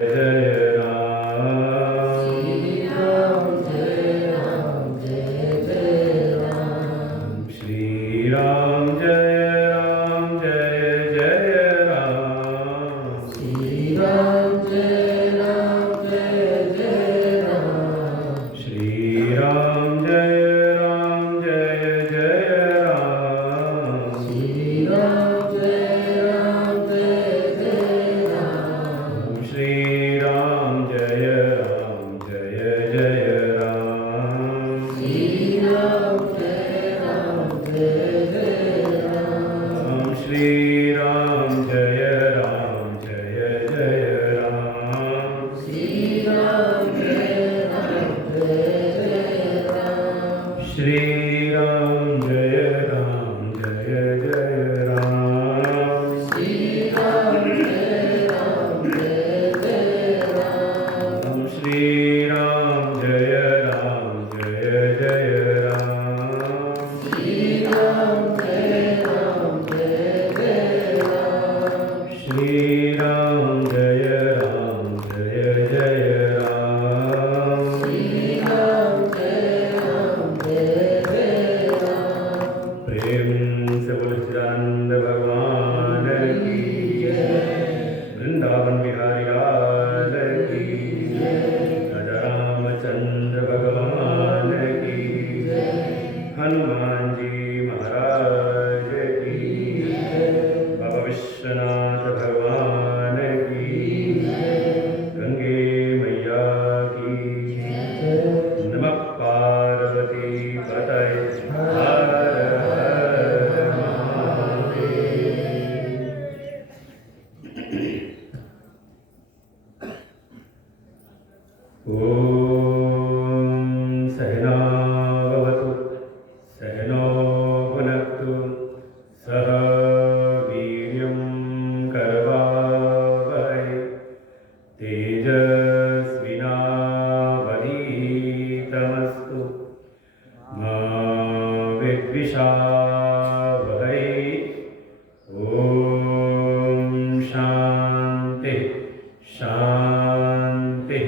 जय राम श्री राम जय राम जय जय राम। श्री राम जय राम जय जय राम श्री राम जय राम जय जय राम। श्री राम जय राम जय जय राम श्री राम जय राम जय जय राम। श्री राम जय राम जय जय राम श्री राम जय राम जय जय राम। श्री राम जय राम जय जय राम श्री राम जय राम जय जय राम। श्री राम जय राम जय जय राम श्री राम जय राम जय जय राम। श्री राम जय राम जय जय राम श्री राम जय राम जय जय राम। श्री राम जय राम जय जय राम श्री राम जय राम जय जय राम। प्रेम से बोलो सच्चिदानंद भगवान की जय। वृंदावन बिहारी लाल की राजा रामचंद्र भगवान की हनुमान जी महाराज की बाबा विश्वनाथ भगवान की गंगे मैया की नमः पार्वती पतये हर हर महादेव। ॐ सहना भवतु सहनो भुनक्तु सह वीर्यं करवावहै तेजस्विनावधीतमस्तु मा विद्विषावहै। ॐ शान्ति शान्ति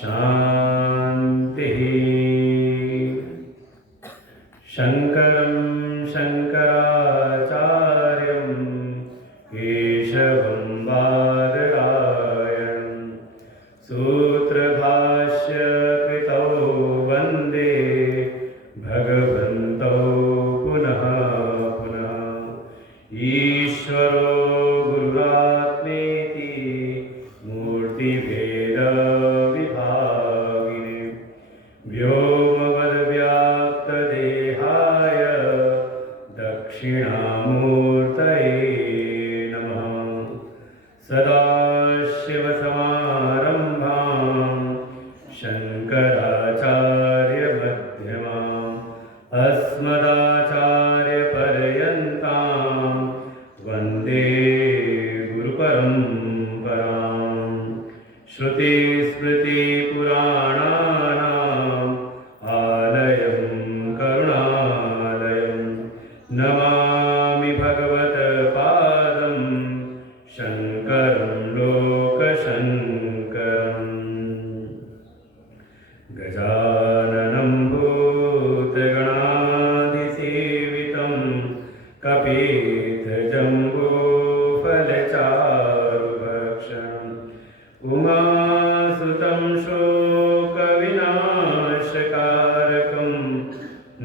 शान्तिः। शङ्करं शङ्कराचार्यं केशवं बादरायणं सूत्रभाष्यकृतौ वन्दे भगवन्तौ पुनः पुनः। ईश्वरो गुरुरात्मेति मूर्तिभेदविभागिने व्योमवद्व्याप्तदेहाय दक्षिणामूर्तये नमः। सदाशिवसमारम्भां शङ्कराचार्यमध्यमाम् अस्मदाचार्यपर्यन्तां वन्दे गुरुपरम्पराम्। श्रुतिस्मृतिपुराणानाम् आलयं करुणालयं नमामि भगवत्पादं शङ्करं लोकशङ्करम्। गजाननं भूतगणाधिसेवितं कपित्थजम्बूफलचारुभक्षणम् उमासुतं शोकविनाशकारकं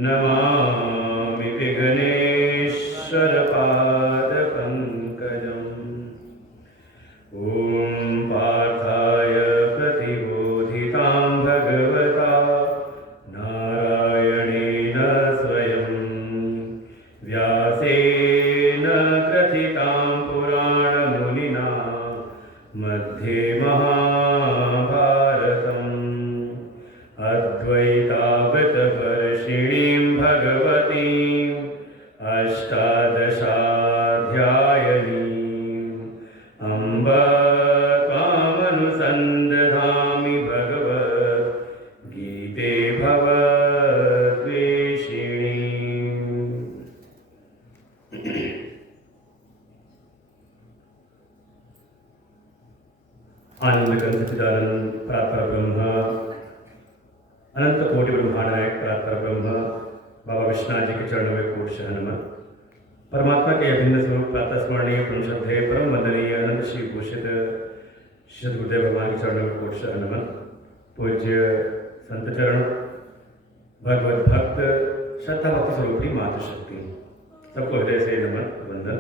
नमामि विघ्नेश्वरपादपङ्कजम्। ॐ पार्थाय प्रतिबोधितां भगवता नारायणेन स्वयं व्यासेन कथितां पुराणमुनिना मध्ये महाभारतम्। अद्वैतामृतवर्षिणीं भगवतीम् अष्टादशाध्यायिनीम् अम्ब त्वामनुसन्दधामि भगवद्गीते भवद्वेषिणीम्। आनंद घन सच्चिदानंद परात्पर ब्रह्म अनंत कोटि ब्रह्मांड नायक परात्पर ब्रह्म बाबा विश्वनाथ जी के चरणों में कोट नमन। परमात्मा के अभिन्न स्वरूप प्रातः स्मरणीय परम श्रद्धेय परम वंदनीय अनंत शिव भूषित श्री गुरुदेव भगवान के चरणों में कोट नमन। पूज्य संत चरण भगवत भक्त श्रद्धा भक्ति स्वरूपी मातृशक्ति सबको हृदय से नमन वंदन।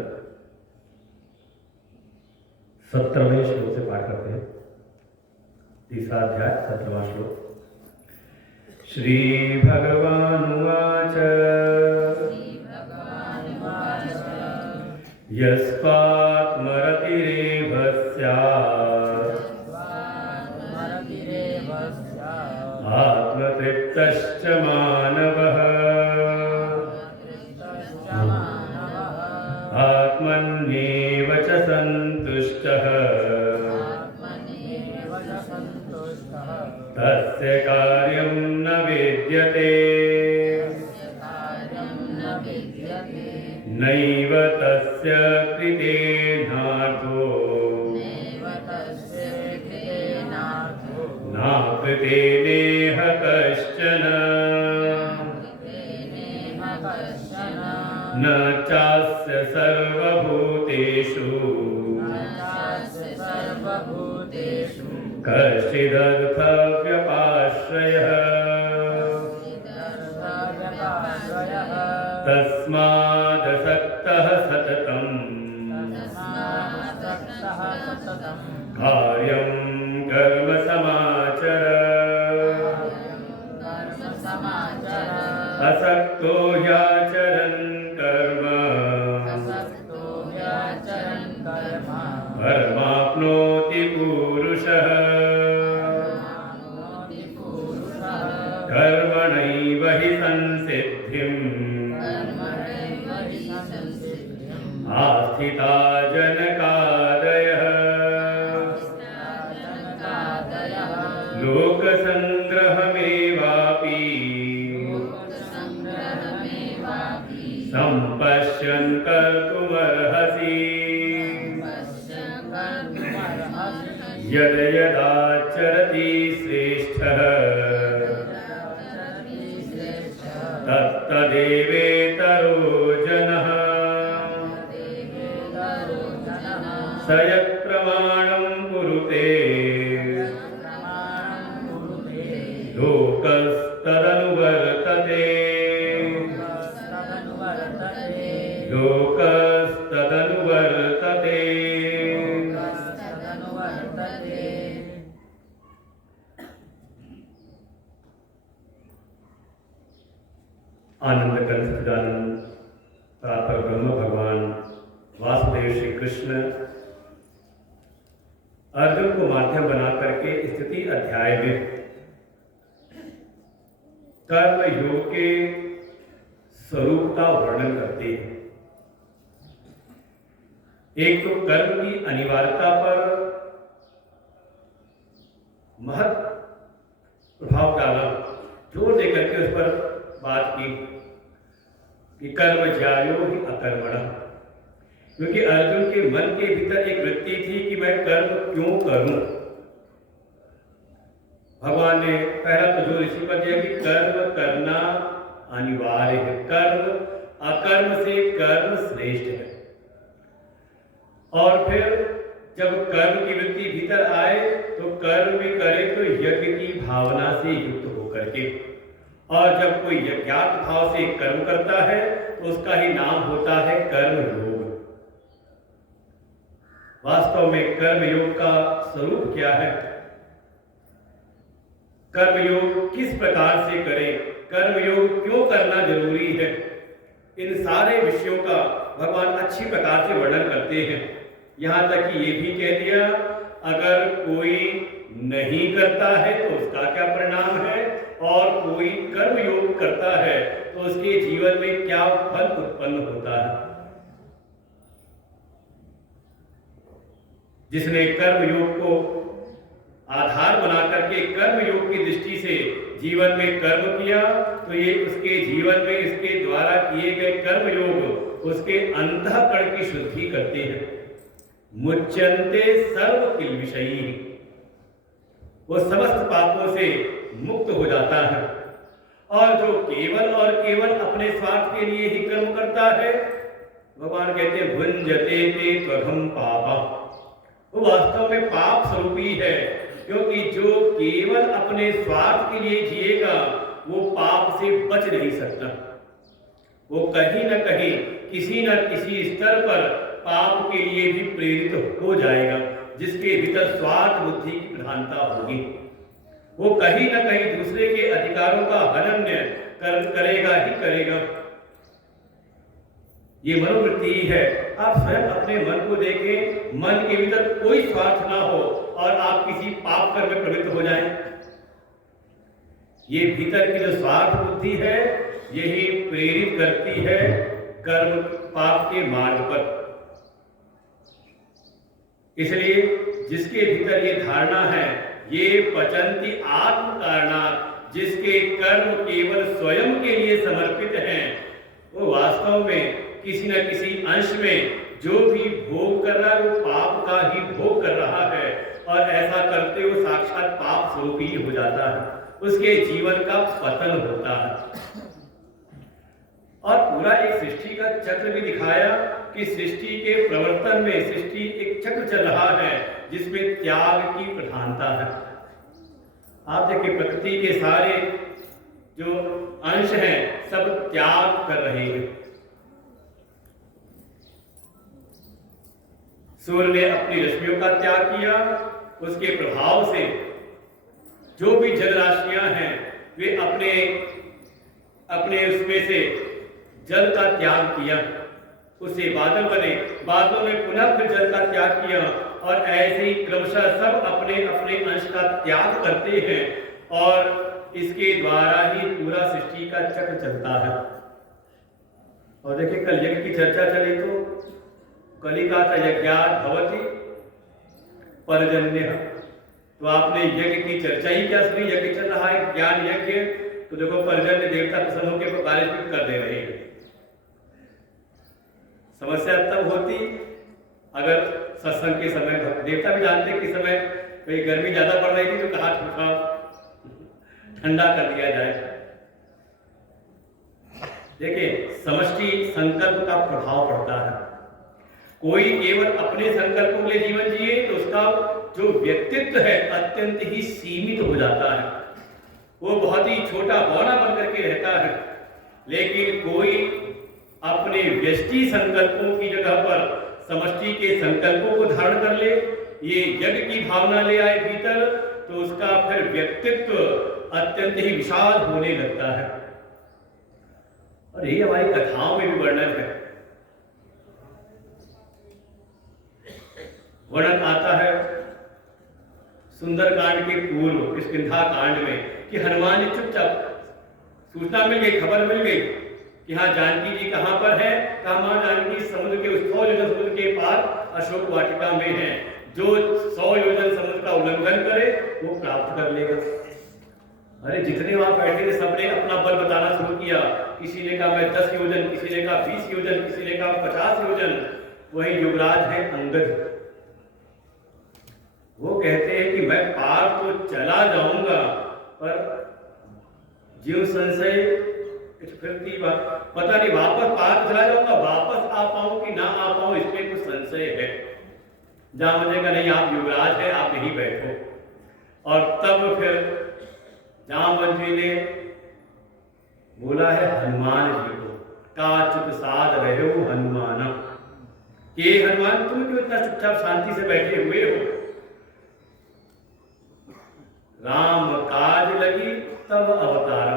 17वें श्लोक से पाठ करते हैं। तीसरा अध्याय 17वां श्लोक। श्री भगवानुवाच यस्त्वात्मरतिरेव स्यात् आत्मतृप्तश्च मानवः आत्मन्येव च सन्तुष्टः तस्य कार्यं न विद्यते नैव तस्य कृतेनार्थो नाकृतेनेह कश्चन न चास्य सर्वभूतेषु कश्चिदर्थव्यपाश्रयः तस्मादसक्तः सततं कार्यं कर्म समाचर असक्तो ह्याचरन् कर्म परमाप्नोति पूरुषः कर्मणैव हि संसिद्धिम् आस्थिता जनकादयः लोकसङ्ग्रहमेवापि सम्पश्यन् कर्तुमर्हसि यद् यदाचरति श्रेष्ठः तत्तदेवेतरो जनः स यत्प्रमाणं कुरुते लोकस्तदनुवर्तते लोकस्तदनुवर्तते। आनंद घन सच्चिदानंद परात्पर ब्रह्म भगवान वासुदेव श्री कृष्ण अर्जुन को माध्यम बना करके स्थिति अध्याय में कर्म योग के स्वरूप का वर्णन करते हैं। एक तो कर्म की अनिवार्यता पर महत प्रभाव डाला, जोर देकर के उस पर बात की कि कर्म ज्यायो ही अकर्मण, क्योंकि अर्जुन के मन के भीतर एक वृत्ति थी कि मैं कर्म क्यों करूं। भगवान ने पहला तो जो ऋषि पर दिया कि कर्म करना अनिवार्य है, कर्म अकर्म से कर्म श्रेष्ठ है। और फिर जब कर्म की वृत्ति भीतर आए तो कर्म भी करे तो यज्ञ की भावना से युक्त होकर के, और जब कोई यज्ञात भाव से कर्म करता है तो उसका ही नाम होता है कर्म योग। वास्तव में कर्म योग का स्वरूप क्या है, कर्म योग किस प्रकार से करें, कर्म योग क्यों करना जरूरी है, इन सारे विषयों का भगवान अच्छी प्रकार से वर्णन करते हैं। यहां तक कि ये भी कह दिया अगर कोई नहीं करता है तो उसका क्या परिणाम है, और कोई कर्म योग करता है तो उसके जीवन में क्या फल उत्पन्न होता है। जिसने कर्म योग को आधार बना करके कर्म योग की दृष्टि से जीवन में कर्म किया तो ये उसके जीवन में इसके द्वारा किए गए कर्म योग उसके अंतःकरण की शुद्धि करते हैं। मुच्यन्ते सर्व किल विषयी, वो समस्त पापों से मुक्त हो जाता है। और जो केवल और केवल अपने स्वार्थ के लिए ही कर्म करता है, भगवान कहते हैं भुंजते ते त्वघं पापा, वो वास्तव में पाप स्वरूपी है। क्योंकि जो केवल अपने स्वार्थ के लिए जिएगा वो पाप से बच नहीं सकता। वो कहीं न कहीं किसी न किसी स्तर पर पाप के लिए भी प्रेरित हो जाएगा, जिसके भीतर स्वार्थ बुद्धि की प्रधानता होगी। वो कहीं न कहीं दूसरे के अधिकारों का हनन करेगा ही करेगा। ये मनोवृत्ति है। आप स्वयं अपने मन को देखें, मन के भीतर कोई स्वार्थ ना हो और आप किसी पाप कर्म में प्रवृत्त हो जाएं। ये भीतर की जो स्वार्थ बुद्धि है यही प्रेरित करती है कर्म पाप के मार्ग पर। इसलिए जिसके भीतर ये धारणा है, ये पचंती आत्म कारणात्, जिसके कर्म केवल स्वयं के लिए समर्पित हैं, वो वास्तव में किसी न किसी अंश में जो भी भोग कर रहा है वो पाप का ही भोग कर रहा है। और ऐसा करते हुए साक्षात पाप स्वरूप ही हो जाता है, उसके जीवन का पतन होता है। और पूरा एक सृष्टि का चक्र भी दिखाया कि सृष्टि के प्रवर्तन में सृष्टि एक चक्र चल रहा है जिसमें त्याग की प्रधानता है। आप देखिए प्रकृति के सारे जो अंश हैं सब त्याग कर रहे हैं। सूर्य ने अपनी रश्मियों का त्याग किया, उसके प्रभाव से जो भी जल राशियां हैं वे अपने अपने उसमें से जल का त्याग किया, उससे बादल बने, बादलों ने पुनः फिर जल का त्याग किया। और ऐसे ही क्रमशः सब अपने अपने अंश का त्याग करते हैं और इसके द्वारा ही पूरा सृष्टि का चक्र चलता है। और देखिए कल यज्ञ की चर्चा चली तो कलिकाता यज्ञात् भवति परजन्यः, तो आपने यज्ञ की चर्चा ही क्या सुनी। यज्ञ चल रहा है ज्ञान यज्ञ, तो देखो परजन्य देवता प्रसन्न होकर बारिश भी कर दे रहे हैं। समस्या तब होती अगर सत्संग के समय देवता भी जानते कि समय कोई गर्मी ज्यादा पड़ रही थी तो कहा थोड़ा ठंडा कर दिया जाए। देखिए समष्टि संकल्प का प्रभाव पड़ता है। कोई केवल अपने संकल्पों के लिए जीवन जिए तो उसका जो व्यक्तित्व है अत्यंत ही सीमित हो जाता है, वो बहुत ही छोटा बौना बन करके रहता है। लेकिन कोई अपने व्यष्टि संकल्पों की जगह पर समष्टि के संकल्पों को धारण कर ले, ये यज्ञ की भावना ले आए भीतर, तो उसका फिर व्यक्तित्व अत्यंत ही विशाल होने लगता है। और यही हमारी कथाओं में भी वर्णन है। वर्णन आता है सुंदरकांड के पूर्व किष्किंधा कांड में कि हनुमान जी चुपचाप सूचना मिल गई, खबर मिल गई कि हाँ जानकी जी कहाँ पर है। कहा मां जानकी समुद्र के उस 100 योजन समुद्र के पार अशोक वाटिका में है। जो 100 योजन समुद्र का उल्लंघन करे वो प्राप्त कर लेगा। अरे जितने वहां बैठे थे सबने अपना बल बताना शुरू किया। किसी ने कहा मैं 10 योजन, किसी ने कहा 20 योजन, किसी ने कहा 50 योजन। वही युवराज है अंगद, वो कहते हैं कि मैं पार तो चला जाऊंगा पर जीव संशय फिरती बात, पता नहीं वापस पार चला जाऊंगा, वापस आ पाऊं कि ना आ पाऊं इसमें कुछ संशय है। जामवंत का नहीं, आप युवराज है, आप यहीं बैठो। और तब फिर जामवंत जी ने बोला है हनुमान जी को, काचुत साध रहे हो हनुमान, ये हनुमान तुम क्यों इतना चुपचाप शांति से बैठे हुए हो। राम काज लगी तब अवतारा,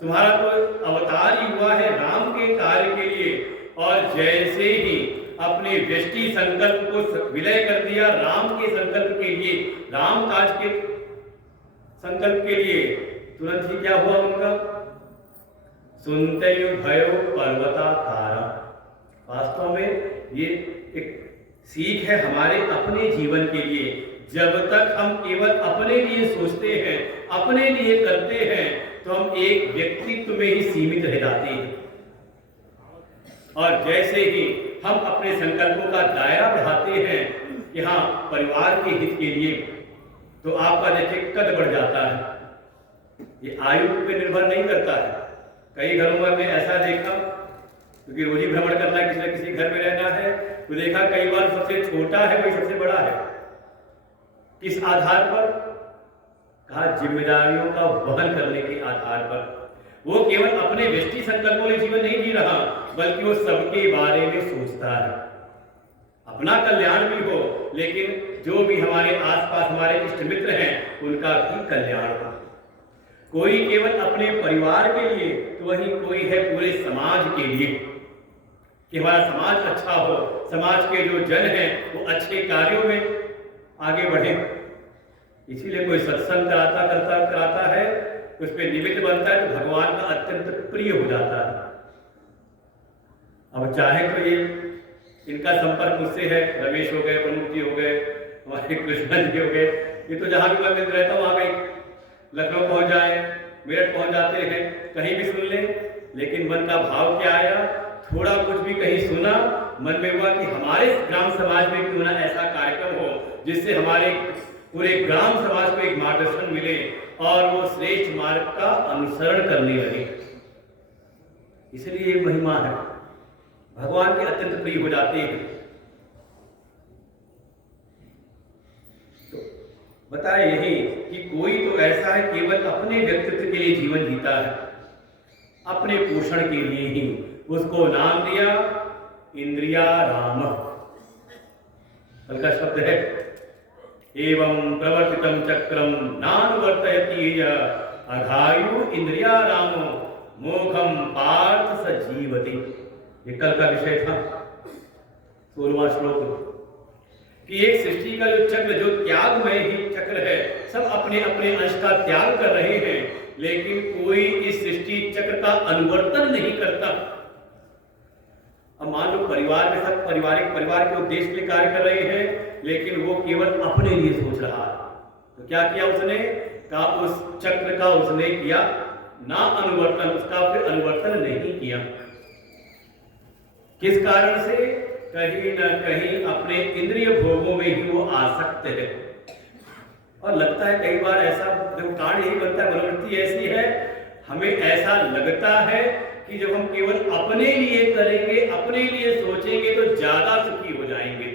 तुम्हारा तो अवतार ही हुआ है राम के कार्य के लिए। और जैसे ही अपने व्यष्टि संकल्प को विलय कर दिया राम के संकल्प के लिए, राम काज के संकल्प के लिए, तुरंत ही क्या हुआ उनका, सुनते भयो पर्वताकारा। वास्तव में ये एक सीख है हमारे अपने जीवन के लिए। जब तक हम केवल अपने लिए सोचते हैं, अपने लिए करते हैं, तो हम एक व्यक्तित्व में ही सीमित रह जाते हैं। और जैसे ही हम अपने संकल्पों का दायरा बढ़ाते हैं कि हाँ परिवार के हित के लिए, तो आपका देखिए कद बढ़ जाता है। ये आयु पे निर्भर नहीं करता है। कई घरों में हमने ऐसा देखा, क्योंकि रोज ही भ्रमण करना है, किसी न किसी घर में रहना है, तो देखा कई बार सबसे छोटा है वही सबसे बड़ा है। किस आधार पर? कहा जिम्मेदारियों का वहन करने के आधार पर। वो केवल अपने व्यष्टि संकल्पों में जीवन नहीं जी रहा, बल्कि वो सबके बारे में सोचता है, अपना कल्याण भी हो, लेकिन जो भी हमारे आसपास हमारे इष्ट मित्र हैं उनका भी कल्याण हो। कोई केवल अपने परिवार के लिए, तो वहीं कोई है पूरे समाज के लिए, कि हमारा समाज अच्छा हो, समाज के जो जन हैं वो अच्छे कार्यों में आगे बढ़े। इसीलिए कोई सत्संग कराता है, उस पर निमित्त बनता है, तो भगवान का अत्यंत प्रिय हो जाता है। अब चाहे तो ये इनका संपर्क मुझसे है, रमेश हो गए, प्रमुख जी हो गए, हमारे कृष्णा जी हो गए, ये तो जहाँ भी मैं मिल रहता हूँ वहाँ कहीं लखनऊ पहुँच जाए, मेरठ पहुँच जाते हैं, कहीं भी सुन ले। लेकिन मन का भाव क्या आया, थोड़ा कुछ भी कहीं सुना, मन में हुआ कि हमारे ग्राम समाज में क्यों ना ऐसा कार्यक्रम हो जिससे हमारे पूरे ग्राम समाज को एक मार्गदर्शन मिले और वो श्रेष्ठ मार्ग का अनुसरण करने लगे। इसलिए ये महिमा है, भगवान के अत्यंत प्रिय हो जाते हैं। तो बताए यही कि कोई तो ऐसा है केवल अपने व्यक्तित्व के लिए जीवन जीता है, अपने पोषण के लिए ही। उसको नाम दिया इंद्रिया राम। कल का शब्द है एवं प्रवर्तितम चक्रम नानुवर्तयति अघायु इंद्रिया रामो मोघम पार्थ स जीवति। ये कल का विषय था, 16वां श्लोक, कि एक सृष्टि का जो चक्र, जो त्यागमय ही चक्र है, सब अपने अपने अंश का त्याग कर रहे हैं, लेकिन कोई इस सृष्टि चक्र का अनुवर्तन नहीं करता। अब मान लो परिवार में सब परिवार के उद्देश्य के लिए कार्य कर रहे हैं, लेकिन वो केवल अपने लिए सोच रहा है, तो क्या किया उसने? कहा उस चक्र का उसने किया ना अनुवर्तन, उसका फिर अनुवर्तन नहीं किया। किस कारण से? कहीं ना कहीं अपने इंद्रिय भोगों में ही वो आसक्त है। और लगता है कई बार ऐसा, जब कारण यही बनता है, मनोवृत्ति ऐसी है, हमें ऐसा लगता है कि जब हम केवल अपने लिए करेंगे, अपने लिए सोचेंगे, तो ज्यादा सुखी हो जाएंगे।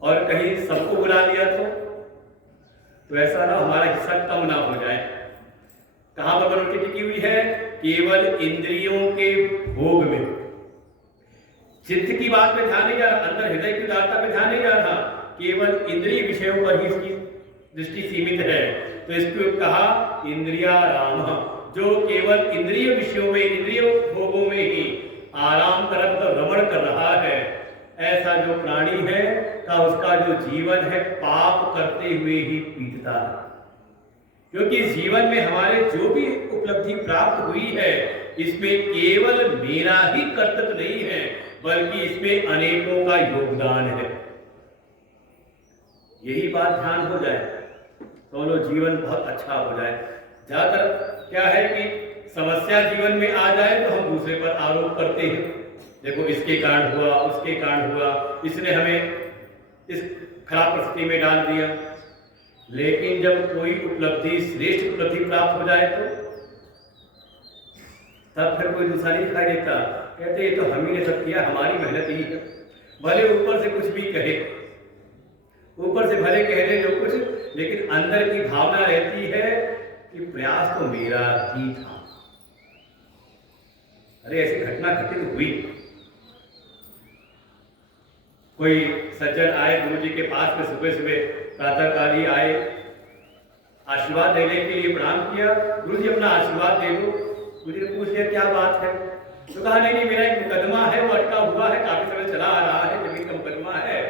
और कहीं सबको बुला लिया तो ऐसा ना हमारा हिस्सा कम ना हो जाए। कहां पर मनोवृत्ति टिकी हुई है? केवल इंद्रियों के भोग में। चित्त की बात में ध्यान नहीं जा रहा, अंदर हृदय की उदारता में ध्यान नहीं जा रहा, केवल इंद्रिय विषयों पर ही इसकी दृष्टि सीमित है। तो इसको कहा इंद्रिया राम, जो केवल इंद्रिय विषयों में, इंद्रिय भोगों में ही आराम कर रमण कर रहा है, ऐसा जो प्राणी है का उसका जो जीवन है पाप करते हुए ही बीतता है। क्योंकि जीवन में हमारे जो भी उपलब्धि प्राप्त हुई है, इसमें केवल मेरा ही कर्तव्य नहीं है, बल्कि इसमें अनेकों का योगदान है। यही बात ध्यान हो जाए तो लो जीवन बहुत अच्छा हो जाए। ज्यादातर क्या है कि समस्या जीवन में आ जाए तो हम दूसरे पर आरोप करते हैं, देखो इसके कारण हुआ, उसके कारण हुआ, इसने हमें इस खराब परिस्थिति में डाल दिया। लेकिन जब कोई उपलब्धि, श्रेष्ठ उपलब्धि प्राप्त हो जाए तो तब फिर कोई दूसरा नहीं दिखाई देता, कहते ये तो हम ही ने सब किया, हमारी मेहनत ही है। भले ऊपर से कुछ भी कहे, ऊपर से भले कह दे जो कुछ, लेकिन अंदर की भावना रहती है कि प्रयास तो मेरा ही था। अरे ऐसी घटना घटित हुई, कोई सज्जन आए गुरु जी के पास में, सुबह सुबह प्रातःकाल ही आए, आशीर्वाद देने के लिए प्रणाम किया, गुरु जी अपना आशीर्वाद दे दो। गुरु जी ने पूछ लिया क्या बात है, तो कहा नहीं मेरा एक मुकदमा है, वो अटका हुआ है, काफी समय चला आ रहा है, जमीन का मुकदमा है,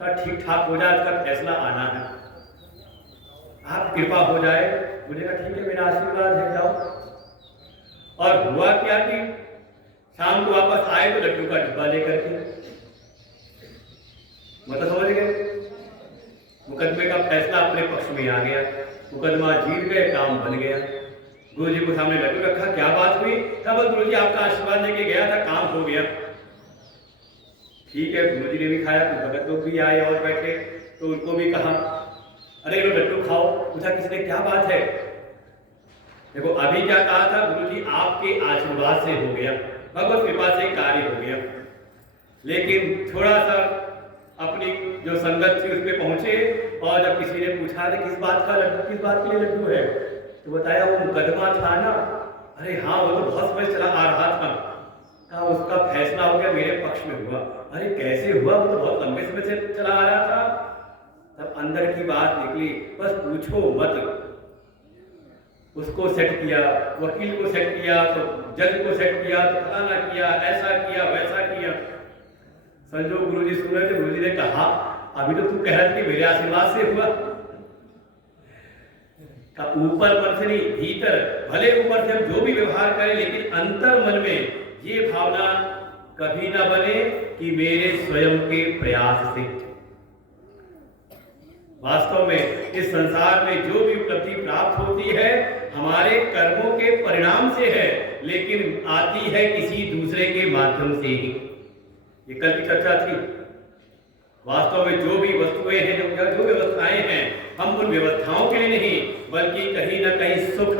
थोड़ा ठीक ठाक हो जाए, उसका फैसला आना है, आप कृपा हो जाए। मुझे कहा ठीक है, मेरा आशीर्वाद है, जाओ। और हुआ क्या कि शाम को वापस आए तो लड्डू का डिब्बा लेकर के, मतलब समझ गए, मुकदमे का फैसला अपने पक्ष में आ गया, मुकदमा जीत गए, काम बन गया। गुरु जी को सामने लड्डू रखा, क्या बात हुई? तब गुरु जी आपका आशीर्वाद लेके गया था, काम हो गया। ठीक है, गुरु जी ने भी खाया, तो भगत लोग भी आए और बैठे, तो उनको भी कहा अरे लो लड्डू खाओ। पूछा किसी ने क्या बात है? देखो अभी क्या कहा था गुरु जी, आपके आशीर्वाद से हो गया, भगवत कृपा से कार्य हो गया। लेकिन थोड़ा सा अपनी जो संगत थी उसमें पहुंचे और जब किसी ने पूछा था किस बात का लड्डू, किस बात के लिए लड्डू है, तो बताया वो मुकदमा था ना। अरे हाँ वो तो बहुत समय चला आ रहा था। कहा उसका फैसला हो गया, मेरे पक्ष में हुआ। अरे कैसे हुआ? वो तो बहुत लंबे समय से चला आ रहा था। तब अंदर की बात निकली, बस पूछो मत। उसको सेट किया, वकील को सेट किया, तो जज को सेट किया, तो फलाना किया, ऐसा किया, वैसा किया। संजो गुरु जी सुन रहे थे। गुरु जी ने कहा अभी तो तू कह रहा था कि मेरे आशीर्वाद से हुआ। का ऊपर मन से नहीं, भीतर। भले ऊपर से हम जो भी व्यवहार करें, लेकिन अंतर मन में ये भावना कभी ना बने कि मेरे स्वयं के प्रयास से। वास्तव में इस संसार में जो भी उपलब्धि प्राप्त होती है हमारे कर्मों के परिणाम से है, लेकिन आती है किसी दूसरे के माध्यम से ही। ये कल की चर्चा थी। वास्तव में जो भी वस्तुएं हैं, जो व्यवस्थाएं हैं, हम उन व्यवस्थाओं के लिए नहीं, बल्कि कहीं ना कहीं सुख,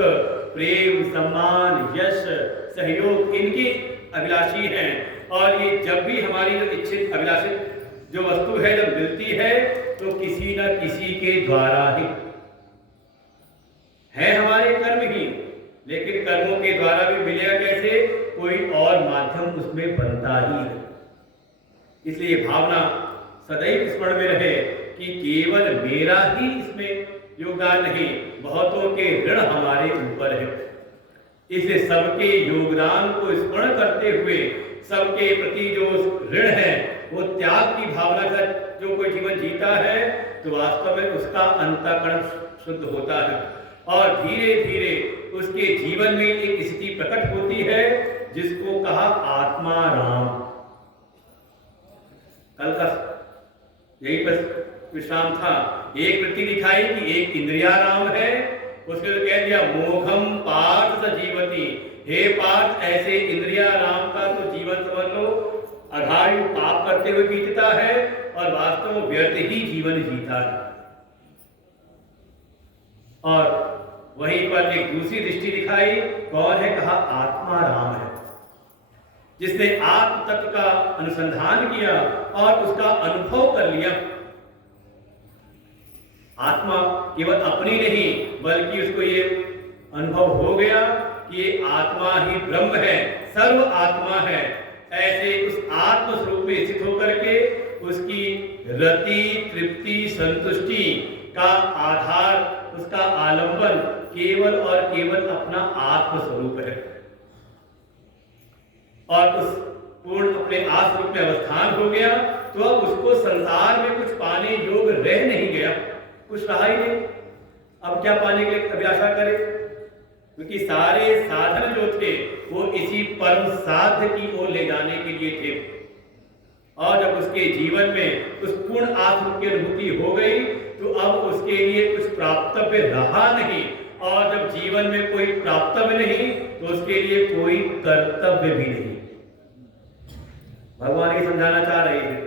प्रेम, सम्मान, यश, सहयोग, इनकी अभिलाषी हैं। और ये जब भी हमारी जो इच्छित अभिलाषित जो वस्तु है जब मिलती है तो किसी न किसी के द्वारा ही है, हमारे कर्म ही। लेकिन कर्मों के द्वारा भी मिलेगा कैसे? कोई और माध्यम उसमें बनता ही है। इसलिए भावना सदैव स्मरण में रहे कि केवल मेरा ही इसमें योगदान नहीं, बहुतों के ऋण हमारे ऊपर है। इसलिए सबके योगदान को स्मरण करते हुए सबके प्रति जो ऋण है वो त्याग की भावना का जो कोई जीवन जीता है तो वास्तव में उसका अंतःकरण शुद्ध होता है और धीरे धीरे उसके जीवन में एक स्थिति प्रकट होती है जिसको कहा आत्मा राम। कल का यही पर विश्राम था। एक वृत्ति दिखाई कि एक इंद्रिया राम है, उसने तो कह दिया मोघम पार्थ सजीवती। हे पार्थ, ऐसे इंद्रिया राम का तो जीवन समझ लो अघाड़ी पाप करते हुए बीतता है और वास्तव में व्यर्थ ही जीवन जीता है। और वहीं पर एक दूसरी दृष्टि दिखाई, कौन है? कहा आत्मा राम है, जिसने आत्म तत्व का अनुसंधान किया और उसका अनुभव कर लिया। आत्मा केवल अपनी नहीं बल्कि उसको ये अनुभव हो गया कि ये आत्मा ही ब्रह्म है, सर्व आत्मा है। ऐसे उस आत्म स्वरूप में स्थित होकर के उसकी रति, तृप्ति, संतुष्टि का आधार, उसका आलंबन केवल और केवल अपना आत्म स्वरूप है। और उस पूर्ण अपने आत्म स्वरूप में अवस्थान हो गया तो अब उसको संसार में कुछ पाने योग रह नहीं गया, कुछ रहा ही नहीं। अब क्या पाने के लिए अभिलाषा करे? क्योंकि सारे साधन जो थे वो इसी परम साध्य की ओर ले जाने के लिए थे। और जब उसके जीवन में उस पूर्ण आत्म की अनुभूति हो गई तो अब उसके लिए कुछ प्राप्तव्य रहा नहीं। और जब जीवन में कोई प्राप्तव्य नहीं तो उसके लिए कोई कर्तव्य भी नहीं। भगवान ये समझाना चाह रहे हैं,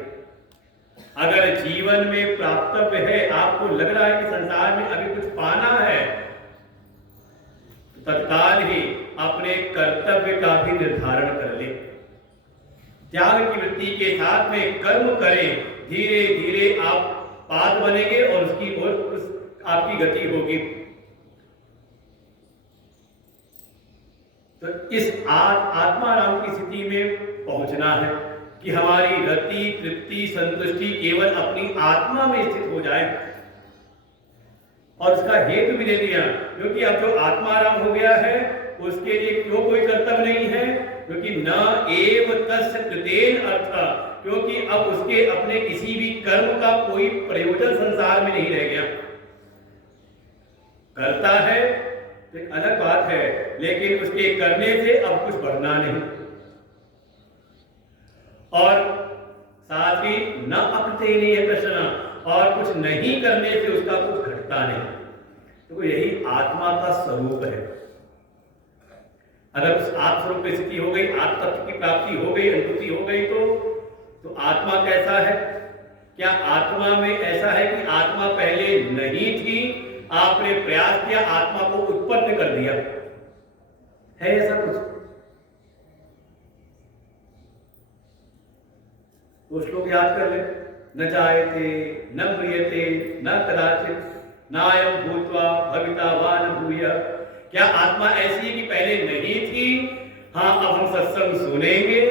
अगर जीवन में प्राप्तव्य है, आपको लग रहा है कि संसार में अभी कुछ पाना है, तो तत्काल ही अपने कर्तव्य का भी निर्धारण कर ले। त्याग की वृत्ति के साथ में कर्म करें, धीरे धीरे आप पाद बनेंगे और उसकी ओर आपकी गति होगी। तो इस आत्मा राम की स्थिति में पहुंचना है कि हमारी रति, तृप्ति, संतुष्टि केवल अपनी आत्मा में स्थित हो जाए। और उसका हेतु भी दे दिया, क्योंकि अब जो आत्माराम हो गया है उसके लिए क्यों कोई कर्तव्य नहीं है? क्योंकि न एव तस्य कृतेन अर्थ, क्योंकि अब उसके अपने किसी भी कर्म का कोई प्रयोजन संसार में नहीं रह गया। करता है तो एक अलग बात है, लेकिन उसके करने से अब कुछ बढ़ना नहीं। और साथ ही न अपते नहीं है प्रश्न, और कुछ नहीं करने से उसका कुछ घटता नहीं। तो यही आत्मा का स्वरूप है। अगर उस आत्म स्वरूप की स्थिति हो गई, आत्म तत्व की प्राप्ति हो गई, अनुभूति हो गई, तो आत्मा कैसा है क्या आत्मा में ऐसा है कि आत्मा पहले नहीं थी, आपने प्रयास किया, आत्मा को उत्पन्न कर दिया? है ऐसा कुछ? तो श्लोक याद कर ले। न जायते न म्रियते न कदाचित नायं भूत्वा भविता वा न भूयः। क्या आत्मा ऐसी है कि पहले नहीं थी? हाँ, अब हम सत्संग सुनेंगे,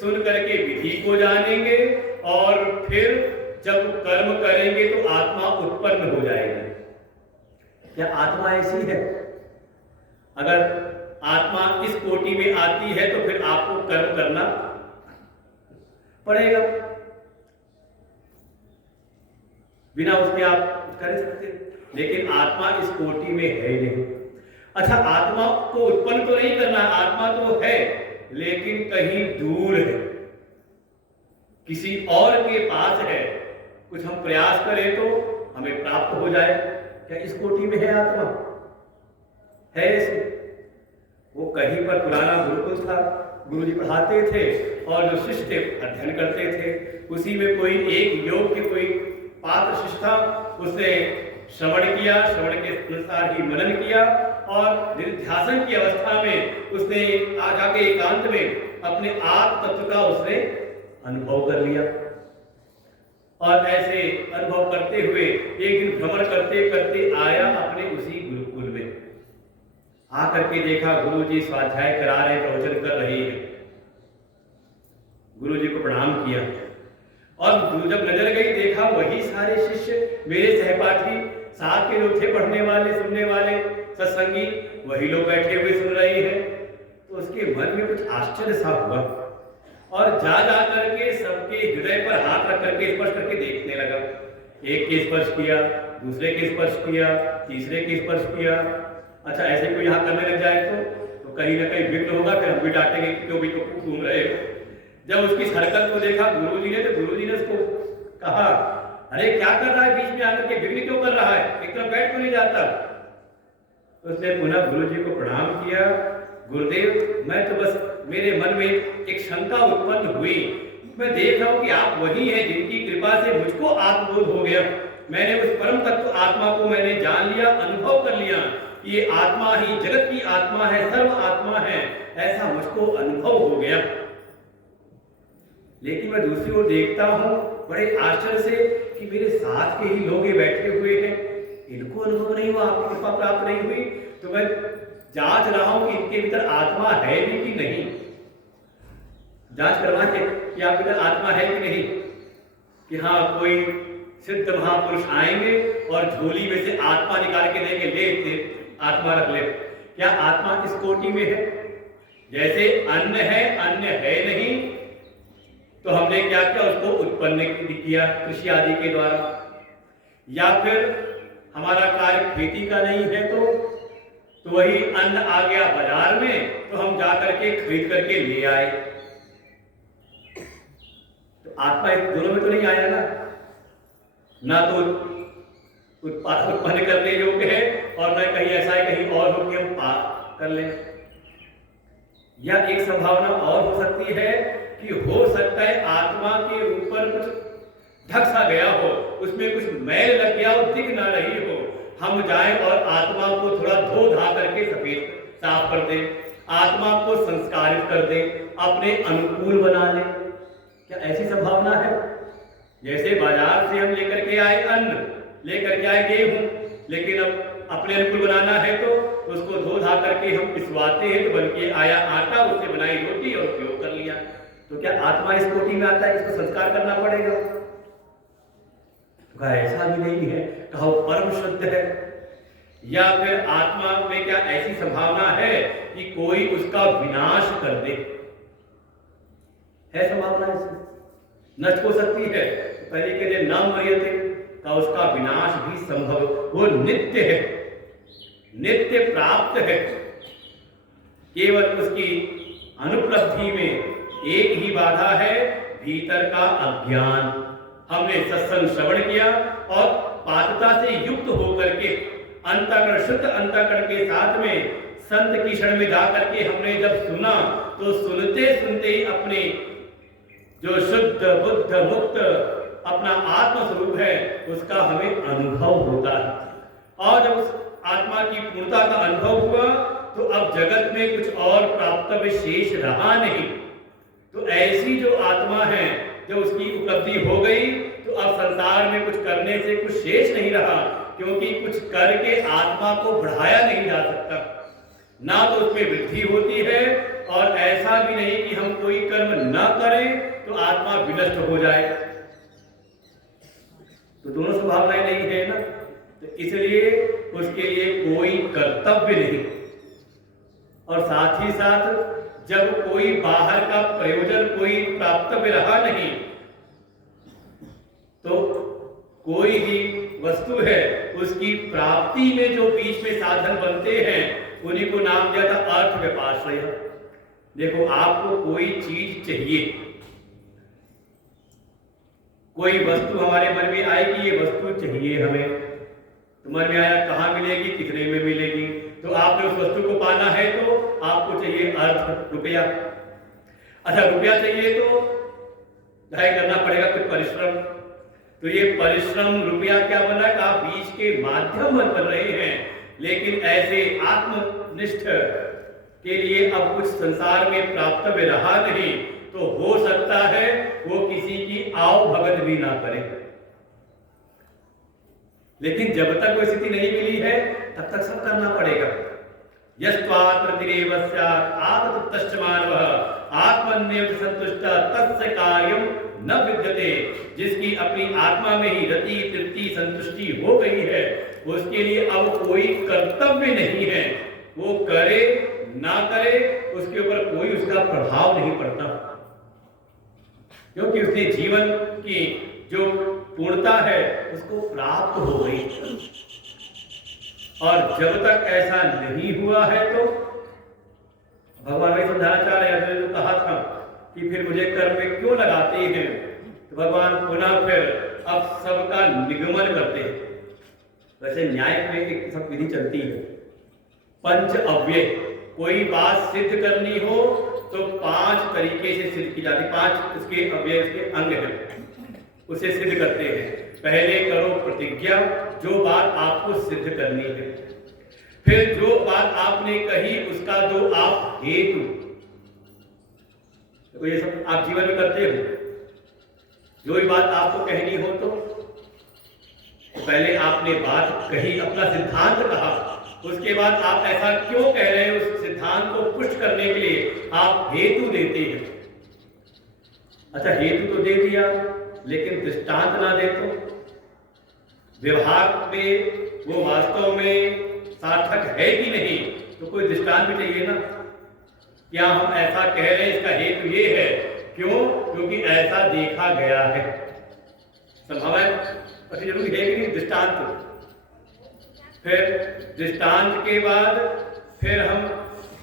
सुन करके विधि को जानेंगे और फिर जब कर्म करेंगे तो आत्मा उत्पन्न हो जाएगी। क्या आत्मा ऐसी है? अगर आत्मा इस कोटि में आती है तो फिर आपको कर्म करना पड़ेगा, बिना उसके आप कर सकते। लेकिन आत्मा इस कोटि में है नहीं। अच्छा, आत्मा को उत्पन्न तो नहीं करना, आत्मा तो है लेकिन कहीं दूर है, किसी और के पास है। कुछ हम प्रयास करें तो हमें प्राप्त हो जाए। क्या इस कोटि में है आत्मा? है ऐसी? वो कहीं पर पुराना गुरुकुल था, गुरुजी पढ़ाते थे और जो शिष्य थे अध्ययन करते थे। उसी में कोई एक योग के कोई पात्र शिष्य था, उसने श्रवण किया, श्रवण के अनुसार ही मनन किया और निध्यासन की अवस्था में उसने आगे एकांत में अपने आप तत्व का उसने अनुभव कर लिया। और ऐसे अनुभव करते हुए एक दिन भ्रमण करते करते आया अपने उसी गुरुकुल में। आकर के देखा गुरुजी स्वाध्याय करा रहे, प्रवचन कर रहे हैं। गुरुजी को प्रणाम किया और जब नजर गई देखा वही सारे शिष्य, मेरे सहपाठी, साथ के जो थे पढ़ने वाले, सुनने वाले, सत्संगी, वही लोग बैठे हुए सुन रहे हैं। तो उसके मन में कुछ आश्चर्य सा हुआ और जा करके सबके हृदय पर हाथ रख करके स्पर्श करके देखने लगा। एक के स्पर्श किया, दूसरे के स्पर्श किया, तीसरे के स्पर्श किया। अच्छा, ऐसे कोई यहाँ करने लग जाए तो कहीं ना कहीं विघ्न होगा, फिर हम भी डांटेंगे कि क्यों भी तो घूम रहे हो। जब उसकी हरकत को देखा गुरुजी ने तो गुरुजी ने उसको कहा, अरे क्या कर रहा है, बीच में आकर के विघ्न क्यों कर रहा है, एक तरफ बैठ क्यों नहीं जाता? उसने पुनः गुरुजी को प्रणाम किया। गुरुदेव, मैं तो बस मेरे मन में एक शंका उत्पन्न हुई, मैं देख रहा हूं कि आप वही हैं जिनकी कृपा से मुझको आत्मबोध हो गया। मैंने उस परम तत्व आत्मा को मैंने जान लिया, अनुभव कर लिया। ये आत्मा ही जगत की आत्मा है, सर्व आत्मा है, ऐसा मुझको अनुभव हो गया। लेकिन मैं दूसरी ओर देखता हूं बड़े आश्चर्य से कि मेरे साथ के ही लोग बैठे हुए हैं, इनको अनुभव नहीं हुआ, आपकी कृपा प्राप्त नहीं हुई। तो मैं जांच रहा हूं कि इनके भीतर आत्मा है भी कि नहीं। जांच करवाएं कि आपके भीतर आत्मा है कि नहीं, कि हाँ कोई सिद्ध महापुरुष आएंगे और झोली में से आत्मा निकाल के देंगे, ले आत्मा रख ले। क्या आत्मा इस कोटि में है? जैसे अन्न है, अन्न है नहीं तो हमने क्या किया, उसको उत्पन्न किया कृषि आदि के द्वारा। या फिर हमारा कार्य खेती का नहीं है तो वही अन्न आ गया बाजार में, तो हम जाकर के खरीद करके ले आए। तो आत्मा इन दोनों में तो नहीं आया ना तो उत्पन्न करने योग्य है और न कहीं ऐसा है कहीं और हो कि हम पाप कर लें। या एक संभावना और हो सकती है कि हो सकता है आत्मा के ऊपर कुछ ढक सा गया हो, उसमें कुछ मैल लग गया हो, दिख ना रही हो, हम जाएं और आत्मा को थोड़ा धो धा करके सफेद साफ कर दें, आत्मा को संस्कारित कर दें, अपने अनुकूल बना लें। क्या ऐसी संभावना है? जैसे बाजार से हम लेकर के आए अन्न, लेकर के आए गेहूं, लेकिन अब अपने अनुकूल बनाना है तो उसको धो धा करके हम पिसवाते हैं, तो बल्कि आया आटा, उससे बनाई रोटी और उपयोग कर लिया। तो क्या आत्मा इस कोटि में आता है, इसको संस्कार करना पड़ेगा? तो ऐसा भी नहीं है, कहो परम शुद्ध है। या फिर आत्मा में क्या ऐसी संभावना है कि कोई उसका विनाश कर दे? है संभावना इसमें, नष्ट हो सकती है। पहले के लिए नाम मर्यादे का उसका विनाश भी संभव, वो नित्य है, नित्य प्राप्त है। केवल उसकी अनुपलब्धि में एक ही बाधा है, भीतर का अज्ञान। हमने सत्संग श्रवण किया और पात्रता से युक्त होकर के अंतःकरण, शुद्ध अंतःकरण के साथ में संत की शरण में जाकर के हमने जब सुना तो सुनते सुनते ही अपने जो शुद्ध बुद्ध मुक्त अपना आत्म स्वरूप है उसका हमें अनुभव होता है। और जब उस आत्मा की पूर्णता का अनुभव हुआ तो अब जगत में कुछ और प्राप्तव्य शेष रहा नहीं। तो ऐसी जो आत्मा है जब उसकी उपलब्धि हो गई तो अब संसार में कुछ करने से कुछ शेष नहीं रहा, क्योंकि कुछ करके आत्मा को बढ़ाया नहीं जा सकता, ना तो उसमें वृद्धि होती है और ऐसा भी नहीं कि हम कोई कर्म न करें तो आत्मा विनष्ट हो जाए। तो दोनों संभावनाएं नहीं है ना, तो इसलिए उसके लिए कोई कर्तव्य नहीं। और साथ ही साथ जब कोई बाहर का प्रयोजन कोई प्राप्तव्य रहा नहीं तो कोई भी वस्तु है उसकी प्राप्ति में जो बीच में साधन बनते हैं उन्हीं को नाम दिया था अर्थ व्यापाश्रय। देखो आपको कोई चीज चाहिए, कोई वस्तु हमारे मन में आई कि ये वस्तु चाहिए हमें, तो मन में आया कहाँ मिलेगी, कितने में मिलेगी, तो आपने उस वस्तु को पाना है तो आपको चाहिए अर्थ, रुपया। अच्छा रुपया चाहिए तो ढाई करना पड़ेगा कुछ परिश्रम, तो ये परिश्रम रुपया क्या बना है, आप बीच के माध्यम बन रहे हैं। लेकिन ऐसे आत्मनिष्ठ के लिए अब कुछ संसार में प्राप्तव्य रहा नहीं, तो हो सकता है वो किसी की आओ भगत भी ना करे। लेकिन जब तक वो स्थिति नहीं मिली है तब तक सब करना पड़ेगा। यस्त्वात्मतिरेव स्यात् आत्मतुष्ट मानवः आत्मन्येव संतुष्टः तस्य कार्यं न विद्यते। जिसकी अपनी आत्मा में ही रति तृप्ति संतुष्टि हो गई है उसके लिए अब कोई कर्तव्य नहीं है, वो करे ना करे उसके ऊपर कोई उसका प्रभाव नहीं पड़ता, क्योंकि उसने जीवन की जो पूर्णता है उसको प्राप्त हो गई। और जब तक ऐसा नहीं हुआ है तो भगवान ने समझाना चाह रहे हैं, जो कहा था कि फिर मुझे कर्म में क्यों लगाते हैं, तो भगवान पुनः फिर अब सबका निगमन करते हैं। वैसे न्याय में एक सब विधि चलती है, पंच अव्यय, कोई बात सिद्ध करनी हो तो 5 तरीके से सिद्ध की जाती, 5 उसके अव्यय उसके अंग हैं, उसे सिद्ध करते हैं। पहले करो प्रतिज्ञा, जो बात आपको सिद्ध करनी है, फिर जो बात आपने कही उसका दो आप हेतु। तो ये सब आप जीवन में करते हो, जो भी बात आपको कहनी हो तो पहले आपने बात कही, अपना सिद्धांत कहा, उसके बाद आप ऐसा क्यों कह रहे हैं उस सिद्धांत को पुष्ट करने के लिए आप हेतु देते हैं। अच्छा हेतु तो दे दिया लेकिन दृष्टांत ना दे तो व्यवहार में वो वास्तव में सार्थक है कि नहीं, तो कोई दृष्टांत भी चाहिए ना। क्या हम ऐसा कह रहे हैं इसका हेतु ये है, क्यों, क्योंकि ऐसा देखा गया है, संभव है, पति जरूरी है कि नहीं दृष्टांत। फिर दृष्टांत के बाद फिर हम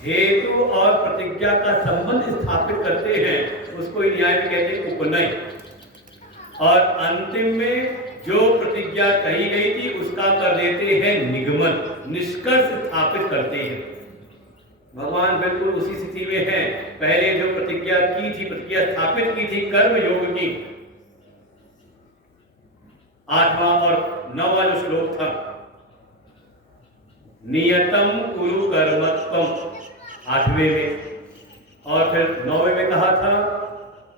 हेतु और प्रतिज्ञा का संबंध स्थापित करते हैं, उसको न्याय में कहते हैं उपनय। और अंतिम में जो प्रतिज्ञा कही गई थी उसका कर देते हैं निगमन, निष्कर्ष स्थापित करते हैं। भगवान बिल्कुल उसी स्थिति में है, पहले जो प्रतिज्ञा की थी, प्रतिज्ञा स्थापित की थी कर्म योग की, 8वां और 9वां जो श्लोक था, नियतम कुरु कर्मत्वम 8वें में, और फिर 9वें में कहा था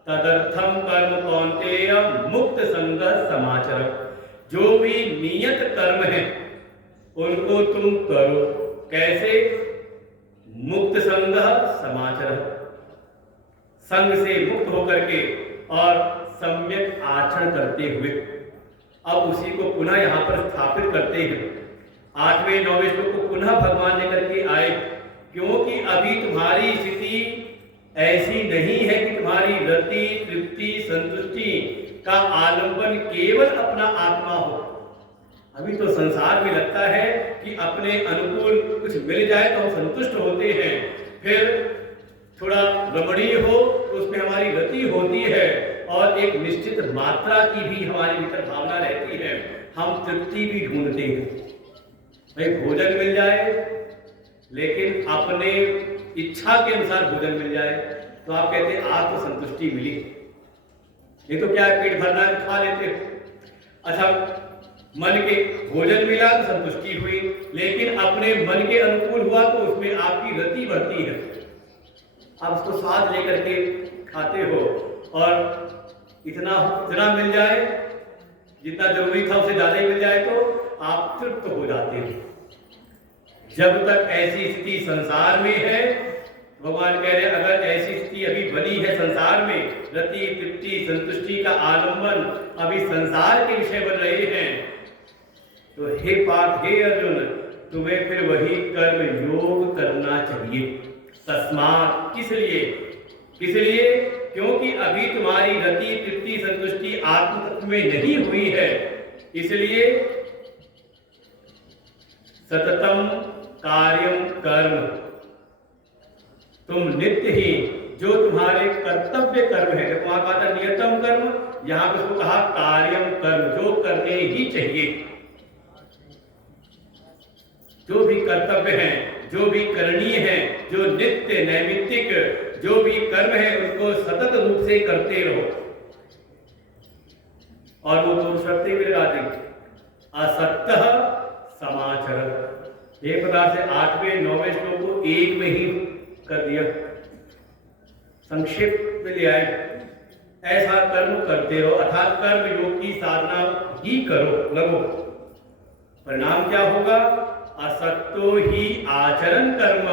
तदर्थम कर्म कौन्तेय मुक्त संग समाचर। जो भी नियत कर्म है उनको तुम करो, कैसे, मुक्त संग समाचर, संग से मुक्त होकर के और सम्यक आचरण करते हुए। अब उसी को पुनः यहाँ पर स्थापित करते हैं। 8वें 9वें श्लोक को पुनः भगवान लेकर के आए, क्योंकि अभी तुम्हारी स्थिति ऐसी नहीं है कि तुम्हारी रति तृप्ति संतुष्टि का आलंबन केवल अपना आत्मा हो। अभी तो संसार में लगता है कि अपने अनुकूल कुछ मिल जाए तो हम संतुष्ट होते हैं, फिर थोड़ा रमणीय हो तो उसमें हमारी रति होती है और एक निश्चित मात्रा की भी हमारे भीतर भावना रहती है, हम तृप्ति भी ढूंढते हैं। भाई भोजन मिल जाए लेकिन अपने इच्छा के अनुसार भोजन मिल जाए तो आप कहते हैं आत्म संतुष्टि मिली। ये तो क्या है, पेट भरना है तो खा लेते हो। अच्छा, मन के भोजन मिला तो संतुष्टि हुई, लेकिन अपने मन के अनुकूल हुआ तो उसमें आपकी रति बढ़ती है। आप उसको स्वाद लेकर के खाते हो और इतना मिल जाए, जितना जरूरी था उससे ज्यादा ही मिल जाए तो आप तृप्त हो जाते हो। जब तक ऐसी स्थिति संसार में है, भगवान कह रहे हैं अगर ऐसी स्थिति अभी बनी है संसार में, रति तृप्ति संतुष्टि का आलंबन अभी संसार के विषय बन रहे हैं, तो हे पार्थ, हे अर्जुन, तुम्हें फिर वही कर्म योग करना चाहिए। तस्मात्, किस लिए? क्योंकि अभी तुम्हारी रति तृप्ति संतुष्टि आत्म तत्व में नहीं हुई है, इसलिए सततम कार्यम कर्म, तुम नित्य ही जो तुम्हारे कर्तव्य कर्म है, वहां कहा था नियतम कर्म, यहां पर उसको कहा कार्यम कर्म, जो करने ही चाहिए। जो भी कर्तव्य है, जो भी करणीय है, जो नित्य नैमित्तिक जो भी कर्म है, उसको सतत रूप से करते रहो। और वो दो शर्तें भी लगा देंगे, असक्तः समाचर। एक प्रकार से 8वें 9वें श्लोक को एक में ही कर दिया, संक्षिप्त में ले आए। ऐसा कर्म करते रहो, अर्थात कर्म योग की साधना ही करो, लगो। परिणाम क्या होगा? असक्तो ही आचरण कर्म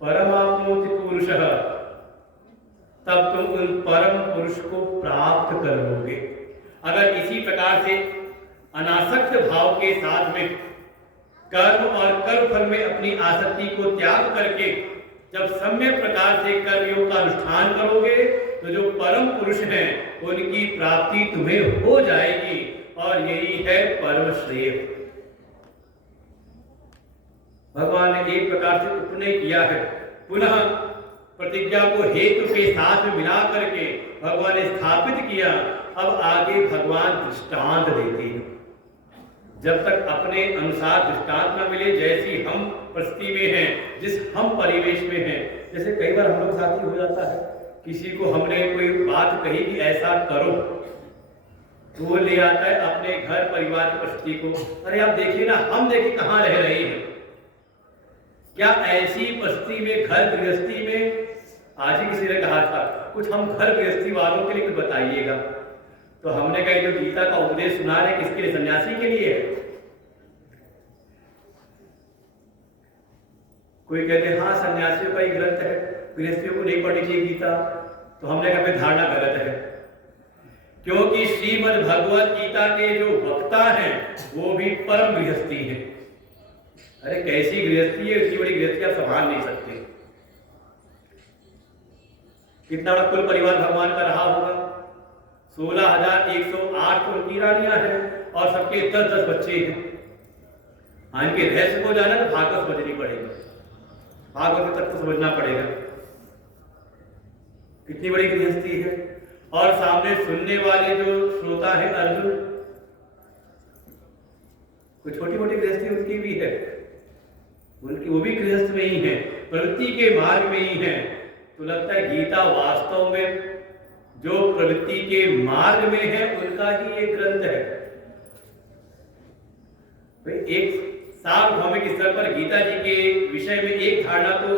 परमाप्नोति पुरुषः, तब तुम उन परम पुरुष को प्राप्त कर लोगे। अगर इसी प्रकार से अनासक्त भाव के साथ में कर्म और कर्म फल में अपनी आसक्ति को त्याग करके जब सम्यक प्रकार से कर्मयोग का अनुष्ठान करोगे, तो जो परम पुरुष हैं उनकी प्राप्ति तुम्हें हो जाएगी, और यही है परम श्रेय। भगवान ने एक प्रकार से उपनय किया है, पुनः प्रतिज्ञा को हेतु के साथ में मिला करके भगवान ने स्थापित किया। अब आगे भगवान दृष्टांत देते हैं। जब तक अपने अनुसार दृष्टांत न मिले, जैसी हम परिस्थिति में हैं, जिस हम परिवेश में हैं, जैसे कई बार हम लोग साथी हो जाता है, किसी को हमने कोई बात कही कि ऐसा करो, तो वो ले आता है अपने घर परिवार की परिस्थिति को, अरे आप देखिए ना, हम देखिए कहाँ रह रहे हैं। क्या ऐसी परिस्थिति में, घर गृहस्थी में, आज ही किसी ने कहा था कुछ हम घर गृहस्थी वालों के लिए कुछ बताइएगा, तो हमने कहा जो गीता का उपदेश सुना रहे किसके लिए? सन्यासी के लिए है। कोई कहते हैं हाँ सन्यासियों का ही ग्रंथ है, गृहस्थियों को नहीं पढ़नी चाहिए गीता, तो हमने कहा धारणा गलत है, क्योंकि श्रीमद् भगवत गीता के जो वक्ता हैं वो भी परम गृहस्थी हैं। अरे कैसी गृहस्थी है, इतनी बड़ी गृहस्थी आप संभाल नहीं सकते। कितना बड़ा कुल परिवार भगवान का रहा होगा, 16,108 तो उनकी रानियां हैं और सबके 10-10 बच्चे हैं। इनके रहस्य को जाना तो भागवत समझनी पड़ेगी, भागवत तक तो समझना पड़ेगा, कितनी बड़ी गृहस्थी है। और सामने सुनने वाले जो श्रोता है अर्जुन, कुछ छोटी मोटी गृहस्थी उनकी भी है, उनकी वो भी गृहस्थ में ही है, प्रवृत्ति के मार्ग में ही है। तो लगता है गीता वास्तव में जो प्रवृत्ति के मार्ग में है उनका ही एक ग्रंथ है। एक सार्वभौमिक स्तर पर गीता जी के विषय में एक धारणा तो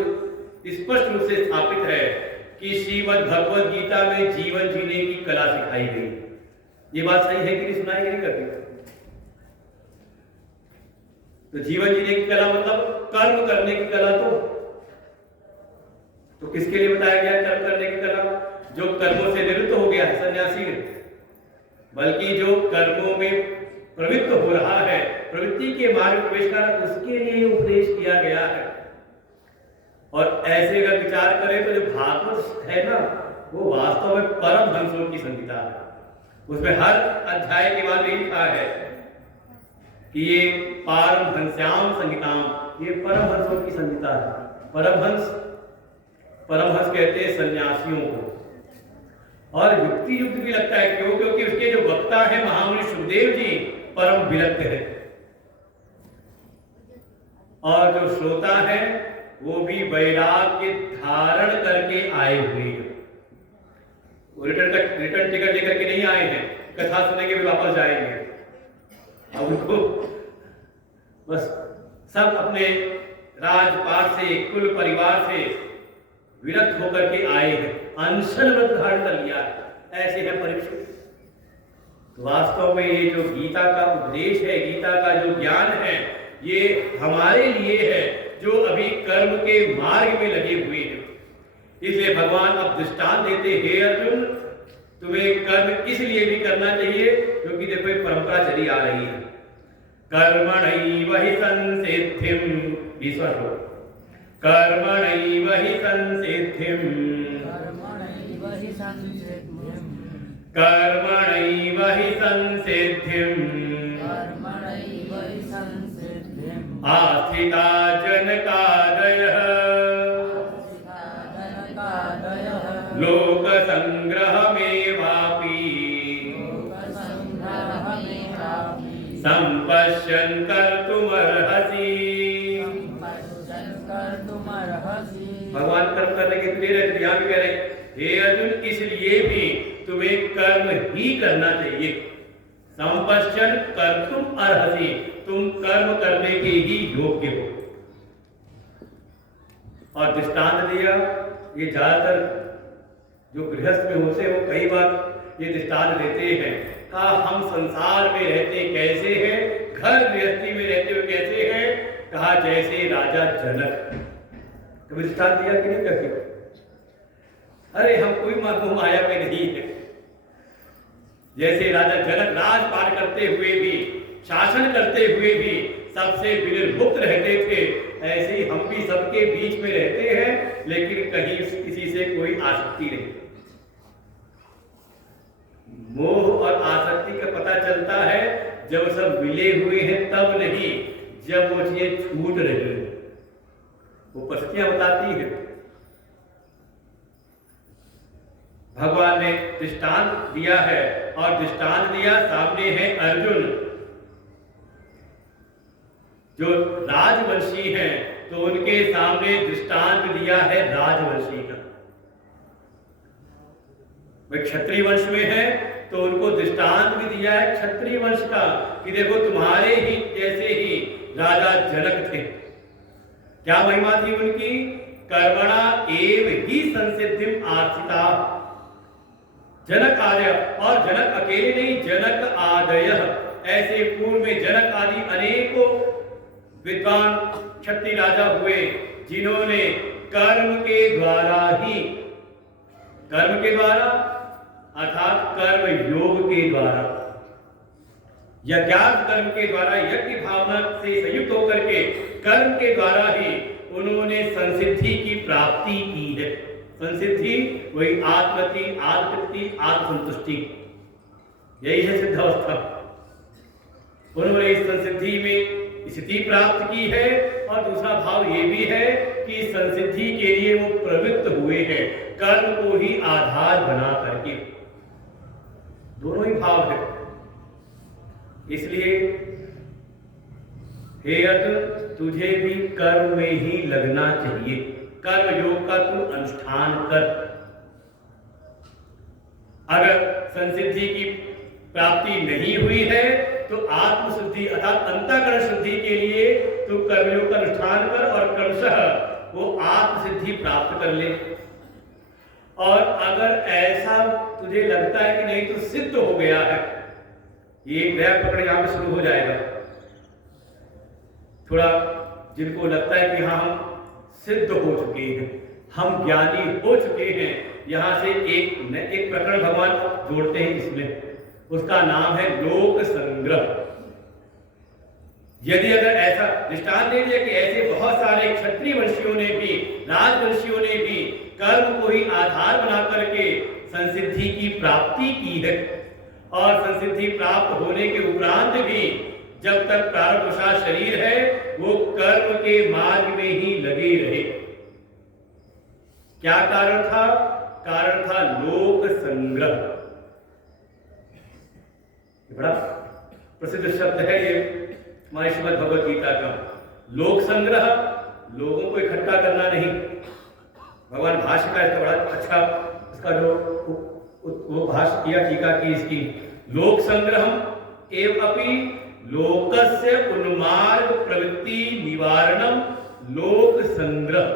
स्पष्ट रूप से स्थापित है कि श्रीमद् भगवद गीता में जीवन जीने की कला सिखाई गई। ये बात सही है कि नहीं? सुनाई नहीं करती। तो जीवन जीने की कला मतलब कर्म करने की कला। तो किसके लिए बताया गया कर्म करने की कला? जो कर्मों से निवृत्त हो गया है, सन्यासी, बल्कि जो कर्मों में प्रवृत्त हो रहा है, प्रवृत्ति के मार्ग में प्रवेश कर, उसके लिए उपदेश किया गया है। और ऐसे अगर विचार करें तो जो भागवत है ना, वो वास्तव में परम हंसों की संहिता है। उसमें हर अध्याय के बाद ये लिखा है कि ये पारमहंस्याम संहिताम, ये परमहंसों की संहिता है। परमहंस कहते हैं सन्यासियों को। और युक्ति युक्त भी लगता है, क्यों? क्योंकि उसके जो वक्ता है महामुनि सुखदेव जी परम विरक्त है, और जो श्रोता है वो भी वैराग्य धारण करके आए हुए हैं। वो रिटर्न टिकट लेकर के नहीं आए हैं, कथा सुनेंगे फिर वापस जाएंगे। अब उनको बस सब अपने राजपाट से, कुल परिवार से विरक्त होकर के आए हैं, अनशन व्रत धारण कर लिया है। ऐसे है परीक्षित। तो वास्तव में ये जो गीता का उपदेश है, गीता का जो ज्ञान है, ये हमारे लिए है जो अभी कर्म के मार्ग में लगे हुए हैं। इसलिए भगवान अब दृष्टांत देते, हे अर्जुन, तुम्हें कर्म इसलिए भी करना चाहिए क्योंकि देखो एक परंपरा चली आ रही है। कर्मणैव हि संसिद्धिं, ईश्वर को कर्मणैव हि संसिद्धिं, कर्मणैव हि संसिद्धिं, कर्मणैव हि संसिद्धिं, कर्मणैव हि संसिद्धिं, आस्थिता जनकादयः, जनकादयः, लोकसंग्रहमेवापि, लोकसंग्रहमेवापि, सम्पश्यन् कर्तुमर्हसि। कर्तुमर्हसि। भगवान कर्म करने के लिए रहते, यहाँ भी कह रहे हैं, हे अर्जुन, इसलिए भी तुम्हें कर्म ही करना चाहिए। संपश्यन् कर्तुम अर्हसि, तुम कर्म करने के ही योग्य हो। और दृष्टांत दिया, ये ज्यादातर जो गृहस्थ में होते हैं वो कई बार ये दृष्टांत देते हैं, कहा हम संसार में रहते कैसे हैं, घर गृहस्थी में रहते हुए कैसे हैं, कहा जैसे राजा जनक। कभी दृष्टांत दिया कि नहीं करते? अरे हम कोई मोह माया में नहीं है। जैसे राजा जनक राजपाट करते हुए भी, शासन करते हुए भी सबसे विनिर्मुक्त रहते थे, ऐसे ही हम भी सबके बीच में रहते हैं, लेकिन कहीं किसी से कोई आसक्ति नहीं। मोह और आसक्ति का पता चलता है जब सब मिले हुए हैं, तब नहीं, जब वो चीजें छूट रही है, वो परिस्थितियां बताती है। भगवान ने दृष्टांत दिया है, और दृष्टांत दिया सामने है अर्जुन जो राजवंशी हैं, तो उनके सामने दृष्टांत दिया है राजवंशी का। वे क्षत्रिय वंश में है तो उनको दृष्टांत भी दिया है क्षत्रिय वंश का, कि देखो तुम्हारे ही जैसे ही राजा जनक थे। क्या महिमा थी उनकी? कर्मणा एव ही संसिद्धिम आर्थिता। जनक आदय, और जनक अकेले नहीं, जनक आदय, ऐसे पूर्व में जनक आदि अनेकों विद्वान क्षत्रिय राजा हुए जिन्होंने कर्म के द्वारा ही, कर्म के द्वारा अर्थात कर्म योग के द्वारा, यज्ञार्थ कर्म के द्वारा, यज्ञ भावना से संयुक्त होकर के कर्म के द्वारा ही उन्होंने संसिद्धि की प्राप्ति की है। संसिद्धि वही आत्मति, आत्मतृप्ति, आत्मसंतुष्टि, यही है सिद्धावस्था। उन्होंने इस संसिद्धि में स्थिति प्राप्त की है, और दूसरा भाव ये भी है कि संसिद्धि के लिए वो प्रवृत्त हुए हैं, कर्म को ही आधार बना करके। दोनों ही भाव है। इसलिए हे अर्जुन, तुझे भी कर्म में ही लगना चाहिए। कर्म योग का तू अनुष्ठान कर। अगर संसिद्धि की प्राप्ति नहीं हुई है तो आत्मशुद्धि अर्थात अंतःकरण शुद्धि के लिए तू कर्मयोग का अनुष्ठान कर, और क्रमशः वो आत्मसिद्धि प्राप्त कर ले। और अगर ऐसा तुझे लगता है कि नहीं तो सिद्ध हो गया है, ये व्याप पकड़ यहां पे शुरू हो जाएगा। थोड़ा जिनको लगता है कि हाँ हम सिद्ध हो चुके हैं, हम ज्ञानी हो चुके हैं, यहां से एक प्रकरण भगवान जोड़ते हैं इसमें, उसका नाम है लोक संग्रह। यदि अगर ऐसा दृष्टांत दे दिया कि ऐसे बहुत सारे क्षत्रिय वंशियों ने भी, राजवंशियों ने भी कर्म को ही आधार बना करके संसिद्धि की प्राप्ति की है, और संसिद्धि प्राप्त होने के उपरांत भी जब तक प्रारब्धवश शरीर है वो कर्म के मार्ग में ही लगे रहे। क्या कारण था? कारण था लोक संग्रह। बड़ा प्रसिद्ध शब्द है ये हमारी श्रीमद् भगवद गीता का। लोक संग्रह, लोगों को इकट्ठा करना नहीं। भगवान भाष्य का इसका बड़ा अच्छा इसका जो वो भाष्य किया टीका की इसकी, लोक संग्रहम एवं अपि लोकस्य उन्मार्ग प्रवृत्ति निवारणम लोक संग्रह।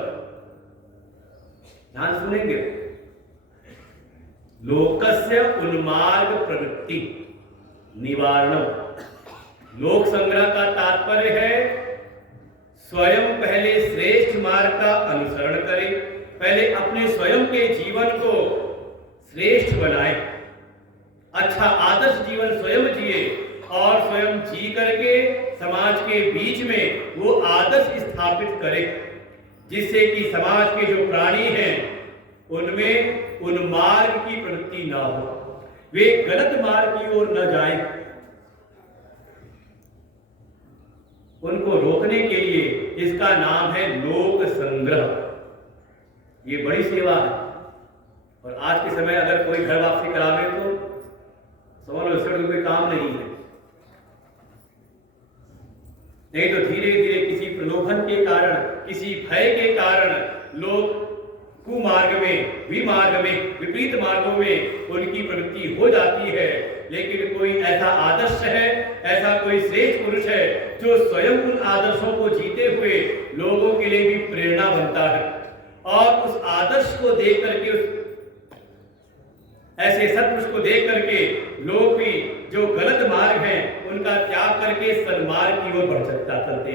ध्यान सुनेंगे, लोकस्य उन्मार्ग प्रवृत्ति निवारणम। लोक संग्रह का तात्पर्य है स्वयं पहले श्रेष्ठ मार्ग का अनुसरण करें, पहले अपने स्वयं के जीवन को श्रेष्ठ बनाए, अच्छा आदर्श जीवन स्वयं जिए और स्वयं जी करके समाज के बीच में वो आदर्श स्थापित करे, जिससे कि समाज के जो प्राणी हैं उनमें उन्मार्ग की प्रवृत्ति ना हो, वे गलत मार्ग की ओर न जाएं। उनको रोकने के लिए इसका नाम है लोक संग्रह। ये बड़ी सेवा है और आज के समय अगर कोई घर वापसी करावे तो समझ लो इसका कोई काम नहीं है, नहीं तो धीरे धीरे किसी प्रलोभन के कारण, किसी भय के कारण लोग कुमार्ग में, विमार्ग में, विपरीत मार्गों में उनकी प्रवृत्ति हो जाती है। लेकिन कोई ऐसा आदर्श है, ऐसा कोई श्रेष्ठ पुरुष है जो स्वयं उन आदर्शों को जीते हुए लोगों के लिए भी प्रेरणा बनता है और उस आदर्श को देख करके, ऐसे सत्पुरुष को देख करके लोग भी जो गलत मार्ग हैं उनका त्याग करके सन्मार्ग की ओर बढ़ सकता चलते।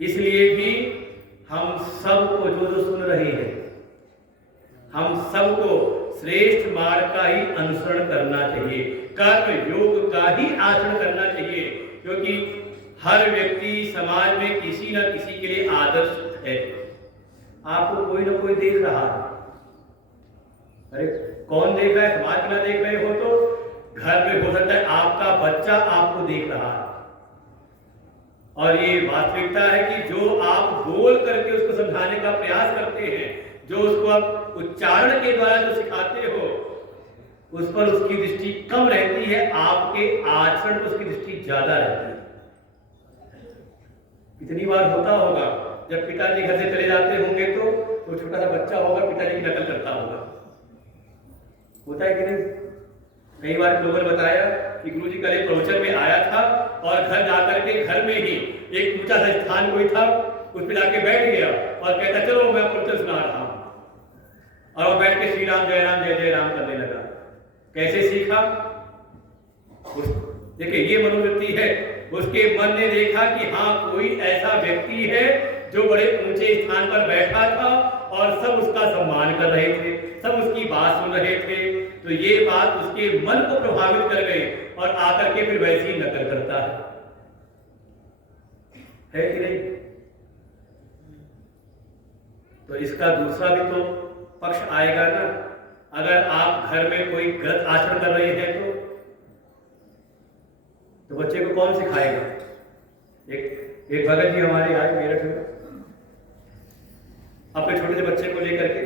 इसलिए भी हम सबको जो सुन रहे हैं, हम सबको श्रेष्ठ मार्ग का ही अनुसरण करना चाहिए, कर्म योग का ही आचरण करना चाहिए, क्योंकि हर व्यक्ति समाज में किसी न किसी के लिए आदर्श है। आपको कोई ना कोई देख रहा है, अरे कौन देख रहा है? समाज में देख रहे हो तो घर में हो सकता है आपका बच्चा आपको देख रहा है। और ये वास्तविकता है कि जो आप बोल करके उसको समझाने का प्रयास करते हैं, जो उसको आप उच्चारण के द्वारा जो सिखाते हो, उस पर उसकी दृष्टि कम रहती है, आपके आचरण पर उसकी दृष्टि ज्यादा रहती है। कितनी बार होता होगा जब पिताजी घर से चले जाते होंगे तो छोटा सा बच्चा होगा पिताजी की नकल करता होगा, होता है कि नहीं? कई बार लोगों ने बताया कि गुरुजी कल एक प्रवचन में आया था और घर जाकर के घर में ही एक ऊंचा सा स्थान कोई था, उस पर जाके बैठ गया और कहता चलो मैं प्रवचन सुना रहा हूं, और वो बैठ के श्री राम जय जय राम करने लगा। कैसे सीखा? देखिए ये मनोवृत्ति है, उसके मन ने देखा कि हाँ कोई ऐसा व्यक्ति है जो बड़े ऊंचे स्थान पर बैठा था और सब उसका सम्मान कर रहे थे, सब उसकी बात सुन रहे थे, तो ये बात उसके मन को प्रभावित कर गई और आकर के फिर वैसी नकल करता है कि नहीं? तो इसका दूसरा भी तो पक्ष आएगा ना। अगर आप घर में कोई गलत आचरण कर रहे हैं तो बच्चे को कौन सिखाएगा? एक भगत जी हमारे आए मेरठ में, अपने छोटे से बच्चे को लेकर के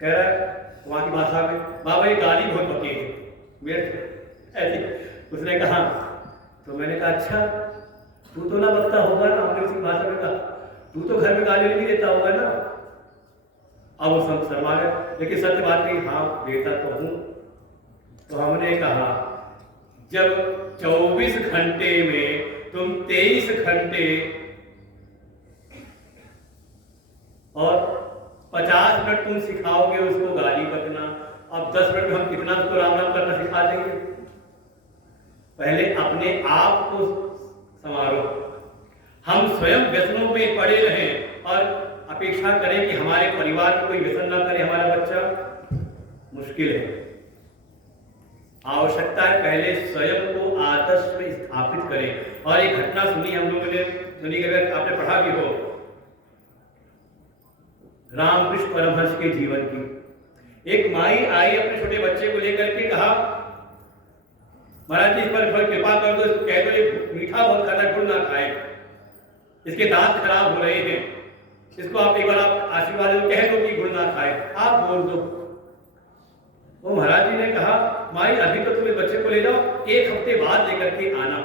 कह रहा है वहां की भाषा में, बाबा ये गाली बहुत पकी है मेरठ ऐसी। उसने कहा, तो मैंने कहा अच्छा तू तो ना बकता होगा ना, हमने उसी भाषा में कहा तू तो घर में गाली नहीं देता होगा ना। अब वो सब शर्मा गए, लेकिन सत्य बात कही हाँ देता तो हूं। तो हमने कहा जब 24 घंटे में तुम 23 घंटे और 50 मिनट तुम सिखाओगे उसको गाली बकना, अब 10 मिनट में हम कितना उसको राम राम करना सिखा देंगे? पहले अपने आप को संवारो। हम स्वयं व्यसनों में पड़े रहें और अपेक्षा करें कि हमारे परिवार में कोई व्यसन ना करे हमारा बच्चा, मुश्किल है। आवश्यकता है पहले स्वयं को आदर्श में स्थापित करें। और एक घटना सुनी हम लोगों ने, सुनी अगर आपने पढ़ा भी हो, रामकृष्ण परमहंस के जीवन की। एक माई आई अपने छोटे बच्चे को लेकर के, कहा महाराज जी इस पर थोड़ी कृपा कर दो, इसको कह दो ये मीठा बहुत खाता है, गुड़ ना खाए, इसके दांत खराब हो रहे हैं, इसको आप एक बार आप आशीर्वाद दो, कह दो कि गुड़ ना खाए, आप बोल दो। वो महाराज जी ने कहा माई अभी तो तुम्हें बच्चे को ले जाओ, 1 हफ्ते बाद लेकर के आना,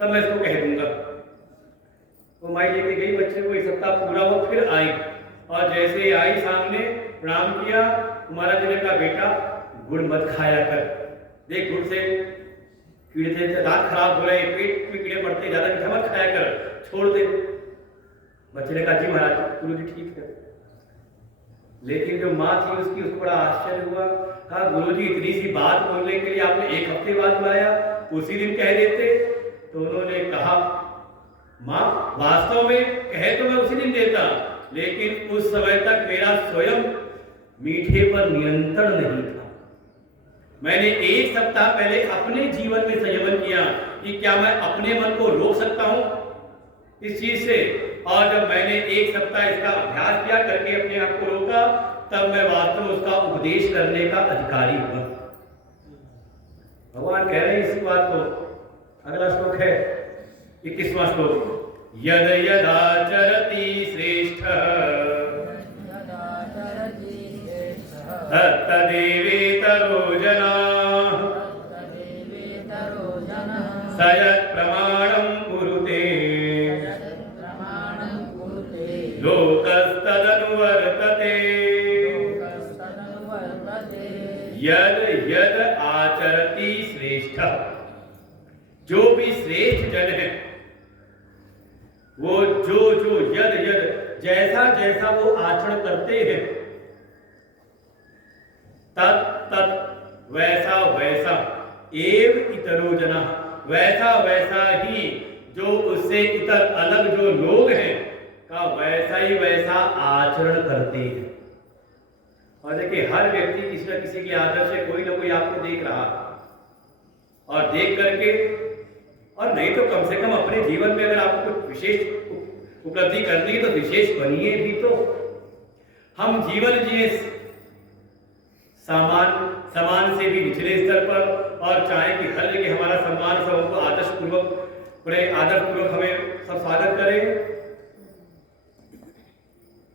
तब मैं इसको कह दूंगा। वो माई लेके गई बच्चे को, 1 सप्ताह पूरा वो फिर आई, और जैसे आई सामने प्रणाम किया। महाराज जी ने कहा बेटा गुड़ मत खाया कर, देख गुड़ से कीड़े से दांत खराब हो रहे, पेट में कीड़े पड़ते, ज्यादा मीठा मत खाया कर, छोड़ दे। बच्चे ने कहा जी महाराज गुरु जी ठीक है। लेकिन जो माँ थी उसको बड़ा आश्चर्य हुआ। कहा गुरु जी इतनी सी बात बोलने के लिए आपने एक हफ्ते बाद बुलाया, उसी दिन कह देते। तो उन्होंने कहा माँ वास्तव में कहे तो मैं उसी दिन देता, लेकिन उस समय तक मेरा स्वयं मीठे पर नियंत्रण नहीं था। मैंने एक सप्ताह पहले अपने जीवन में संयमन किया कि क्या मैं अपने मन को रोक सकता हूं इस चीज से, और जब मैंने एक सप्ताह इसका अभ्यास किया करके अपने आप को रोका, तब मैं वास्तव में उसका उपदेश करने का अधिकारी हुआ। भगवान कह रहे हैं इसी बात को। अगला श्लोक है 21वां श्लोक। यद यदाचरति श्रेष्ठः तत्तदेवेतरो जनाः स यत्प्रमाणं कुरुते लोकस्तदनुवर्तते। यद यद आचरति श्रेष्ठः, जो भी श्रेष्ठ जन है वो जो यद यद जैसा जैसा वो आचरण करते हैं, तत् तत् वैसा वैसा, एव इतरो जना वैसा वैसा ही जो उससे इतर अलग जो लोग हैं का वैसा ही वैसा आचरण करते हैं। और देखिए हर व्यक्ति किसी न किसी के आदर्श से कोई ना कोई आपको देख रहा है, और देख करके, और नहीं तो कम से कम अपने जीवन में अगर आपको कुछ विशेष उपलब्धि करनी है तो विशेष बनिए भी। तो हम जीवन जिए समान से भी निचले स्तर पर, और चाहे कि हर जगह हमारा सम्मान, सब हमको आदर्शपूर्वक, बड़े आदर्शपूर्वक हमें सब स्वागत करें।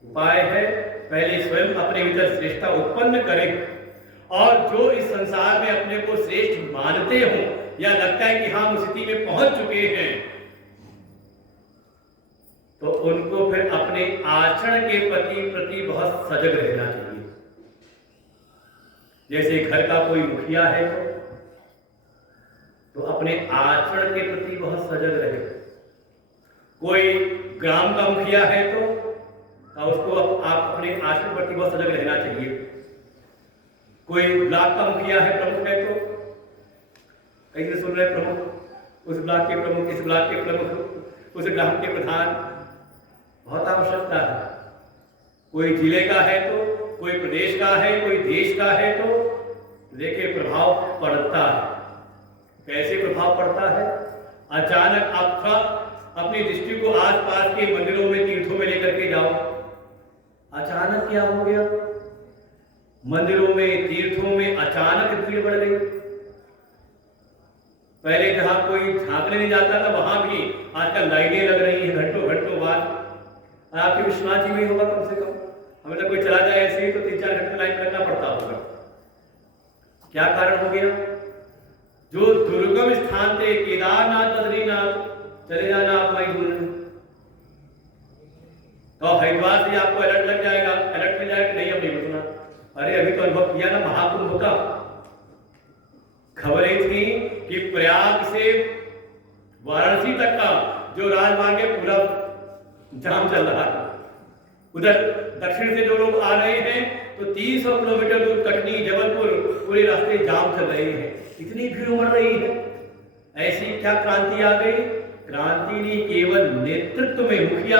उपाय है पहले स्वयं अपने भीतर श्रेष्ठता उत्पन्न करें, और जो इस संसार में अपने को श्रेष्ठ मानते हो या लगता है कि हम स्थिति में पहुंच चुके हैं, तो उनको फिर अपने आचरण के प्रति बहुत सजग रहना चाहिए। जैसे घर का कोई मुखिया है तो अपने आचरण के प्रति बहुत सजग रहे। कोई ग्राम का मुखिया है तो उसको आप अपने आचरण प्रति बहुत सजग रहना चाहिए। कोई ब्लॉक का मुखिया है, प्रमुख है, तो कई से सुन रहे प्रमुख, उस ब्लॉक के प्रमुख, इस ब्लॉक के प्रमुख, उस ग्राम के प्रधान, बहुत आवश्यकता है। कोई जिले का है तो, कोई प्रदेश का है, कोई देश का है, तो देखिए प्रभाव पड़ता है। कैसे प्रभाव पड़ता है? अचानक आप अपनी दृष्टि को आसपास के मंदिरों में, तीर्थों में लेकर के जाओ, अचानक क्या हो गया? मंदिरों में, तीर्थों में अचानक भीड़ बढ़ गई। पहले जहां कोई झांकने नहीं जाता था वहां भी आजकल लाइनें लग रही है घंटों घंटों बाद। आपके विश्वनाथ जी में होगा कम से कम, हमें तो कोई चला जाए ऐसे ही तो 3-4 घंटे लाइन में लगना पड़ता होगा। क्या कारण हो गया? जो दुर्गम स्थान थे, केदारनाथ, बद्रीनाथ, चले जाना आप वहीं दूर, तो हरिद्वार से आपको अलर्ट लग जाएगा, अलर्ट मिल जाएगा, नहीं अब नहीं बचना। अरे अभी तो अनुभव किया ना महाकुंभ का, खबरें थी कि प्रयाग से वाराणसी तक का जो राजमार्ग है पूरा जाम चल रहा है। उधर दक्षिण से जो लोग आ रहे हैं तो 300 किलोमीटर दूर कटनी, जबलपुर, पूरे रास्ते जाम चल रहे हैं। इतनी भीड़ उमड़ रही है। ऐसी क्या क्रांति आ गई? क्रांति नहीं, केवल नेतृत्व में मुखिया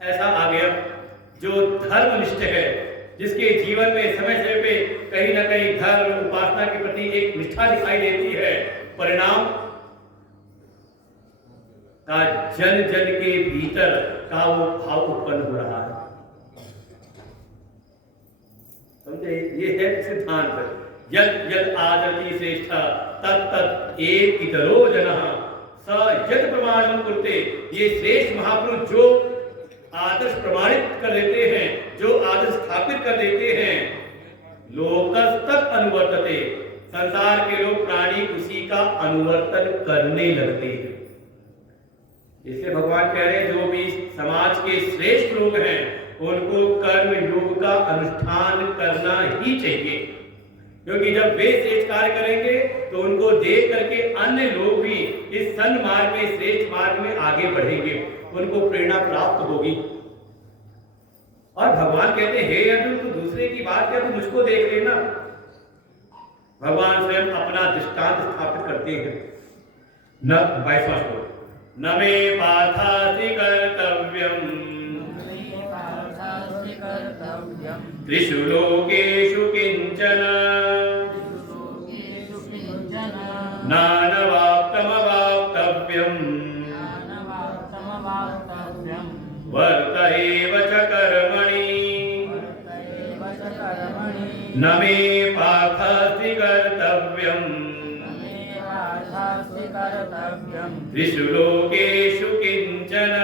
ऐसा आ गया जो धर्मनिष्ठ है, जिसके जीवन में समय समय पे कहीं ना कहीं धर्म उपासना के प्रति एक निष्ठा दिखाई देती है। परिणाम का जन जन के भीतर का वो भाव उत्पन्न हो रहा है। समझे? ये है सिद्धांत। यद यद आचरति श्रेष्ठ तत् तत् एव इतरो जनः स यद प्रमाणं कुरुते। ये श्रेष्ठ महापुरुष जो आदर्श प्रमाणित कर देते हैं, जो आदर्श स्थापित कर देते हैं, लोकस्तत् अनुवर्तते, संसार के लोग प्राणी उसी का अनुवर्तन करने लगते हैं। इसलिए भगवान कह रहे हैं जो भी समाज के श्रेष्ठ लोग हैं उनको कर्म योग का अनुष्ठान करना ही चाहिए, क्योंकि जब वे श्रेष्ठ कार्य करेंगे तो उनको देख करके अन्य लोग भी इस सन्मार्ग में, श्रेष्ठ मार्ग में आगे बढ़ेंगे, उनको प्रेरणा प्राप्त होगी। और भगवान कहते हैं, हे अर्जुन, तू दूसरे की बात क्या, तू मुझको देख लेना। भगवान स्वयं अपना दृष्टांत स्थापित करते हैं। न 22वां श्लोक, न मे पार्थासि कर्तव्यम् त्रिषु लोकेषु किंचन नानवाप्तमवाप्तव्यम् वर्त एव च कर्मणि न मे पार्थासि कर्तव्यम् त्रिषु लोकेषु किंचन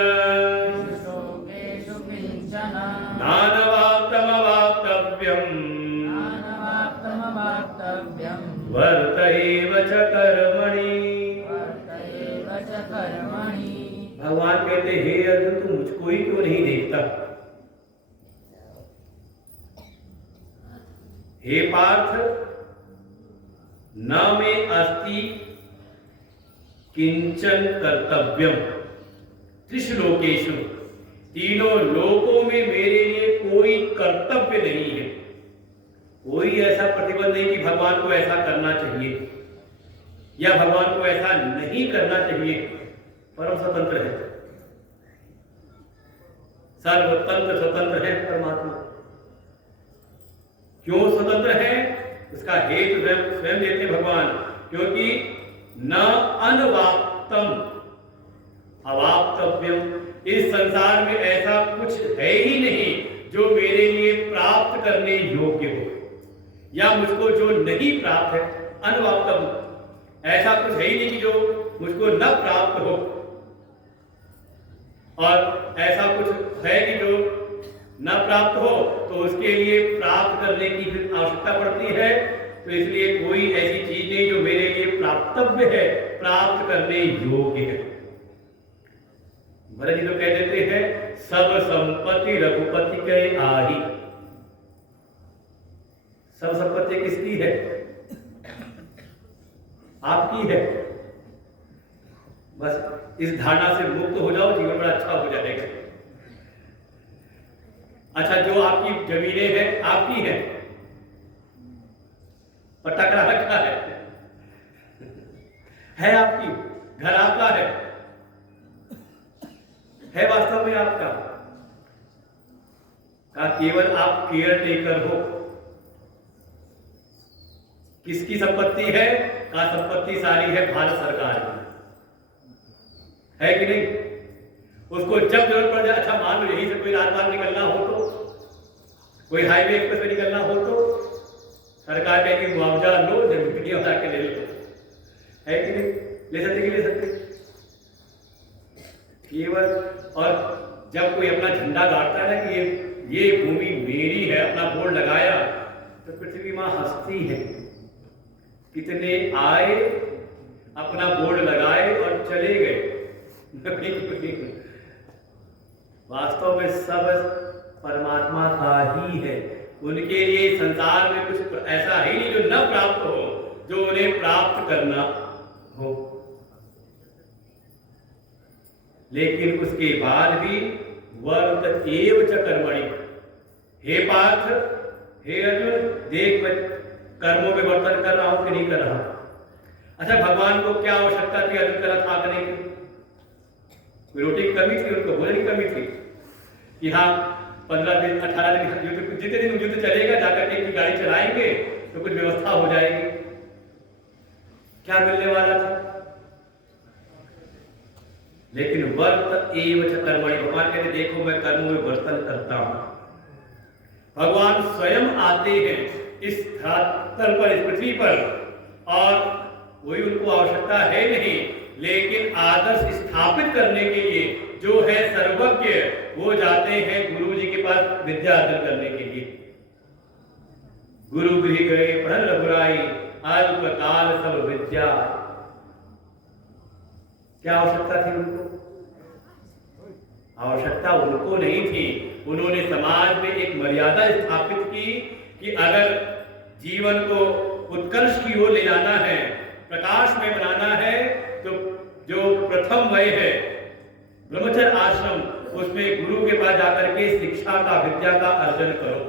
नानवाप्तमवाप्तव्यम् वर्त एव च कर्मणि। भगवान कहते, हे अर्जुन, तू मुझको ही क्यों नहीं देखता? हे पार्थ, न मे अस्ति किंचन कर्तव्यम त्रिषु लोकेषु, तीनों लोकों में मेरे लिए कोई कर्तव्य नहीं है। कोई ऐसा प्रतिबंध नहीं कि भगवान को ऐसा करना चाहिए या भगवान को ऐसा नहीं करना चाहिए। परम स्वतंत्र है, सर्वतंत्र स्वतंत्र है परमात्मा। क्यों स्वतंत्र है? उसका हेतु स्वयं देते भगवान, क्योंकि न अनवाप्तम अवाप्तव्यम, इस संसार में ऐसा कुछ है ही नहीं जो मेरे लिए प्राप्त करने योग्य हो, या मुझको जो नहीं प्राप्त है। अनवाप्तम, ऐसा कुछ है ही नहीं कि जो मुझको न प्राप्त हो, और ऐसा कुछ है कि जो न प्राप्त हो तो उसके लिए प्राप्त करने की फिर आवश्यकता पड़ती है। तो इसलिए कोई ऐसी चीज नहीं जो मेरे लिए प्राप्तव्य है, प्राप्त करने योग्य है। भरत जी तो कह देते हैं, सब संपत्ति रघुपति के आही। सब संपत्ति किसकी है? आपकी है। बस इस धारणा से मुक्त हो जाओ, जीवन बड़ा अच्छा हो जाएगा। अच्छा, जो आपकी जमीनें हैं आपकी हैं, पट्टा करा रखा है आपकी, घर आपका है वास्तव में आपका। का केवल आप केयर टेकर हो। किसकी संपत्ति है? का संपत्ति सारी है भारत सरकार की, है कि नहीं? उसको जब जरूरत पड़ जाए, अच्छा मान लो यहीं से कोई राजमार्ग निकलना हो तो, कोई हाईवे एक्सप्रेस में निकलना हो तो सरकार कहेगी मुआवजा लो, जमीन उठा के ले लो, है कि नहीं? ले सकते कि ले सकते? केवल, और जब कोई अपना झंडा गाड़ता है ना कि ये भूमि मेरी है, अपना बोर्ड लगाया, तो पृथ्वी मां हंसती है। कितने आए, अपना बोर्ड लगाए और चले गए। वास्तव में सब परमात्मा का ही है। उनके लिए संसार में कुछ ऐसा ही नहीं जो न प्राप्त हो, जो उन्हें प्राप्त करना हो। लेकिन उसके बाद भी वर्त एव च कर्मणि। हे पार्थ, हे अर्जुन, देख मैं कर्मों में वर्तन कर रहा हूं कि नहीं कर रहा। अच्छा, भगवान को क्या आवश्यकता थी अर्जुन का रथ हाँकने की? रोटी की कमी थी, उनको भोजन की कमी थी कि हाँ 15 दिन 18 दिन जितने दिन युद्ध चलेगा, जाकर के की गाड़ी चलाएंगे तो कुछ व्यवस्था हो जाएगी। क्या मिलने वाला था? लेकिन वर्त एव च कर्मणि। भगवान कहते देखो मैं कर्मों में वर्तन करता हूं। भगवान स्वयं आते हैं इस धरातल पर, इस पृथ्वी पर, और कोई उनको आवश्यकता है नहीं, लेकिन आदर्श स्थापित करने के लिए जो है सर्वज्ञ, वो जाते हैं गुरु जी के पास विद्या अर्जन करने के लिए। गुरु गृह गए पढ़न रघुराई, अल्प काल सब विद्या। क्या आवश्यकता थी उनको? आवश्यकता उनको नहीं थी, उन्होंने समाज में एक मर्यादा स्थापित की कि अगर जीवन को उत्कर्ष की ओर ले जाना है, प्रकाश में बनाना है, तो जो प्रथम वय है ब्रह्मचर्य आश्रम, उसमें गुरु के पास जाकर के शिक्षा का, विद्या का अर्जन करो।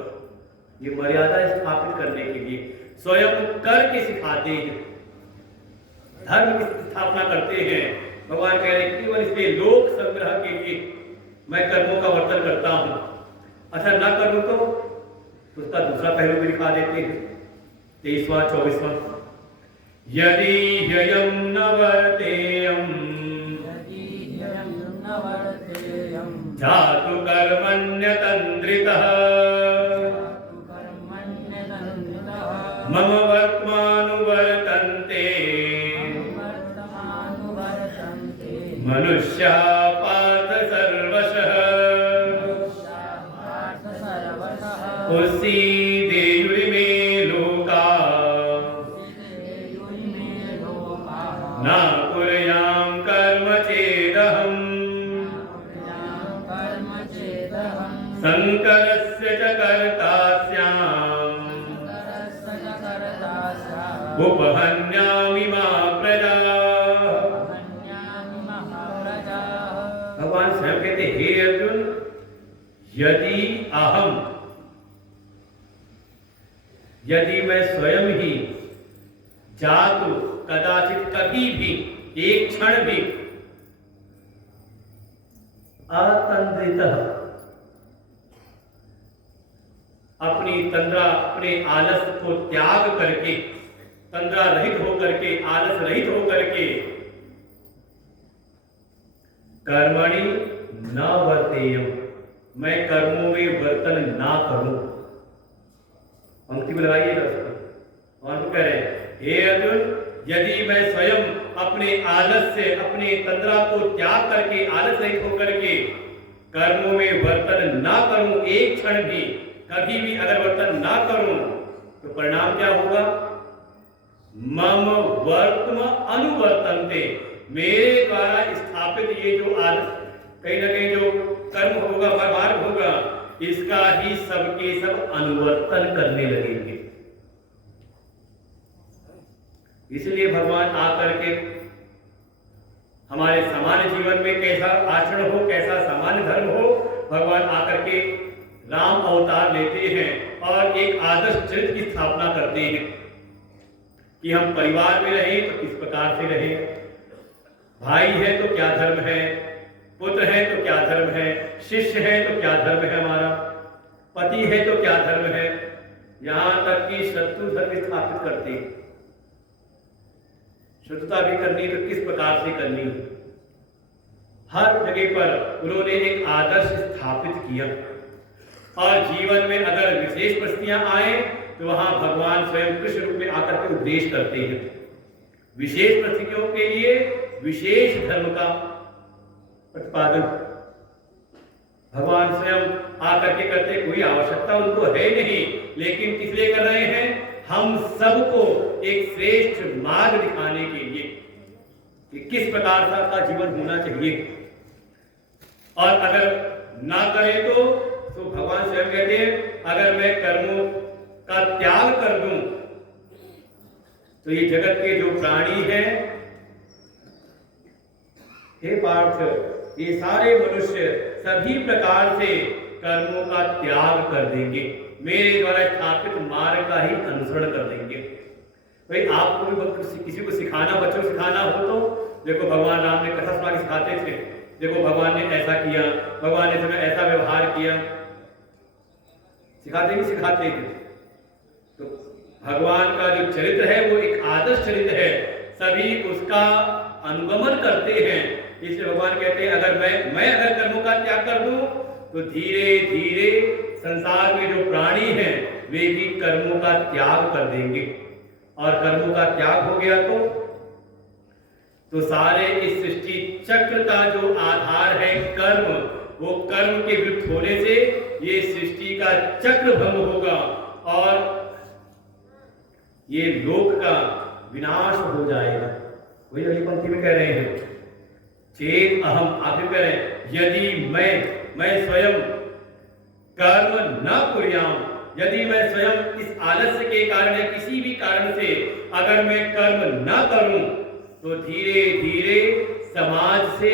ये मर्यादा स्थापित करने के लिए स्वयं करके सिखाते हैं, धर्म की स्थापना करते हैं। भगवान कह रहे हैं केवल इसलिए लोक संग्रह के लिए मैं कर्मों का वर्तन करता हूं, अच्छा ना करूं तो उसका दूसरा पहलू भी दिखा देते हैं। 23वां 24वां, यदि ह्ययं न वर्तेयं जातु कर्मण्यतन्द्रितः मम वर्त्मानुवर्तन्ते मनुष्या पार्थ सर्वशः उसीदेयुरिमे लोका न कुर्यां कर्म चेदहम् संकरस्य च कर्ता स्याम् उपहन्यामि मा प्रजा। भगवान स्वयं कहते, हे अर्जुन, यदि मैं स्वयं ही जातु कदाचित कभी भी एक क्षण भी अतंद्रितः अपनी तंद्रा, अपने आलस को त्याग करके, तंद्रा रहित होकर के, आलस रहित होकर के, कर्मणि न वर्तेयं, मैं कर्मों में वर्तन ना करूं। पंक्ति में लगाइएगा उसको। और कह रहे हैं, हे अर्जुन, यदि मैं स्वयं अपने आलस से, अपने तंद्रा को त्याग करके, आलस रहित होकर के कर्मों में वर्तन ना करूं, एक क्षण भी, कभी भी अगर वर्तन ना करूं, तो परिणाम क्या होगा? मम वर्त्म अनुवर्तन्ते, मेरे द्वारा स्थापित ये जो आदत, कहीं ना कहीं जो कर्म होगा, मार्ग होगा, इसका ही सबके सब अनुवर्तन करने लगेंगे। इसलिए भगवान आकर के हमारे सामान्य जीवन में कैसा आचरण हो, कैसा सामान्य धर्म हो, भगवान आकर के राम अवतार लेते हैं और एक आदर्श चरित्र की स्थापना करते हैं कि हम परिवार में रहें तो किस प्रकार से रहें, भाई है तो क्या धर्म है, पुत्र है तो क्या धर्म है, शिष्य है तो क्या धर्म है, हमारा पति है तो क्या धर्म है, यहां तक कि शत्रु धर्म स्थापित करते हैं। शत्रुता भी करनी तो किस प्रकार से करनी, हर जगह पर उन्होंने एक आदर्श स्थापित किया। और जीवन में अगर विशेष परिस्थितियां आए तो वहां भगवान स्वयं कृष्ण रूप में आकर के उपदेश करते हैं। विशेष परिस्थितियों के लिए विशेष धर्म का प्रतिपादन भगवान स्वयं आकर के करते, कोई आवश्यकता उनको है नहीं, लेकिन किस लिए कर रहे हैं? हम सबको एक श्रेष्ठ मार्ग दिखाने के लिए कि किस प्रकार का जीवन होना चाहिए। और अगर ना करें तो भगवान स्वयं कहते हैं, अगर मैं कर्मों का त्याग कर दूं तो ये जगत के जो प्राणी हैं, हे पार्थ, ये सारे मनुष्य सभी प्रकार से कर्मों का त्याग कर देंगे, मेरे द्वारा स्थापित मार्ग का ही अनुसरण कर देंगे। भाई आपको भी किसी को सिखाना, बच्चों को सिखाना हो तो देखो, भगवान राम ने कथा सुना के सिखाते थे, देखो भगवान ने ऐसा किया, भगवान ने तुम्हें ऐसा व्यवहार किया, सिखाते नहीं सिखाते थे। तो भगवान का जो चरित्र है वो एक आदर्श चरित्र है, सभी उसका अनुगमन करते हैं। इसलिए भगवान कहते हैं, अगर मैं अगर कर्मों का त्याग कर दूं तो धीरे धीरे संसार में जो प्राणी हैं वे भी कर्मों का त्याग कर देंगे। और कर्मों का त्याग हो गया तो सारे इस सृष्टि चक्र का जो आधार है कर्म, वो कर्म के विरुद्ध होने से ये सृष्टि का चक्र भंग होगा और ये लोक का विनाश हो जाएगा। वही अगली पंक्ति में कह रहे हैं, चेत अहम, आप कह रहे हैं, यदि मैं स्वयं कर्म न कुर्याम, यदि मैं स्वयं इस आलस्य के कारण या किसी भी कारण से अगर मैं कर्म न करूं तो धीरे धीरे समाज से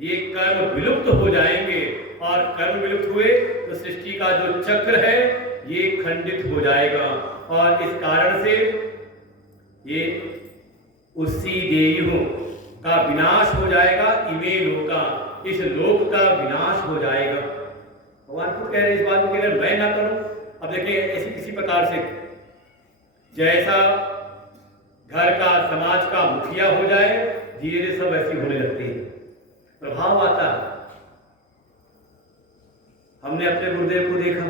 ये कर्म विलुप्त हो जाएंगे, और कर्म विलुप्त हुए तो सृष्टि का जो चक्र है ये खंडित हो जाएगा, और इस कारण से ये उसी देयों का विनाश हो जाएगा, इमे लोका, इस लोक का विनाश हो जाएगा। भगवान खुद कह रहे हैं इस बात को कि अगर मैं ना करूं, अब देखिए ऐसी किसी प्रकार से जैसा घर का समाज का मुखिया हो जाए, धीरे धीरे सब ऐसी होने लगती है, प्रभाव आता है। हमने अपने गुरुदेव को देखा,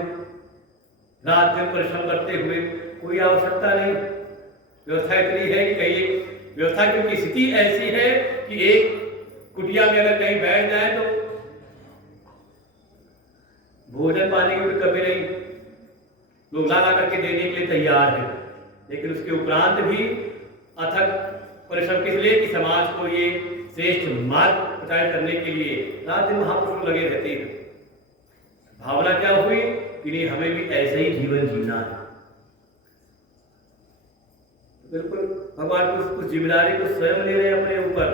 रात दिन परिश्रम करते हुए, कोई आवश्यकता नहीं, व्यवस्था इतनी है कि कहीं व्यवस्था की स्थिति ऐसी है कि एक कुटिया में अगर कहीं बैठ जाए तो भोजन पानी की कोई कमी नहीं, लोग ला करके देने के लिए तैयार है, लेकिन उसके उपरांत भी अथक परिश्रम किस लिए कि समाज को ये श्रेष्ठ मार्ग प्रचारित करने के लिए रात दिन महापुरुष लगे रहते हैं। भावना क्या हुई कि नहीं, हमें भी ऐसे ही जीवन जीना है। बिल्कुल भगवान उस जिम्मेदारी को स्वयं ले रहे हैं अपने ऊपर,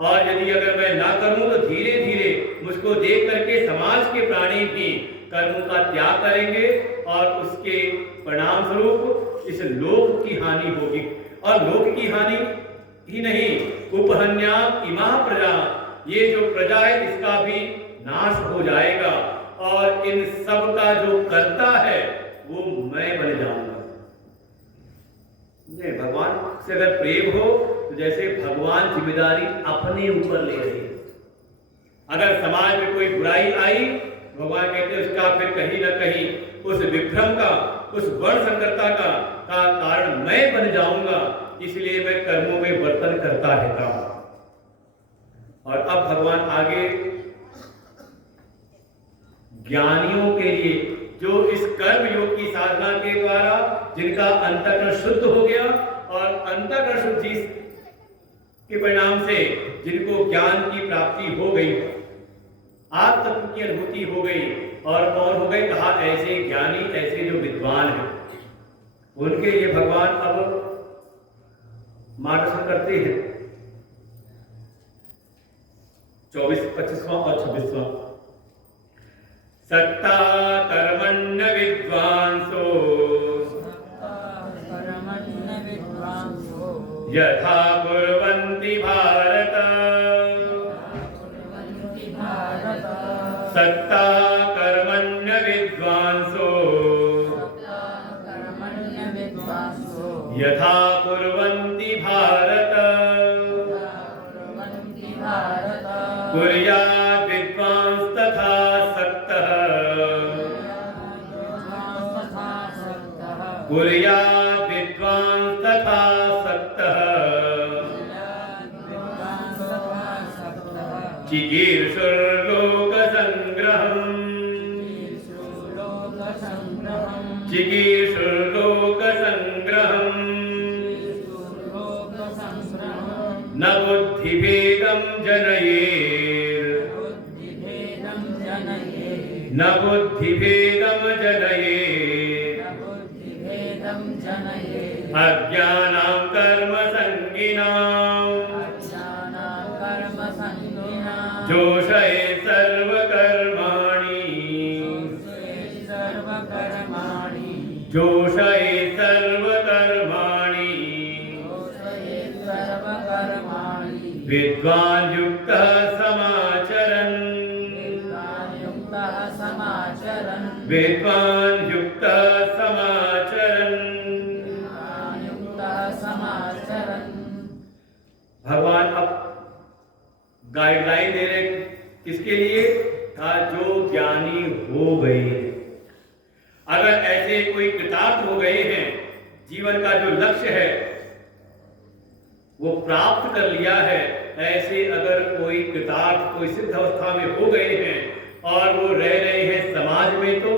और यदि अगर मैं ना करूं तो धीरे धीरे मुझको देख करके समाज के प्राणी भी कर्मों का त्याग करेंगे, और उसके परिणाम स्वरूप इस लोक की हानि होगी, और लोक की हानि ही नहीं, उपहन्या इमा प्रजा, ये जो प्रजा है इसका भी नाश हो जाएगा, और इन सब का जो कर्ता है वो मैं बन जाऊंगा। नहीं, भगवान से अगर प्रेम हो तो जैसे भगवान जिम्मेदारी अपने ऊपर ले रहे हैं। अगर समाज में कोई बुराई आई, भगवान कहते हैं उसका फिर कहीं ना कहीं उस विभ्रम का, उस वर्ण संकरता का कारण मैं बन जाऊंगा, इसलिए मैं कर्मों में वर्तन करता रहता हूं। और अब भगवान आगे ज्ञानियों के लिए, जो इस कर्म योग की साधना के द्वारा जिनका अंतःकरण शुद्ध हो गया, और अंतःकरण शुद्धि के परिणाम से जिनको ज्ञान की प्राप्ति हो गई, आत्म तत्व की अनुभूति हो गई, और कौन हो गए, कहा ऐसे ज्ञानी, ऐसे जो विद्वान हैं, उनके लिए भगवान अब मार्गदर्शन करते हैं। 24, 25वां और 26वां। सत्ता कर्मण्य विद्वांसो यथा कुर्वन्ति भारत, सत्ता कर्मण्य विद्वांसो यथा कुर्वन्ति भारत, कुर्यात् विद्वांस तथा सक्तः, कुर्यात् विद्वांस तथा सक्तः, चिकीर्षुर्लोक संग्रहम्, चिकीर्षुर्लोक संग्रहम्, न बुद्धिभेदं जनयेत्, न बुद्धिभेदं जनयेत्, अज्ञानां कर्म संगिनां, जोषयेत् सर्वकर्माणि, जोषयेत् सर्वकर्माणि, विद्वान् युक्तः समाचरन्, विद्वान् युक्तः समाचरन्। भगवान अब गाइडलाइन दे रहे किसके लिए, था जो ज्ञानी हो गए, अगर ऐसे कोई कृतार्थ हो गए हैं, जीवन का जो लक्ष्य है वो प्राप्त कर लिया है, ऐसे अगर कोई कृतार्थ, कोई सिद्ध अवस्था में हो गए हैं और वो रह रहे हैं समाज में, तो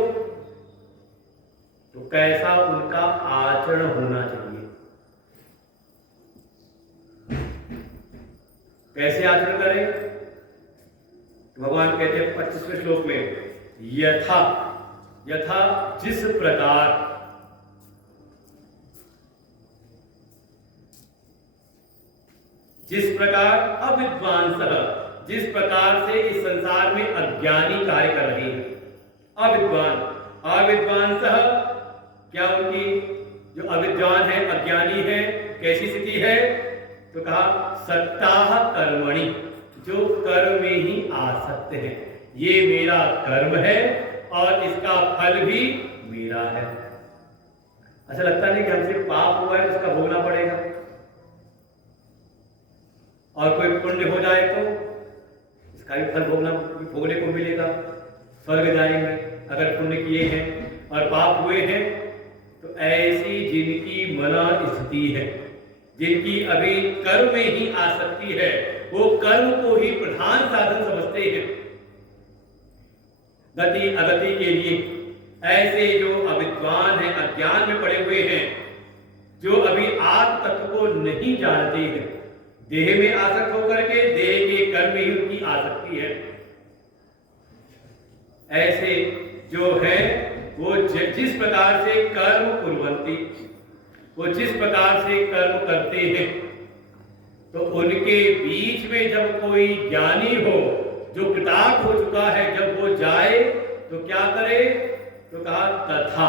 कैसा उनका आचरण होना चाहिए, कैसे आचरण करें। भगवान कहते हैं 25वें श्लोक में, यथा यथा जिस प्रकार अविद्वांसः, जिस प्रकार से इस संसार में अज्ञानी कार्य कर रहे हैं। अविद्वांसः क्या उनकी जो अविद्वान है, अज्ञानी है, कैसी स्थिति है? तो कहा सत्ताः कर्मणि, जो कर्म में ही आसक्त है। ये मेरा कर्म है और इसका फल भी मेरा है। अच्छा लगता नहीं कि हमसे पाप हुआ है तो उसका भोगना पड़ेगा, और कोई पुण्य हो जाए तो इसका भी फल भोगने को मिलेगा, स्वर्ग जाएंगे अगर पुण्य किए हैं। और पाप हुए हैं तो ऐसी जिनकी मना स्थिति है, जिनकी अभी कर्म में ही आसक्ति है, वो कर्म को ही प्रधान साधन समझते हैं गति अगति के लिए। ऐसे जो अविद्वान हैं, अज्ञान में पड़े हुए हैं, जो अभी आत्म तत्व को नहीं जानते हैं, देह में आसक्त होकर के देह के कर्म ही उनकी आसक्ति है, ऐसे जो है वो जिस प्रकार से कर्म कुर्वन्ति, वो जिस प्रकार से कर्म करते हैं, तो उनके बीच में जब कोई ज्ञानी हो जो कृतार्थ हो चुका है, जब वो जाए तो क्या करे? तो कहा तथा।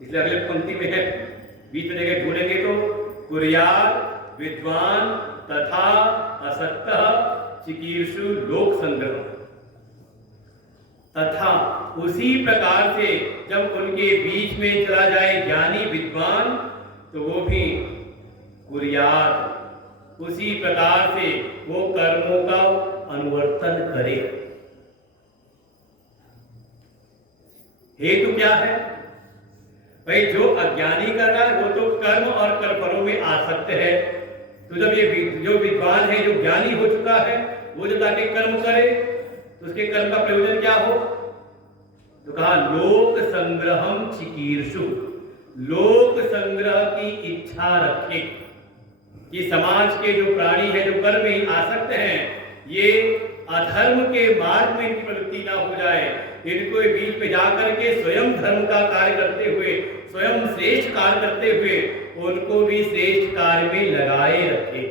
इसलिए अगले पंक्ति में है, बीच में जगह ढूंढेंगे तो कुर्यात् विद्वान तथा असक्तः चिकीर्षु लोक संग्रह। तथा उसी प्रकार से जब उनके बीच में चला जाए ज्ञानी विद्वान, तो वो भी कुर्यात्, उसी प्रकार से वो कर्मों का अनुवर्तन करे। हेतु क्या है भाई? जो अज्ञानी कर रहा है वो तो कर्म और कर्मफलों में आसक्त है, तो जब ये जो विद्वान है, जो ज्ञानी हो चुका है, वो जब जाके कर्म करे तो उसके कर्म का प्रयोजन क्या हो? तो कहा लोक संग्रहम चिकीर्षु, लोक संग्रह की इच्छा रखे कि समाज के जो प्राणी है, जो कर्म में ही आसक्त हैं, ये अधर्म के मार्ग में इनकी प्रवृत्ति ना हो जाए, इनको बीच में जाकर के स्वयं धर्म का कार्य करते हुए, स्वयं श्रेष्ठ कार्य करते हुए उनको भी श्रेष्ठ कार्य में लगाए रखे।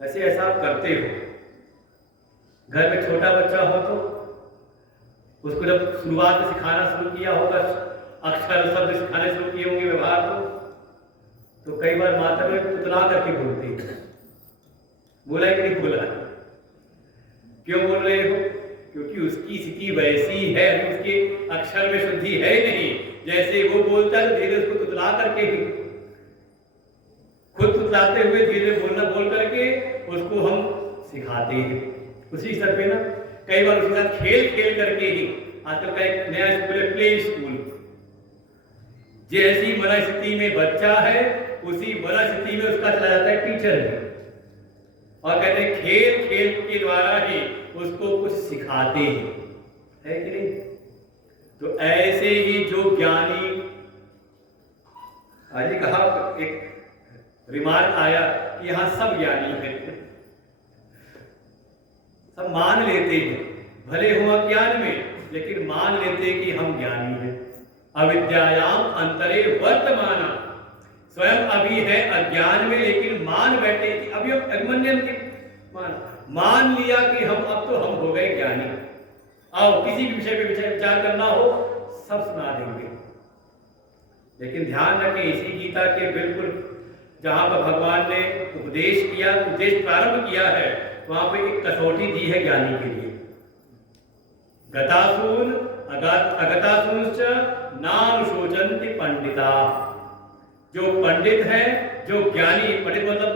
ऐसे ऐसा करते हो, घर में छोटा बच्चा हो तो उसको जब शुरुआत में सिखाना शुरू किया होगा, अक्षर शब्द सिखाने शुरू किए होंगे, व्यवहार को, तो कई बार माता में तुतला करके बोलती है, बोला है कि नहीं बोला? क्यों बोल रहे हो? क्योंकि उसकी स्थिति वैसी है, उसके अक्षर में शुद्धि है नहीं। जैसे वो बोलता है तो धीरे उसको तुतला करके ही, खुद तुतलाते हुए धीरे बोलना बोल करके उसको हम सिखाते हैं। उसी स्तर पे ना कई बार उसके साथ खेल खेल करके ही, आजकल का एक नया स्कूल है प्ले स्कूल, जैसी मना स्थिति में बच्चा है उसी मना स्थिति में उसका चला जाता है टीचर, और कहते हैं खेल खेल के द्वारा ही उसको कुछ सिखाते हैं, है कि नहीं? तो ऐसे ही जो ज्ञानी, आज ही कहा, एक रिमार्क आया कि यहां सब ज्ञानी हैं, सब मान लेते हैं, भले हो अज्ञान में लेकिन मान लेते हैं कि हम ज्ञानी हैं। अविद्यायाम अंतरे वर्तमाना, स्वयं अभी है अज्ञान में लेकिन मान बैठे कि अभी अभिमन्यन के मान लिया कि हम अब तो हम हो गए ज्ञानी। आओ किसी भी विषय पे विचार करना हो सब सुना देंगे, लेकिन ध्यान रखें इसी गीता के बिल्कुल जहां पर भगवान ने उपदेश किया, उपदेश प्रारंभ किया है, वहां पे एक कसौटी दी है ज्ञानी के लिए। गतासून अगतासूंश्च नानुशोचन्ति पंडिता, जो पंडित है, जो ज्ञानी, पंडित मतलब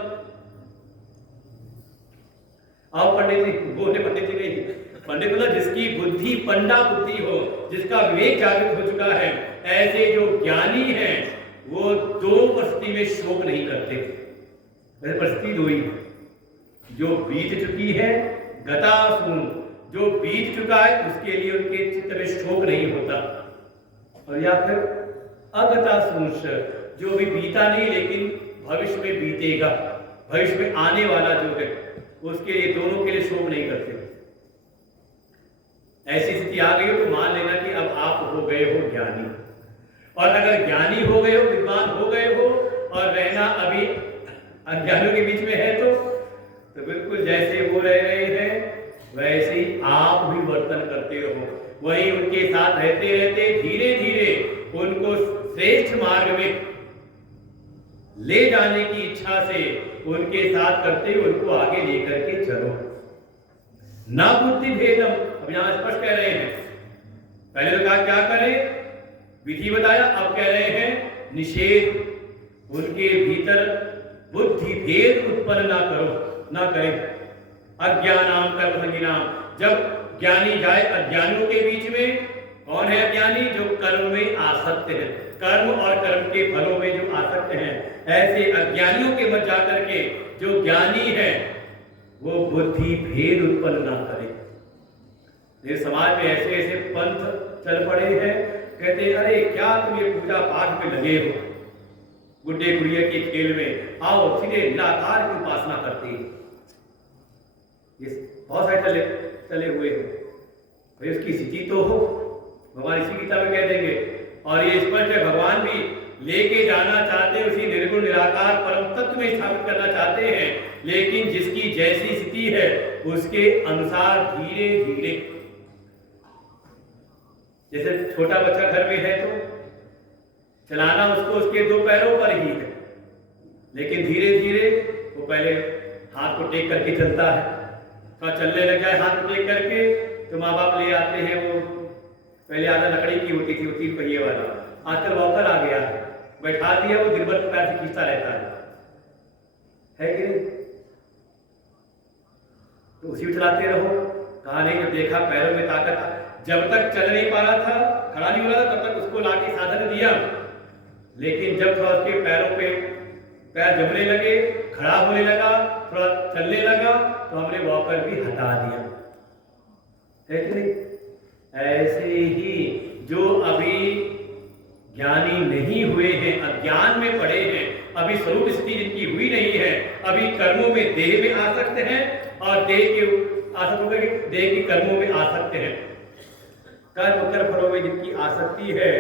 आप पंडित जी बोलने पंडित जी नहीं, पंडित मतलब जिसकी बुद्धि पंडा बुद्धि हो, जिसका विवेक जागृत हो चुका है, ऐसे जो ज्ञानी हैं वो दो परिस्थिति में शोक नहीं करते। वैसे परिस्थिति दो ही है, जो बीत चुकी है, गतासून, जो बीत चुका है उसके लिए उनके चित्त में शोक नहीं होता, और या फिर अगतासूंश, जो भी बीता नहीं लेकिन भविष्य में बीतेगा, भविष्य में आने वाला जो है उसके लिए, दोनों के लिए शोक नहीं करते। ऐसी स्थिति आ गई हो तो मान लेना कि अब आप हो गए हो ज्ञानी। और अगर ज्ञानी हो गए हो, विद्वान हो गए हो, और रहना अभी अज्ञानियों के बीच में है तो बिल्कुल जैसे वो रह रहे हैं वैसे ही आप भी वर्तन करते रहो। वही उनके साथ रहते रहते धीरे धीरे उनको श्रेष्ठ मार्ग में ले जाने की इच्छा से उनके साथ करते हुए उनको आगे लेकर के चलो। ना बुद्धि भेदम, अब यहां स्पष्ट कह रहे हैं। पहले तो कहा क्या करें, विधि बताया, अब कह रहे हैं निषेध। उनके भीतर बुद्धि भेद उत्पन्न ना करो, ना करें। अज्ञानाम कर्म संगीनाम, जब ज्ञानी जाए अज्ञानियों के बीच में, कौन है अज्ञानी? जो कर्म में आसक्त है, कर्म और कर्म के फलों में जो आसक्त हैं, ऐसे अज्ञानियों के मध्य जाकर के जो ज्ञानी है वो बुद्धि भेद उत्पन्न ना करे। ये समाज में ऐसे ऐसे पंथ चल पड़े हैं, कहते हैं अरे क्या तुम ये पूजा पाठ में लगे हो, गुड्डे गुड़िया के खेल में, आओ सीधे निराकार की उपासना करती है। ये बहुत सारे चले हुए हैं। भाई उसकी स्थिति तो हो, भगवान इसी गीता में कह देंगे। और ये स्पष्ट है, भगवान भी लेके जाना चाहते हैं, उसी निर्गुण निराकार परम तत्व में स्थापित करना चाहते हैं, लेकिन जिसकी जैसी स्थिति है उसके अनुसार धीरे धीरे। जैसे छोटा बच्चा घर में है तो चलाना उसको उसके दो पैरों पर ही है, लेकिन धीरे धीरे वो पहले हाथ को टेक करके चलता है। थोड़ा चलने लग जाए हाथ को टेक करके तो माँ बाप ले आते हैं, वो पहले आधा लकड़ी की होती थी, वो 3 पहिए वाला, आजकल वॉकर आ गया है, बैठा दिया, वो दिन भर पैर से खींचता रहता है कि नहीं? तो उसी को चलाते रहो। कहा नहीं, जब देखा पैरों में ताकत, जब तक चल नहीं पा रहा था, खड़ा नहीं हो रहा था, तब तक उसको लाके साधन दिया। लेकिन जब थोड़ा उसके पैरों पे पैर जमने लगे, खड़ा होने लगा, थोड़ा चलने लगा, तो हमने वॉकर भी हटा दिया, है कि नहीं? ऐसे ही जो अभी ज्ञानी नहीं हुए हैं, अज्ञान में पड़े हैं, अभी स्वरूप स्थिति जिनकी हुई नहीं है, अभी कर्मों में देह में आसक्त हैं और देह के आसक्त होकर के देह के कर्मों में आसक्त हैं। कर्म कर्म फलों में जिनकी आसक्ति है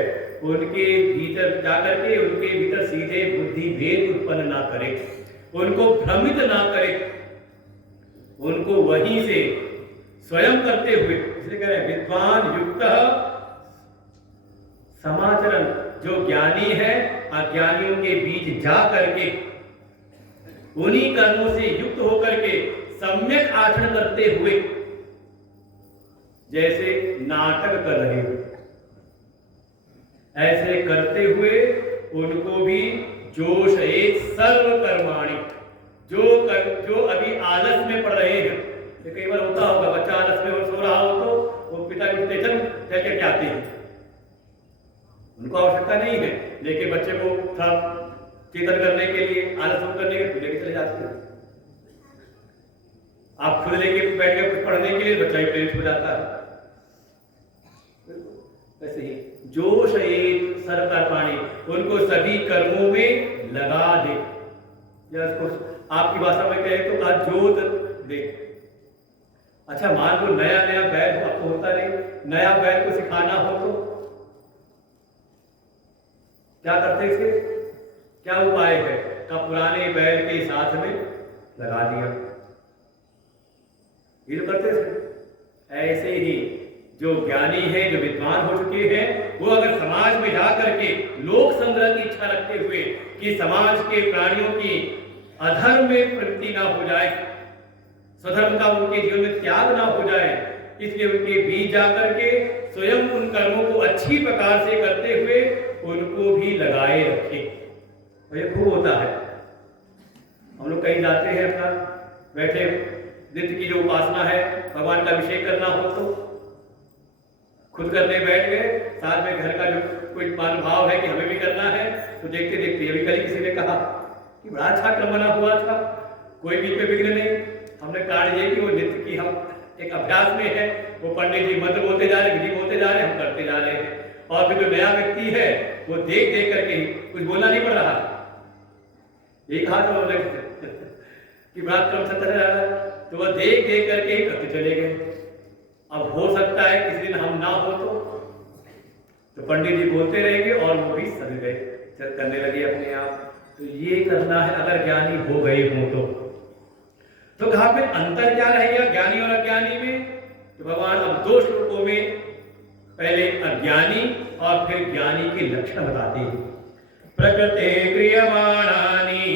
उनके भीतर जाकर के उनके भीतर सीधे बुद्धि भेद उत्पन्न ना करे, उनको भ्रमित ना करे, उनको वहीं से स्वयं करते हुए, इसलिए कह रहे हैं विद्वान युक्त समाचरण, जो ज्ञानी है अज्ञानियों के बीच जा करके उन्हीं कर्मों से युक्त होकर के सम्यक आचरण करते हुए, जैसे नाटक कर रहे हो ऐसे करते हुए उनको भी जोश एक सर्व कर्माणी, जो अभी आलस में पड़ रहे हैं। कई बार होता होगा बच्चा आलस में सो रहा हो तो वो पिता के स्टेशन चल के आते हैं, उनको आवश्यकता नहीं है, लेकिन बच्चे को थोड़ा चेतन करने के लिए, आलस दूर करने के लिए लेके चले जाते हैं। आप खुद लेके बैठ के कुछ पढ़ने के लिए बच्चा ही प्रेरित हो जाता है। वैसे ही जोश एक सर्वकर्माणि, उनको सभी कर्मों में लगा दे, या उसको आपकी भाषा में कहे तो कहा जोत दे। अच्छा मान लो नया नया बैल आपको होता नहीं, नया बैल को सिखाना हो तो क्या करते इसके, क्या उपाय है? का पुराने बैल के साथ में लगा दिया, ये तो करते थे। ऐसे ही जो ज्ञानी है, जो विद्वान हो चुके हैं, वो अगर समाज में जा करके लोक संग्रह की इच्छा रखते हुए कि समाज के प्राणियों की अधर्म में प्रवृत्ति ना हो जाए, स्वधर्म का उनके जीवन में त्याग ना हो जाए, इसलिए उनके बीच जाकर के स्वयं उन कर्मों को अच्छी प्रकार से करते हुए उनको भी लगाए रखे। तो ये खूब होता है। हम लोग कहीं जाते हैं, अपना बैठे नित्य की जो उपासना है, भगवान का अभिषेक करना हो तो खुद करने बैठ गए, साथ में घर का जो कोई भाव है कि हमें भी करना है, तो देखते देखते अभी कल किसी ने कहा कि बड़ा अच्छा क्रम बना हुआ था, कोई बीच में विघ्न नहीं। हमने कारण ये कि वो नित्य की हम एक अभ्यास में है, वो पंडित जी मंत्र बोलते जा रहे, विधि बोलते जा रहे, हम करते जा रहे हैं। और फिर जो नया व्यक्ति है वो देख देख करके ही, कुछ बोलना नहीं पड़ रहा, एक हाथ में कि बड़ा क्रम चलता जा रहा, तो वह देख देख करके ही करते चले गए। अब हो सकता है किसी दिन हम ना हो तो पंडित जी बोलते रहेंगे और वो भी सद गए, करने लगे अपने आप। तो ये करना है अगर ज्ञानी हो गए हों तो कहा फिर अंतर क्या रहेगा ज्ञानी और अज्ञानी में? तो भगवान अब 2 श्लोकों में पहले अज्ञानी और फिर ज्ञानी के लक्षण बताते हैं। प्रकृते क्रियमाणानि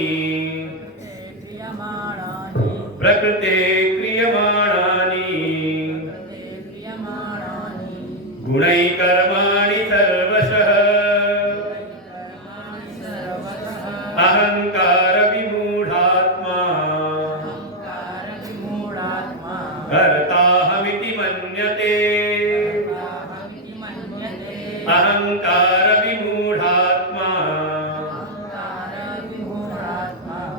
प्रकृते क्रियमाणानि गुणैः कर्माणि सर्वशः अहंकार विमूढ़ात्मा कर्ताहमिति मन्यते अहंकार विमूढ़ात्मा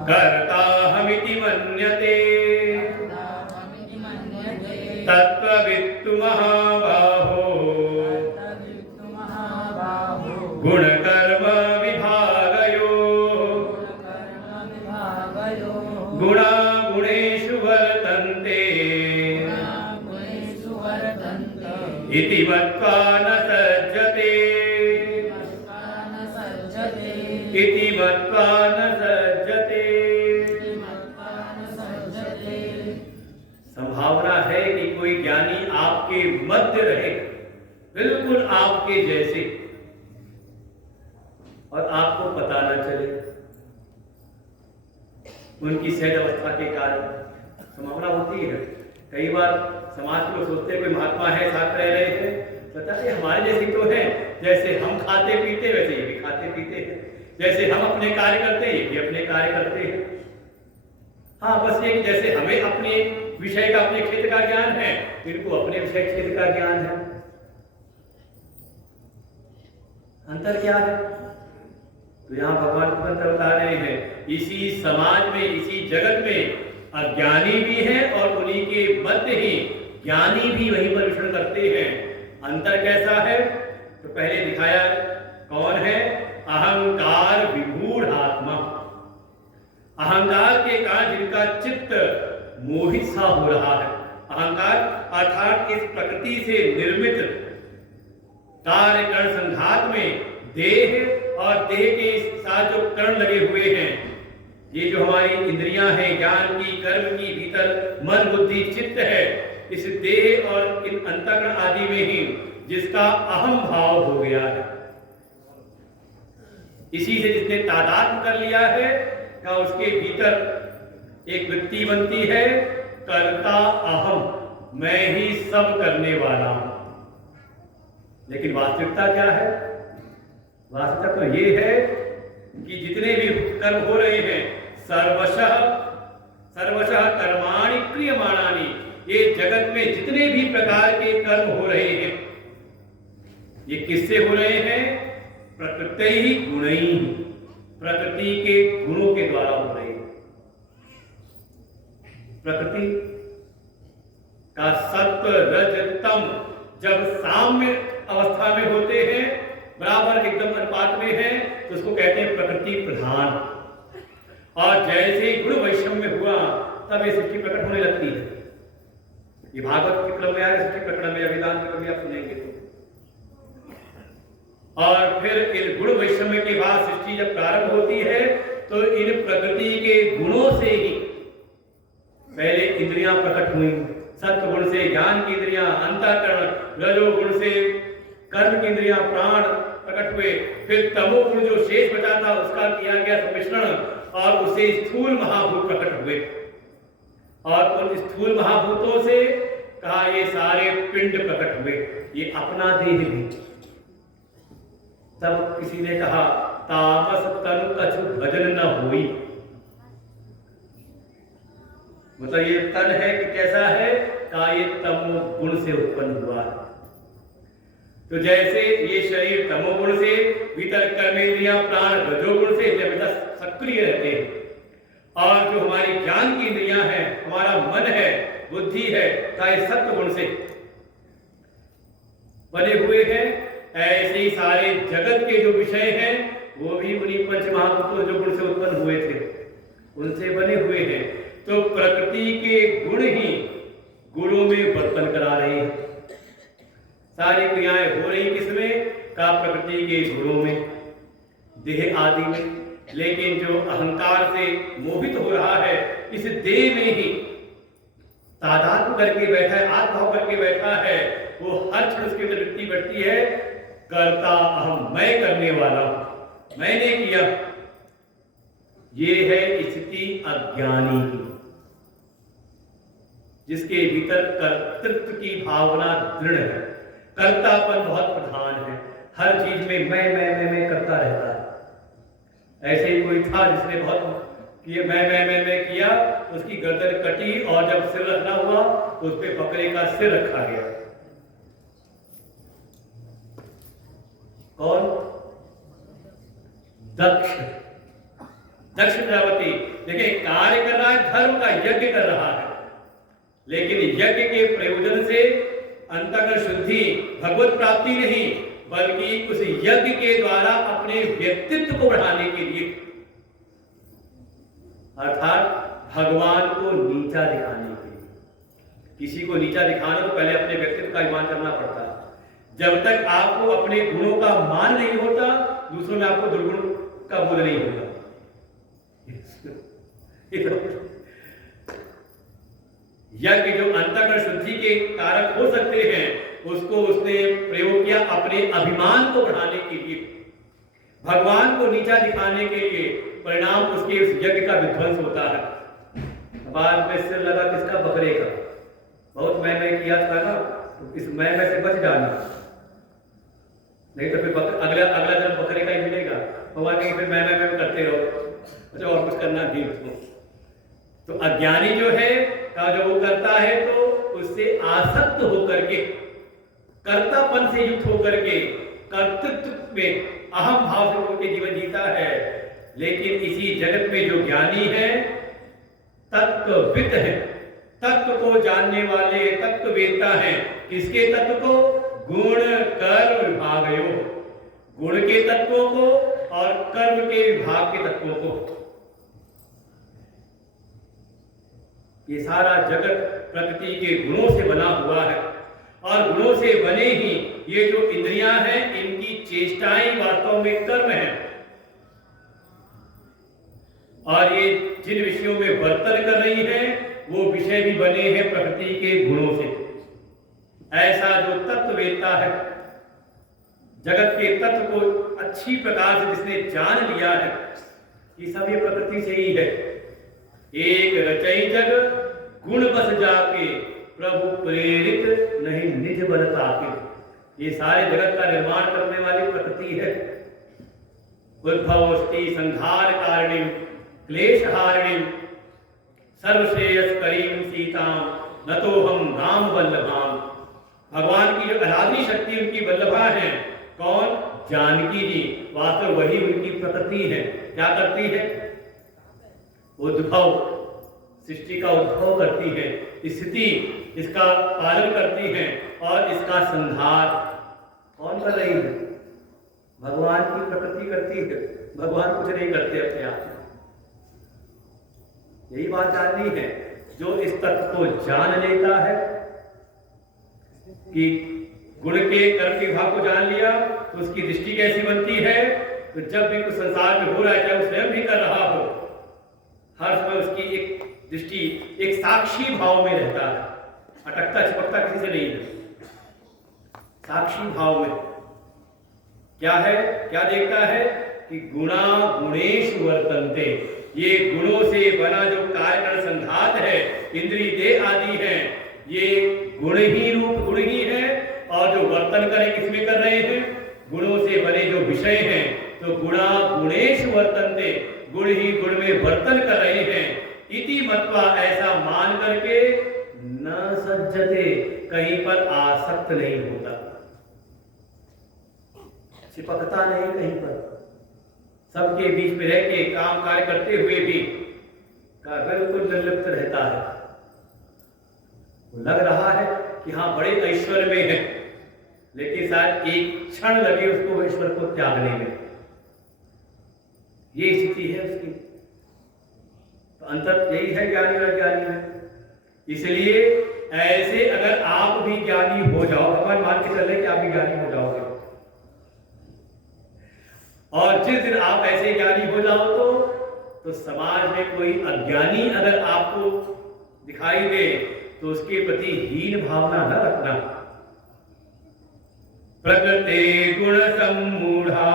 कर्ताहमिति मन्यते तत्त्ववित्तु महाबाहो गुणकर्म विभागयोः गुणा गुणेषु वर्तन्ते इति मत्वा न सज्जते इति मत्वा न सज्जते। संभावना है कि कोई ज्ञानी आपके मध्य रहे, बिल्कुल आपके जैसे, और आपको पता न चले। उनकी सहज अवस्था के कारण संभावना होती है। कई बार समाज के लोग सोचते हैं कोई महात्मा है, साथ रह रहे हैं, पता है हमारे जैसे तो हैं, जैसे हम खाते पीते वैसे ये भी खाते पीते हैं, जैसे हम अपने कार्य करते हैं ये भी अपने कार्य करते हैं। हाँ, बस ये जैसे हमें अपने विषय का, अपने क्षेत्र का ज्ञान है, इनको अपने विषय क्षेत्र का ज्ञान है। अंतर क्या है? तो यहाँ भगवान अंतर बता रहे हैं। इसी समाज में, इसी जगत में अज्ञानी भी है और उन्हीं के मध्य ही ज्ञानी भी वहीं पर विचरण करते हैं। अंतर कैसा है? तो पहले दिखाया कौन है? अहंकार विमूढ़ आत्मा। अहंकार के कारण जिनका चित्त मोहित सा हो रहा है। अहंकार अर्थात इस प्रकृति से निर्मित कार्य कर्ण संघात में देह और देह के साथ जो कर्ण लगे हुए हैं, ये जो हमारी इंद्रियां हैं, ज्ञान की, कर्म की, भीतर मन बुद्धि चित्त है, इस देह और इन अंतःकरण आदि में ही जिसका अहम भाव हो गया है, इसी से जिसने तादात्म्य कर लिया है, क्या उसके भीतर एक वृत्ति बनती है, कर्ता अहम, मैं ही सब करने वाला हूं। लेकिन वास्तविकता क्या है? वास्तविकता तो ये है कि जितने भी कर्म हो रहे हैं, सर्वशः कर्माणि क्रियमाणानि, ये जगत में जितने भी प्रकार के कर्म हो रहे हैं, ये किससे हो रहे हैं? प्रकृति ही गुणैः, प्रकृति के गुणों के द्वारा हो रहे हैं। प्रकृति का सत्व रज तम जब साम्य अवस्था में होते हैं, बराबर एकदम अनुपात में है, तो उसको कहते हैं प्रकृति प्रधान। और जैसे ही गुण वैषम्य हुआ तब ये सृष्टि प्रकट होने लगती है। ये भागवत के क्रम में आया, सृष्टि प्रकरण में, अभिधान के क्रम में आप सुनेंगे तो। और फिर इन गुण वैषम्य के बाद सृष्टि जब प्रारंभ होती है तो इन प्रकृति के गुणों से ही पहले इंद्रियां प्रकट हुई। सत्व गुण से ज्ञान की इंद्रियां, अंतःकरण, रजोगुण से कर्म की इंद्रियां, प्राण प्रकट हुए। फिर तमोगुण जो शेष बचा था उसका किया गया सम्मिश्रण और उसे स्थूल महाभूत प्रकट हुए। और उन स्थूल महाभूतों से कहा ये सारे पिंड प्रकट हुए, ये अपना देह भी। तब किसी ने कहा तामस तनु कछु भजन न होई। मतलब ये तन है कि कैसा है? का ये तमो गुण से उत्पन्न हुआ है। तो जैसे ये शरीर तमोगुण से, भीतर कर्मेंद्रियां, प्राण रजोगुण से हमेशा सक्रिय रहते हैं, और जो हमारी ज्ञान की इंद्रियां हैं, हमारा मन है, बुद्धि है, का ये सत्व गुण से बने हुए हैं। ऐसे ही सारे जगत के जो विषय हैं वो भी उन्हीं पंच महाभूतों जो गुण से उत्पन्न हुए थे उनसे बने हुए हैं। तो प्रकृति के गुण ही गुणों में वर्तन करा रहे हैं। सारी क्रियाएं हो रही किसमें का प्रकृति के गुणों में, देह आदि में। लेकिन जो अहंकार से मोहित हो रहा है, इस देह में ही तादात्म्य करके बैठा है, आत्मभाव करके बैठा है, वो हर क्षण उसके अंदर वृत्ति बढ़ती है, करता अहम, मैं करने वाला हूं, मैंने किया। ये है स्थिति अज्ञानी की, जिसके भीतर कर्तृत्व की भावना दृढ़ है, कर्तापन बहुत प्रधान है, हर चीज में मैं करता रहता है। ऐसे ही कोई था जिसने बहुत किया, मैं किया, उसकी गर्दन कटी और जब सिर रखना हुआ तो उस पे बकरे का सिर रखा गया। कौन? दक्ष प्रजापति। देखिए, कार्य कर रहा है, धर्म का यज्ञ कर रहा है, लेकिन यज्ञ के प्रयोजन से अंतःकरण शुद्धि, भगवत प्राप्ति नहीं, बल्कि उस यज्ञ के द्वारा अपने व्यक्तित्व को बढ़ाने के लिए, अर्थात भगवान को नीचा दिखाने के लिए। किसी को नीचा दिखाना तो पहले अपने व्यक्तित्व का अभिमान करना पड़ता है। जब तक आपको अपने गुणों का मान नहीं होता, दूसरों में आपको दुर्गुण का बोध नहीं होता। यज्ञ जो अंतःकरण शुद्धि के कारक हो सकते हैं, उसको उसने प्रयोग किया अपने अभिमान को बढ़ाने के लिए, भगवान को नीचा दिखाने के लिए। परिणाम उसके उस यज्ञ का विध्वंस होता है। बाद में सिर लगा किसका? बकरे का। बहुत मैं किया था ना, तो इस मैं से बच जाना, नहीं तो फिर अगला जन्म बकरे का ही मिलेगा। भगवान कहेंगे फिर मैं करते रहो, अच्छा और कुछ करना भी। तो अज्ञानी जो है का जो वो करता है, तो उससे आसक्त होकर के, कर्तापन से युक्त होकर के, कर्तृत्व में अहम भाव से होकर जीवन जीता है। लेकिन इसी जगत में जो ज्ञानी है, तत्वविद है, तत्व को जानने वाले तत्ववेत्ता हैं। किसके तत्व को? गुण कर्म विभागयो, गुण के तत्वों को और कर्म के विभाग के तत्वों को। ये सारा जगत प्रकृति के गुणों से बना हुआ है, और गुणों से बने ही ये जो इंद्रियां हैं, इनकी चेष्टाएं वास्तव में कर्म है। और ये जिन विषयों में वर्तन कर रही हैं, वो विषय भी बने हैं प्रकृति के गुणों से। ऐसा जो तत्ववेत्ता है, जगत के तत्व को अच्छी प्रकार से जिसने जान लिया है, ये सब ये प्रकृति से ही है। एक रचई जग गुण बस जाके, प्रभु प्रेरित नहीं निज बल ताके। ये सारे जगत का निर्माण करने वाली प्रकृति है। उद्भवस्ति संहार कारिणी क्लेश हारिणी सर्वश्रेयस करीम सीताम नतो हम राम वल्लभाम। भगवान की जो अलादी शक्ति उनकी वल्लभा है, कौन? जानकी जी। वास्तव वही उनकी प्रकृति है। क्या करती है? उद्भव, सृष्टि का उद्भव करती है, स्थिति इसका पालन करती है, और इसका संहार कौन कर रही है? भगवान की प्रकृति करती है। भगवान कुछ नहीं करते अपने आप में। यही बात जाननी है। जो इस तत्व को जान लेता है कि गुण के कर्म के भाव को जान लिया, तो उसकी दृष्टि कैसी बनती है? तो जब भी कुछ संसार में हो रहा है, चाहे वो स्वयं भी कर रहा हो, हर समय उसकी एक दृष्टि एक साक्षी भाव में रहता है, अटकता चिपकता किसी से नहीं है। साक्षी भाव में क्या है? क्या देखता है कि गुणा गुणेश वर्तन्ते। ये गुणों से बना जो कार्यकरण संघात है, इंद्रिय देह आदि है, ये गुण ही रूप गुण ही है। और जो वर्तन करें किसमें कर रहे हैं? गुणों से बने जो विषय हैं, तो गुणा गुणेश वर्तन्ते, गुण ही गुण में वर्तन कर रहे हैं। इति मत्वा, ऐसा मान करके न सज्जते, कहीं पर आसक्त नहीं होता, चिपकता नहीं कहीं पर, सबके बीच में रह के काम कार्य करते हुए भी बिल्कुल निर्लिप्त रहता है। लग रहा है कि हाँ बड़े ऐश्वर्य में है, लेकिन शायद एक क्षण लगे उसको ईश्वर को त्यागने में। ये स्थिति है उसकी। तो अंतर यही है ज्ञानी और अज्ञानी में। इसलिए ऐसे अगर आप भी भी ज्ञानी हो जाओ, भगवान मान के चले कि आप भी ज्ञानी हो जाओगे, और जिस दिन आप ऐसे ज्ञानी हो जाओ तो समाज में कोई अज्ञानी अगर आपको दिखाई दे तो उसके प्रति हीन भावना न रखना। प्रकृते गुण सम्मूढ़ा,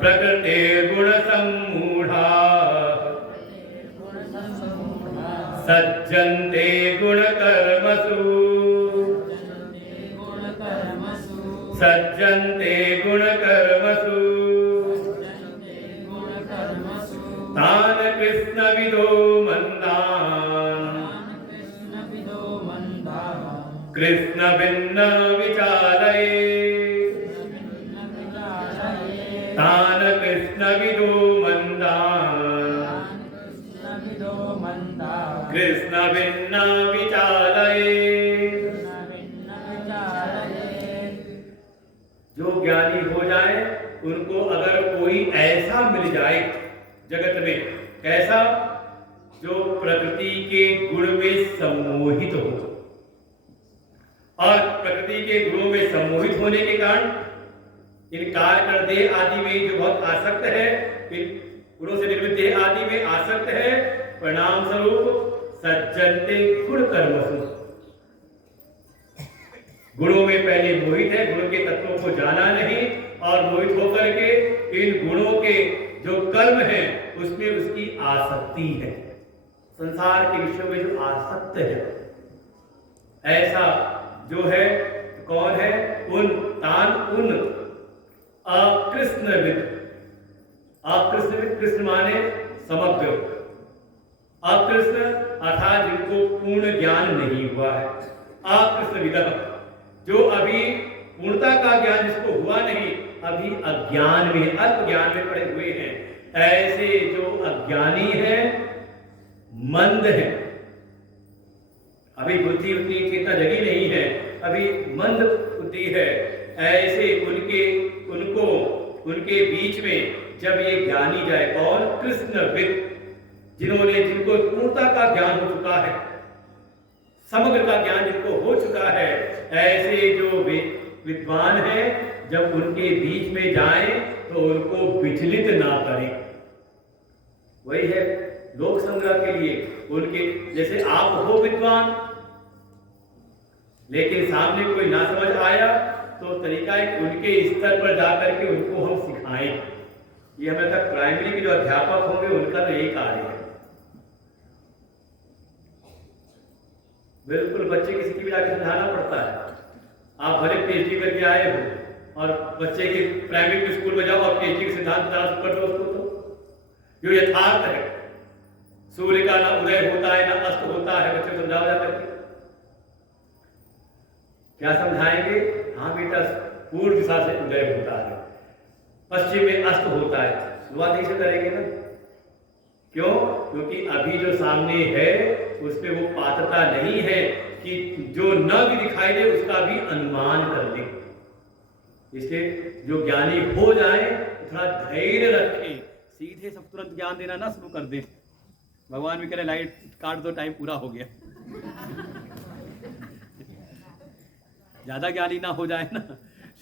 प्रकृते गुण सम्मूढ़ा, सज्जन्ते गुण कर्मसु, सज्जन्ते गुण कर्मसु, तान कृष्ण विदो मंदान, कृष्ण भिन्न विचारये, तान कृष्ण विदो मंदान, कृष्ण भिन्न विचारये। जो ज्ञानी हो जाए उनको अगर कोई ऐसा मिल जाए जगत में, कैसा, जो प्रकृति के गुण में सम्मोहित हो, और प्रकृति के गुणों में सम्मोहित होने के कारण इन कार देह आदि में जो बहुत आसक्त है, इन गुणों से निर्मित देह आदि में आसक्त है, परिणाम स्वरूप सज्जनते गुण कर्मसु, गुणों में पहले मोहित है, गुणों के तत्वों को जाना नहीं, और मोहित होकर के इन गुणों के जो कर्म है उसमें उसकी आसक्ति है, संसार के विषयों में जो आसक्त है, ऐसा जो है कौन है, उन तान उन अकृष्णविद, अकृष्णविद, कृष्ण माने समग्र, अकृष्ण अर्थात जिनको पूर्ण ज्ञान नहीं हुआ है, अकृष्णविद जो अभी पूर्णता का ज्ञान जिसको हुआ नहीं, अभी अज्ञान में, अल्प ज्ञान में पड़े हुए हैं, ऐसे जो अज्ञानी है, मंद है, अभी बुद्धि उतनी चेतना जगी नहीं है, अभी मंद बुद्धि है, ऐसे उनके बीच में जब ये ज्ञानी जाए, कौन, कृष्णविद, जिनको पूर्णता का ज्ञान हो चुका है, समग्र का ज्ञान जिनको हो चुका है, ऐसे जो विद्वान है जब उनके बीच में जाएं तो उनको विचलित ना करें। वही है लोक संग्रह के लिए, उनके जैसे आप हो विद्वान, लेकिन सामने कोई ना समझ आया तो तरीका है कि उनके स्तर पर जाकर के उनको हम सिखाएं। ये हमें तक प्राइमरी के जो अध्यापक होंगे उनका तो यही कार्य है। बिल्कुल बच्चे किसी की भी जाकर समझाना पड़ता है। आप भले पीएचडी करके आए हो और बच्चे के प्राइमरी स्कूल में जाओ और पीएचडी के सिद्धांत कर दो उसको, तो जो यथार्थ है, सूर्य का ना उदय होता है ना अस्त होता है, बच्चे को समझाओ जाकर के क्या समझाएंगे, हाँ बेटा पूर्व दिशा से उदय होता है, पश्चिम में अस्त होता है, शुरुआत ऐसे करेंगे ना। क्यों? क्योंकि अभी जो सामने है उसमें वो पात्रता नहीं है कि जो न भी दिखाई दे उसका भी अनुमान कर ले। इसलिए जो ज्ञानी हो जाए थोड़ा धैर्य रखें, सीधे सब तुरंत ज्ञान देना ना शुरू कर दें। भगवान भी कह रहे लाइट काट दो, टाइम पूरा हो गया। ज्यादा ज्ञानी ना हो जाए ना।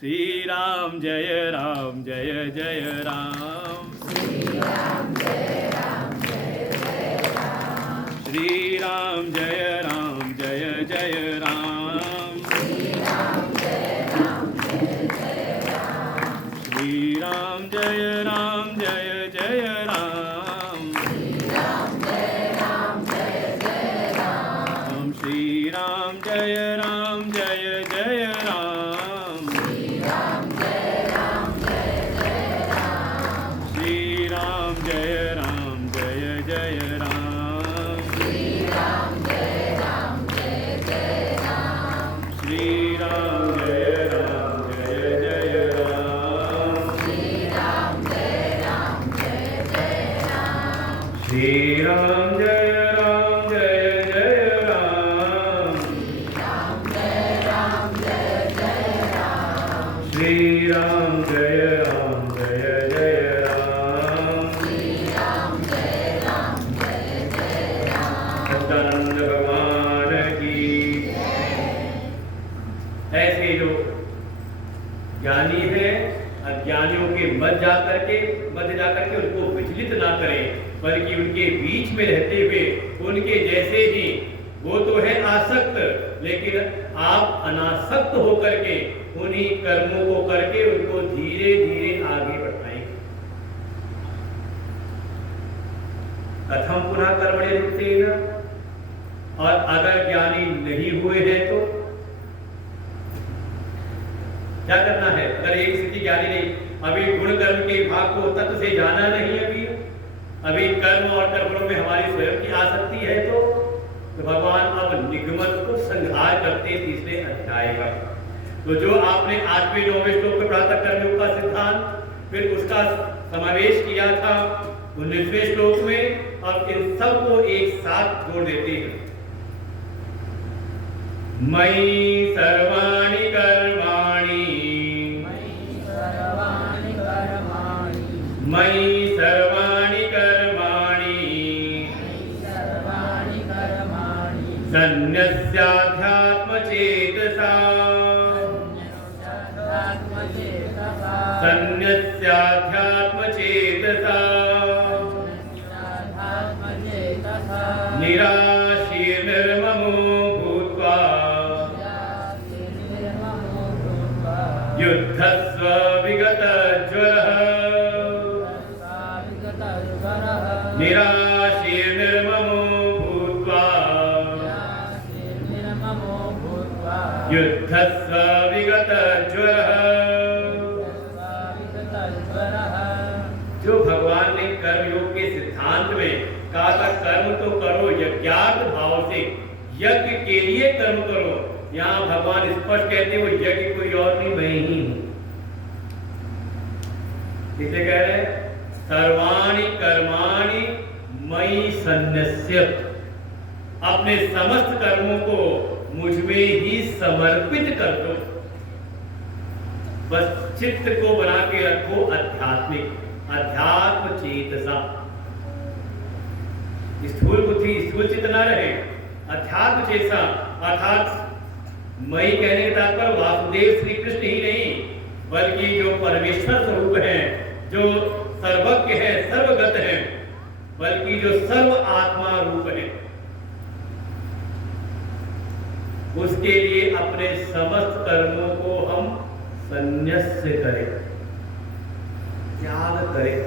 श्री राम जय राम जय जय राम, श्री राम जय राम जय जय राम, श्री राम जय राम जय जय राम, श्री राम जय राम जय जय राम, श्री राम जय राम जय जय राम, श्री राम जय राम जय जय राम, श्री राम जय राम जय जय राम, श्री राम जय राम जय जय राम, श्री राम जय राम जय जय राम, श्री राम जय राम जय जय राम, श्री राम जय राम जय जय राम, श्री राम जय राम जय जय राम, श्री राम जय राम जय जय राम, श्री राम जय राम जय जय राम, श्री राम जय राम जय जय राम, सच्चिदानंद भगवान मध्य जाकर के उनको विचलित ना करें, बल्कि उनके बीच में रहते हुए उनके जैसे ही, वो तो है आसक्त, लेकिन आप अनासक्त होकर के उन्हीं कर्मों को करके उनको धीरे धीरे आगे बढ़ाएंगे। कथम पुनः कर्मणि नित्येन, और अगर ज्ञानी नहीं हुए हैं तो क्या करना है? अगर एक स्थिति ज्ञानी नहीं, अभी गुण कर्म के भाग को तत्व से जाना नहीं, अभी कर्म और कर्मों में हमारी स्वयं की आसक्ति है, तो भगवान अब निगमन को संहार करते हैं तीसरे अध्याय का। तो जो आपने 8वें 9वें श्लोक में पढ़ा था कर्मयोग का सिद्धांत, फिर उसका समावेश किया था 19वें श्लोक में, और इन सब को एक साथ जोड़ देते हैं। मयि सर्वाणि कर्माणि, मयि सर्वाणि कर्माणि, सन्न्यस्याध्यात्मचेतसा, सन्न्यस्याध्यात्मचेतसा, निराशीर्निर्ममो भूत्वा, युद्धस्व विगतज्वरः, निराशीर्निर्ममो भूत्वा, युद्धस्व विगतज्वरः। जो भगवान ने कर्मयोग के सिद्धांत में कहा था कर्म तो करो यज्ञार्थ भाव से, यज्ञ के लिए कर्म करो, यहाँ भगवान स्पष्ट कहते हैं वो यज्ञ कोई और नहीं, मैं ही हूं। इसे कह रहे हैं सर्वाणि कर्माणि मयि सन्न्यस्य, अपने समस्त कर्मों को मुझ में ही समर्पित कर दो। बस चित्त को बना के रखो आध्यात्मिक, अध्यात्म चेतसा, स्थूल बुद्धि स्थूल चित्त ना रहे, अध्यात्म चेतसा। अर्थात मई कहने के तात्पर्य वासुदेव श्री कृष्ण ही नहीं, बल्कि जो परमेश्वर स्वरूप है, जो सर्वज्ञ है, सर्वगत है, बल्कि जो सर्व आत्मा रूप है, उसके लिए अपने समस्त कर्मों को हम संन्यास्य करें, त्याग करें।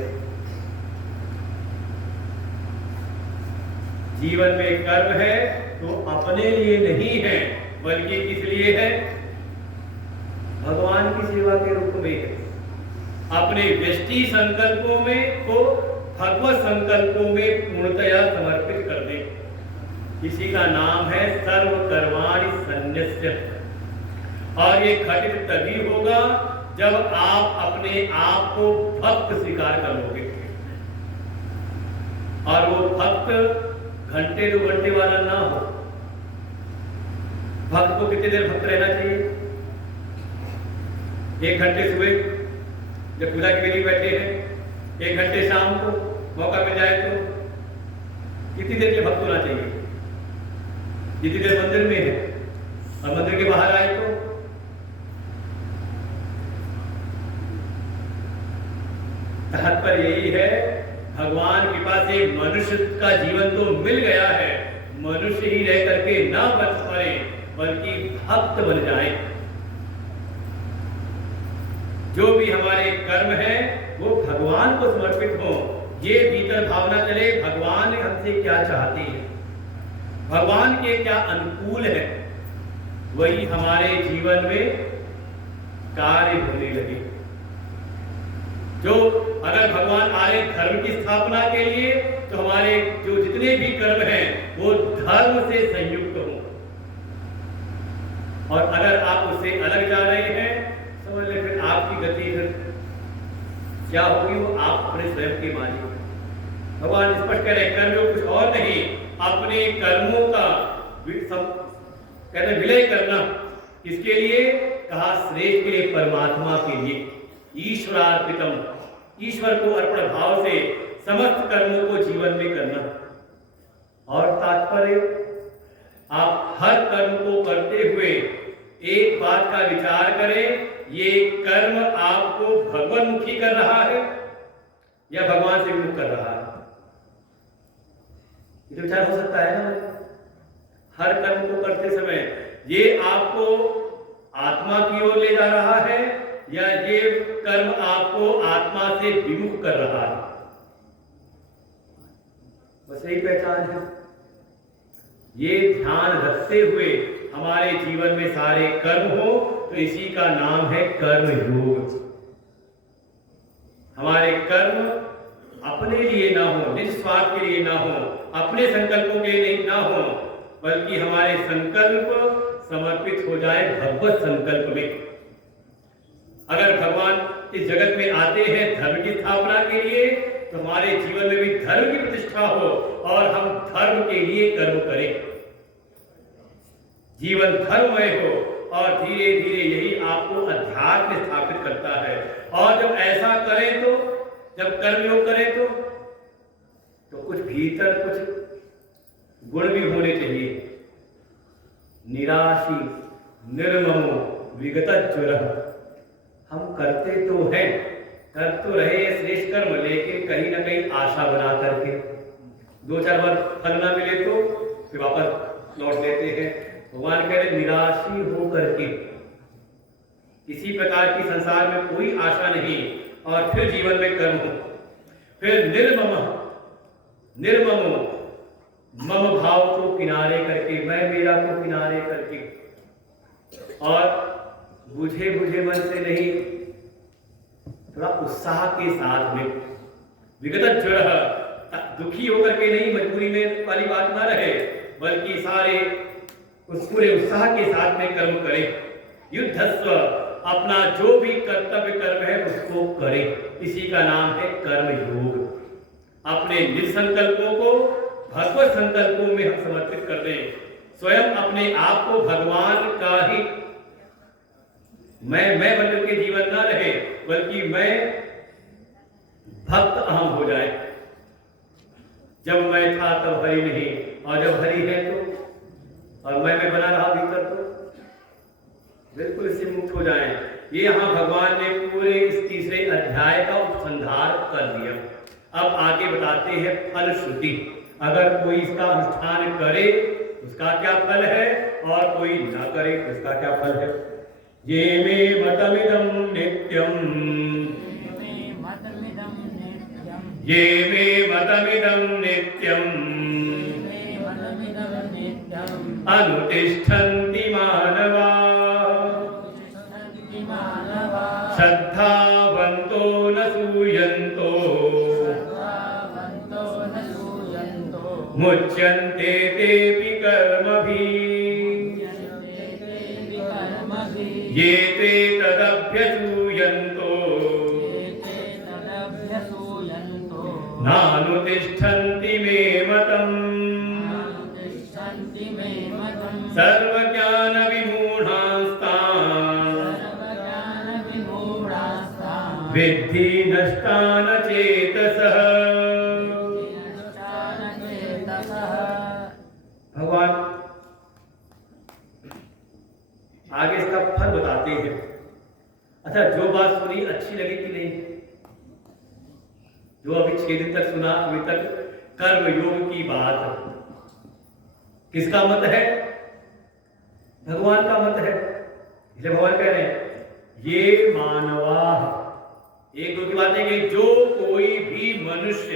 जीवन में कर्म है तो अपने लिए नहीं है, बल्कि किस लिए है? भगवान की सेवा के रूप में है। अपने व्यष्टि संकल्पों में को भगवत संकल्पों में पूर्णतया समर्पित कर दे। इसी का नाम है सर्व कर्माणि सन्न्यस्य। और ये घटित तभी होगा जब आप अपने आप को भक्त स्वीकार कर लोगे, और वो भक्त घंटे 2 घंटे वाला ना हो। भक्त को कितनी देर भक्त रहना चाहिए? 1 घंटे सुबह जब पूजा के लिए बैठे हैं, 1 घंटे शाम को मौका मिल जाए तो कितनी देर के लिए भक्त होना चाहिए? जितनी देर मंदिर में है, और मंदिर के बाहर आए तो तात्पर्य यही है, भगवान कृपा से मनुष्य का जीवन तो मिल गया है, मनुष्य ही रह करके ना बन पाए, बल्कि भक्त बन जाए। जो भी हमारे कर्म है वो भगवान को समर्पित हो, ये भीतर भावना चले भगवान हमसे क्या चाहते हैं, भगवान के क्या अनुकूल है, वही हमारे जीवन में कार्य होने लगे। जो अगर भगवान आए धर्म की स्थापना के लिए, तो हमारे जो जितने भी कर्म हैं वो धर्म से संयुक्त हों, और अगर आप उससे अलग जा रहे हैं, समझ ले फिर आपकी गति फिर क्या होगी? वो आप अपने स्वयं के मालिक। भगवान स्पष्ट कह रहे कर्म कुछ और नहीं, अपने कर्मों का कहते विलय करना। इसके लिए कहा श्रेष्ठ के लिए, परमात्मा के लिए, ईश्वरार्पितम, ईश्वर को अर्पण भाव से समस्त कर्मों को जीवन में करना। और तात्पर्य आप हर कर्म को करते हुए एक बात का विचार करें, ये कर्म आपको भगवानमुखी कर रहा है या भगवान से विमुख कर रहा है? ये तो विचार हो सकता है ना। हर कर्म को करते समय ये आपको आत्मा की ओर ले जा रहा है या ये कर्म आपको आत्मा से विमुख कर रहा है? बस यही पहचान है। ये ध्यान रखते हुए हमारे जीवन में सारे कर्म हो तो इसी का नाम है कर्म योग। हमारे कर्म अपने लिए ना हो, निज स्वार्थ के लिए ना हो, अपने संकल्पों के लिए ना हो, बल्कि हमारे संकल्प समर्पित हो जाए भगवत संकल्प में। अगर भगवान इस जगत में आते हैं धर्म की स्थापना के लिए, तो हमारे जीवन में भी धर्म की प्रतिष्ठा हो और हम धर्म के लिए कर्म करें, जीवन धर्ममय हो, और धीरे धीरे यही आपको अध्यात्म स्थापित करता है। और जब ऐसा करें तो, जब कर्मयोग करें तो कुछ भीतर कुछ गुण भी होने चाहिए। निराशी निर्ममो विगतज्वरः। हम करते तो हैं, कर तो रहे हैं श्रेष्ठ कर्म, लेकिन कहीं ना कहीं आशा बना करके 2-4 बार फल ना मिले तो फिर वापस लौट लेते हैं। भगवान कह रहे निराशी हो करके, किसी प्रकार की संसार में कोई आशा नहीं, और फिर जीवन में कर्म हो। फिर निर्ममो मम भाव को किनारे करके, मैं मेरा को किनारे करके, और बुझे बुझे मन से नहीं, थोड़ा उत्साह के साथ में। विगतज्वरः, दुखी होकर के नहीं, मजबूरी में वाली बात ना रहे, बल्कि सारे उस पूरे उत्साह के साथ में कर्म करें। युद्धस्व, अपना जो भी कर्तव्य कर्म है उसको करें, इसी का नाम है कर्म योग। अपने निज संकल्पों को भगवत संकल्पों में हम समर्पित कर दें। स्वयं अपने आप को भगवान का ही मैं बन के जीवन ना रहे, बल्कि मैं भक्त अहम हो जाए। जब मैं था तब हरि नहीं, और जब हरि है तो, और मैं बना रहा भीतर, तो बिल्कुल इससे मुक्त हो जाएं। ये यहाँ भगवान ने पूरे इस तीसरे अध्याय का उपसंहार कर दिया। अब आगे बताते हैं फल श्रुति। अगर कोई इसका अनुष्ठान करे उसका क्या फल है, और कोई ना करे उसका क्या फल है। ये मे मतमिदं नित्यं, ये मे मतमिदं नित्यं, अनुतिष्ठन्ति मानवा, श्रद्धावन्तो न सूयन्तो, मुच्यन्ते तेऽपि कर्मभिः, ये ते तदभ्यसूयन्तो, नानुतिष्ठन्ति मे मतम्। सर्वज्ञान विमूढांस्तान् विद्धि नष्टान चेतसः। भगवान आगे इसका फल बताते हैं। अच्छा, जो बात सुनी अच्छी लगी कि नहीं? जो अभी 6 दिन तक सुना, अभी तक कर्म योग की बात, किसका मत है? भगवान का मत है। इसलिए भगवान कह रहे हैं ये मानवा, एक दो की बात है कि जो कोई भी मनुष्य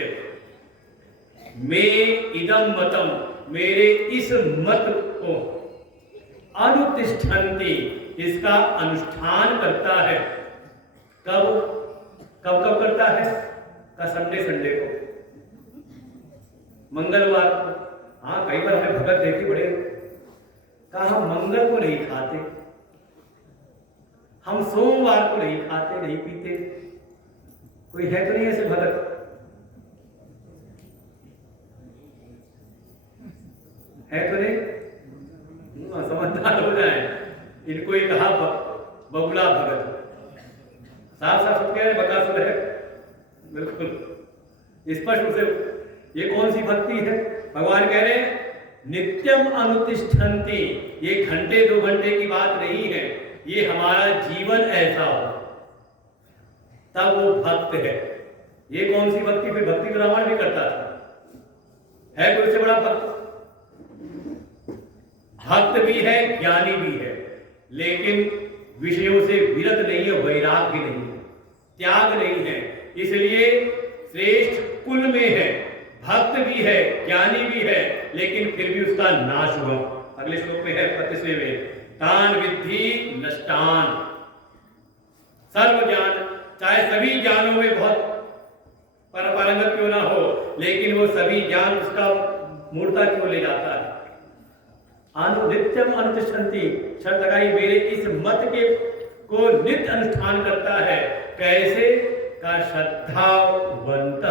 में इदम मतम, मेरे इस मत को, अनुतिष्ठन्ति, इसका अनुष्ठान करता है। कब कब कब करता है? का संडे को, मंगलवार को। हाँ, कई बार हमें भगत देखे बड़े, कहा हम मंगल को नहीं खाते, हम सोमवार को नहीं खाते नहीं पीते। कोई है तो नहीं ऐसे भगत? है तो नहीं? समझदार हो जाए। इनको ही कहा बगुला भगत, साफ साफ कह रहे बकासुर है। बिल्कुल स्पष्ट रूप से ये कौन सी भक्ति है? भगवान कह रहे हैं नित्यम अनुतिष्ठन्ति। ये घंटे 2 घंटे की बात नहीं है, ये हमारा जीवन ऐसा हो, तब वो भक्त है। ये कौन सी भक्ति? फिर भक्ति तो रावण भी करता था, है कोई उससे बड़ा भक्त? भक्त भी है, ज्ञानी भी है, लेकिन विषयों से विरत नहीं है, वैराग्य नहीं है, त्याग नहीं है, इसलिए श्रेष्ठ कुल में है, भक्त भी है, ज्ञानी भी है, लेकिन फिर भी उसका नाश हुआ। अगले श्लोक में है 25वें में, तान विद्धि नष्टान। सर्व ज्ञान, चाहे सभी ज्ञानों में बहुत पारंगत क्यों ना हो, लेकिन वो सभी ज्ञान उसका मूर्ता क्यों ले जाता है? नित्यम अनुतिष्ठन्ति, शर्त लगाई मेरे इस मत के को नित्य अनुष्ठान करता है। कैसे? का श्रद्धावंत,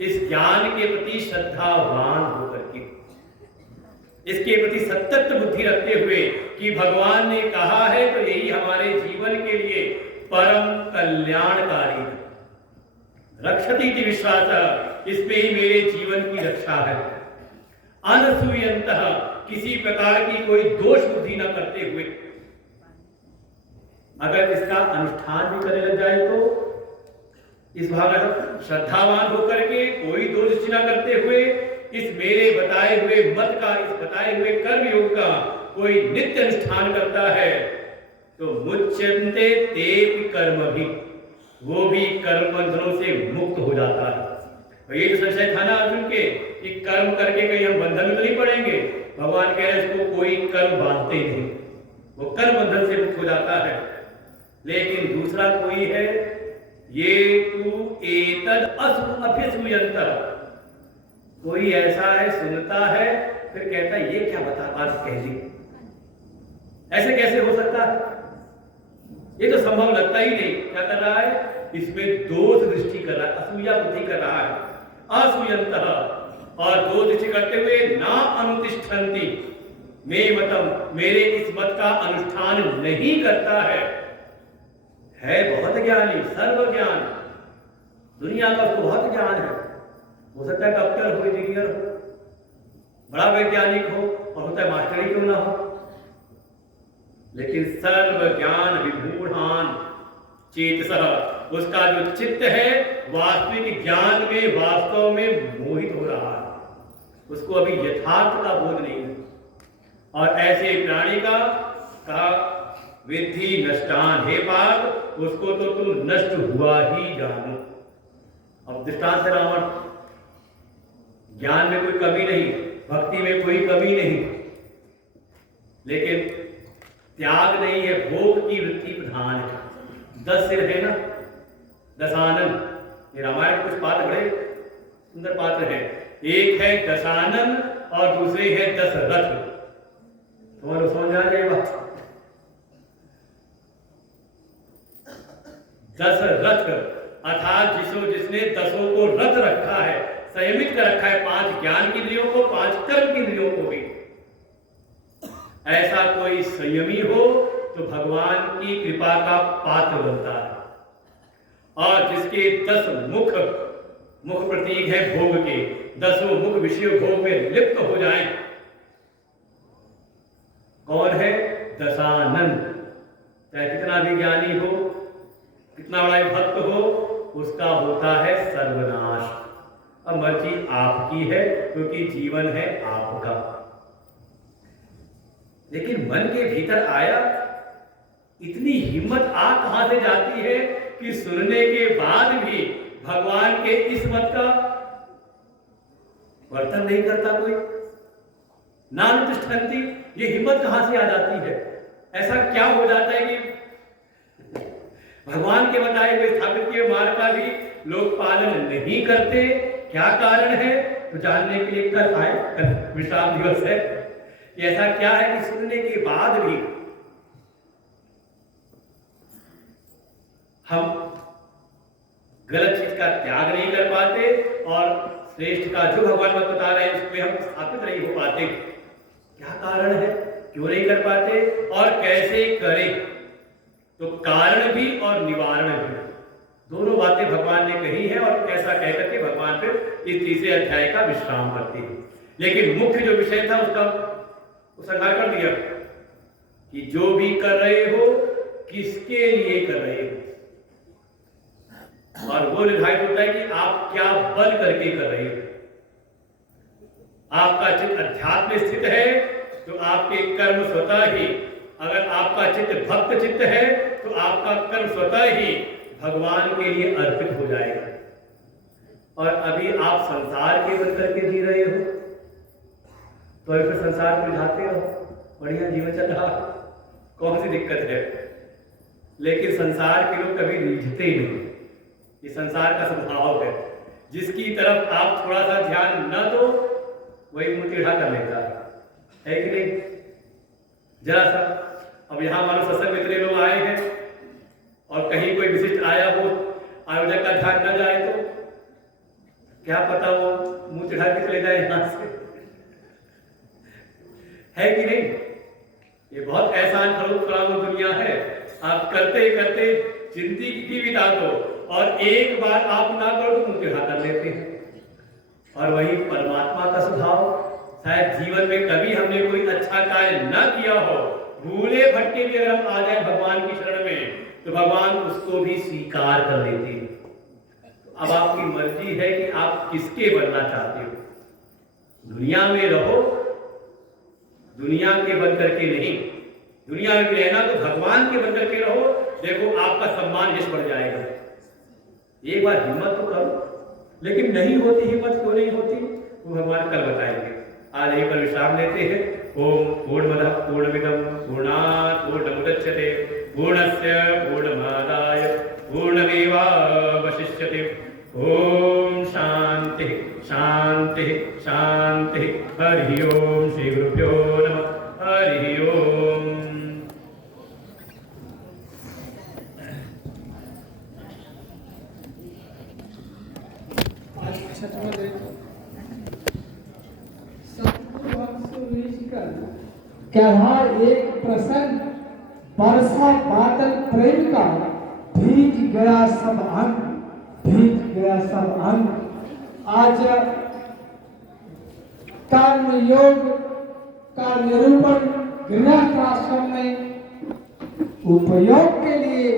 इस ज्ञान के प्रति श्रद्धावान होकर के, इसके प्रति सतत बुद्धि रखते हुए कि भगवान ने कहा है तो यही हमारे जीवन के लिए परम कल्याणकारी है। रक्षति इति विश्वास, इसमें ही मेरे जीवन की रक्षा है। अनसूयंतः, किसी प्रकार की कोई दोष बुद्धि न करते हुए, अगर इसका अनुष्ठान भी करने लग जाए तो इस भाग में श्रद्धावान होकर के कोई दोष न करते हुए इस मेरे बताए हुए मत का, इस बताए हुए कर्म योग का कोई नित्य अनुष्ठान करता है तो मुच्यन्ते ते कर्म भी, वो भी कर्म बंधनों से मुक्त हो जाता है। और ये जो संशय था ना अर्जुन के कि कर्म करके कहीं हम बंधन में तो नहीं पड़ेंगे, भगवान कह रहे हैं इसको कोई कर्म बांधते नहीं, वो कर्म बंधन से मुक्त हो जाता है। लेकिन दूसरा कोई है, ये तू एतद अभ्यसूयंत, कोई ऐसा है सुनता है फिर कहता है ये क्या बता बात कह दी, ऐसे कैसे हो सकता है? ये तो संभव लगता ही नहीं। क्या कर रहा है? इसमें दोष दृष्टि कर रहा है, असूया बुद्धि कर रहा है। असूयंतः, और दो दृष्टि करते हुए ना अनुतिष्ठन्ति मे मतम, मेरे इस मत का अनुष्ठान नहीं करता है बहुत ज्ञानी, सर्व ज्ञान, दुनिया का उसको बहुत ज्ञान है, हो सकता है डॉक्टर हो, इंजीनियर हो, बड़ा वैज्ञानिक हो, और होता है मास्टर ही क्यों ना हो, लेकिन सर्व ज्ञान विमूढ़ान चेतसः, उसका जो चित्त है वास्तविक ज्ञान में वास्तव में मोहित हो रहा है, उसको अभी यथार्थ का बोध नहीं है। और ऐसे प्राणी का कहा विद्धि नष्टान, हे पाप उसको तो तुम नष्ट हुआ ही जानो। अब दृष्टांत से रावण, ज्ञान में कोई कमी नहीं, भक्ति में कोई कमी नहीं, लेकिन त्याग नहीं है, भोग की वृत्ति प्रधान है। 10 सिर है ना, दशानन, ये रामायण कुछ पात्र बड़े सुंदर पात्र हैं। एक है दशानन और दूसरे है दशरथ। तुम्हारे समझ आ जाएगा। दशरथ अर्थात जिसने 10 को रथ रखा है, संयमित कर रखा है, 5 ज्ञान की इंद्रियों को, 5 कर्म की इंद्रियों को भी। ऐसा कोई संयमी हो तो भगवान की कृपा का पात्र बनता है। और जिसके 10 मुख प्रतीक है भोग के, 10 मुख विषय भोग में लिप्त हो जाए, कौन है? दशानन। चाहे कितना भी ज्ञानी हो, कितना बड़ा भक्त हो, उसका होता है सर्वनाश। अब मर्जी आपकी है क्योंकि जीवन है आपका। लेकिन मन के भीतर आया, इतनी हिम्मत आ कहां से जाती है कि सुनने के बाद भी भगवान के इस मत का वर्तन नहीं करता कोई, नानुतिष्ठन्ति, ये हिम्मत कहां से आ जाती है? ऐसा क्या हो जाता है कि भगवान के बताए हुए स्थापित किए मार्ग का भी लोग पालन नहीं करते? क्या कारण है? तो जानने के लिए कल आए, कल विश्राम दिवस है। ऐसा क्या है कि सुनने के बाद भी हम गलत चीज का त्याग नहीं कर पाते और श्रेष्ठ का जो भगवान मत बता रहे हैं उसमें हम स्थापित नहीं हो पाते? क्या कारण है? क्यों नहीं कर पाते और कैसे करें? तो कारण भी और निवारण भी, दोनों बातें भगवान ने कही है और ऐसा कहकर के भगवान फिर इस तीसरे अध्याय का विश्राम करते हैं। लेकिन मुख्य जो विषय था उसका उपसंहार कर दिया कि जो भी कर रहे हो किसके लिए कर रहे हो, और वो निर्धारित होता है कि आप क्या बन करके कर रहे हो। आपका चित्त अध्यात्म में स्थित है तो आपके कर्म स्वतः ही, अगर आपका चित्त भक्त चित्त है तो आपका कर्म स्वतः ही भगवान के लिए अर्पित हो जाएगा। और अभी आप संसार के बन करके जी रहे हो तो अभी फिर संसार को जाते रहो, बढ़िया जीवन चल रहा, कौन सी दिक्कत है। लेकिन संसार के लोग कभी रिझते ही नहीं, ये संसार का स्वभाव है। जिसकी तरफ आप थोड़ा सा ध्यान न दो वही मुंह टेढ़ा कर लेता है कि नहीं। जरा सा अब यहाँ मानो सत्संग में इतने लोग आए हैं और कहीं कोई विशिष्ट आया हो, आयोजक का ध्यान न जाए तो क्या पता वो मुंह टेढ़ा के चले जाए यहाँ से, है कि नहीं। ये बहुत एहसान फराम दुनिया है। आप करते करते जिंदगी की बिता दो और एक बार आप ना करो तो मुंह टेढ़ा कर लेते हैं। और वही परमात्मा का स्वभाव, शायद जीवन में कभी हमने कोई अच्छा कार्य न किया हो, भूले भटके भी अगर हम आ जाए भगवान की शरण में तो भगवान उसको भी स्वीकार कर लेते हैं। तो अब आपकी मर्जी है कि आप किसके बनना चाहते हो। दुनिया में रहो, दुनिया के बन करके नहीं। दुनिया में भी रहना तो भगवान के बन करके रहो, देखो आपका सम्मान यश बढ़ जाएगा। एक बार हिम्मत तो करो, लेकिन नहीं होती हिम्मत, क्यों नहीं होती वो भगवान कल बताएंगे। आज यहीं पर विश्राम लेते हैं। ओम पूर्णमदः पूर्णमिदं पूर्णात् पूर्णमुदच्यते पूर्णस्य पूर्णमादाय पूर्णमेवावशिष्यते। ओम शांति शांति शांति। हरि ओम। श्री गुरुभ्यो नमः। हरि ओम। क्या था एक प्रसंग, बरसा बादल प्रेम का, भीग गया सब अंग, भीग गया सब अंग। आज कर्म योग का निरूपण गृहस्थाश्रम में उपयोग के लिए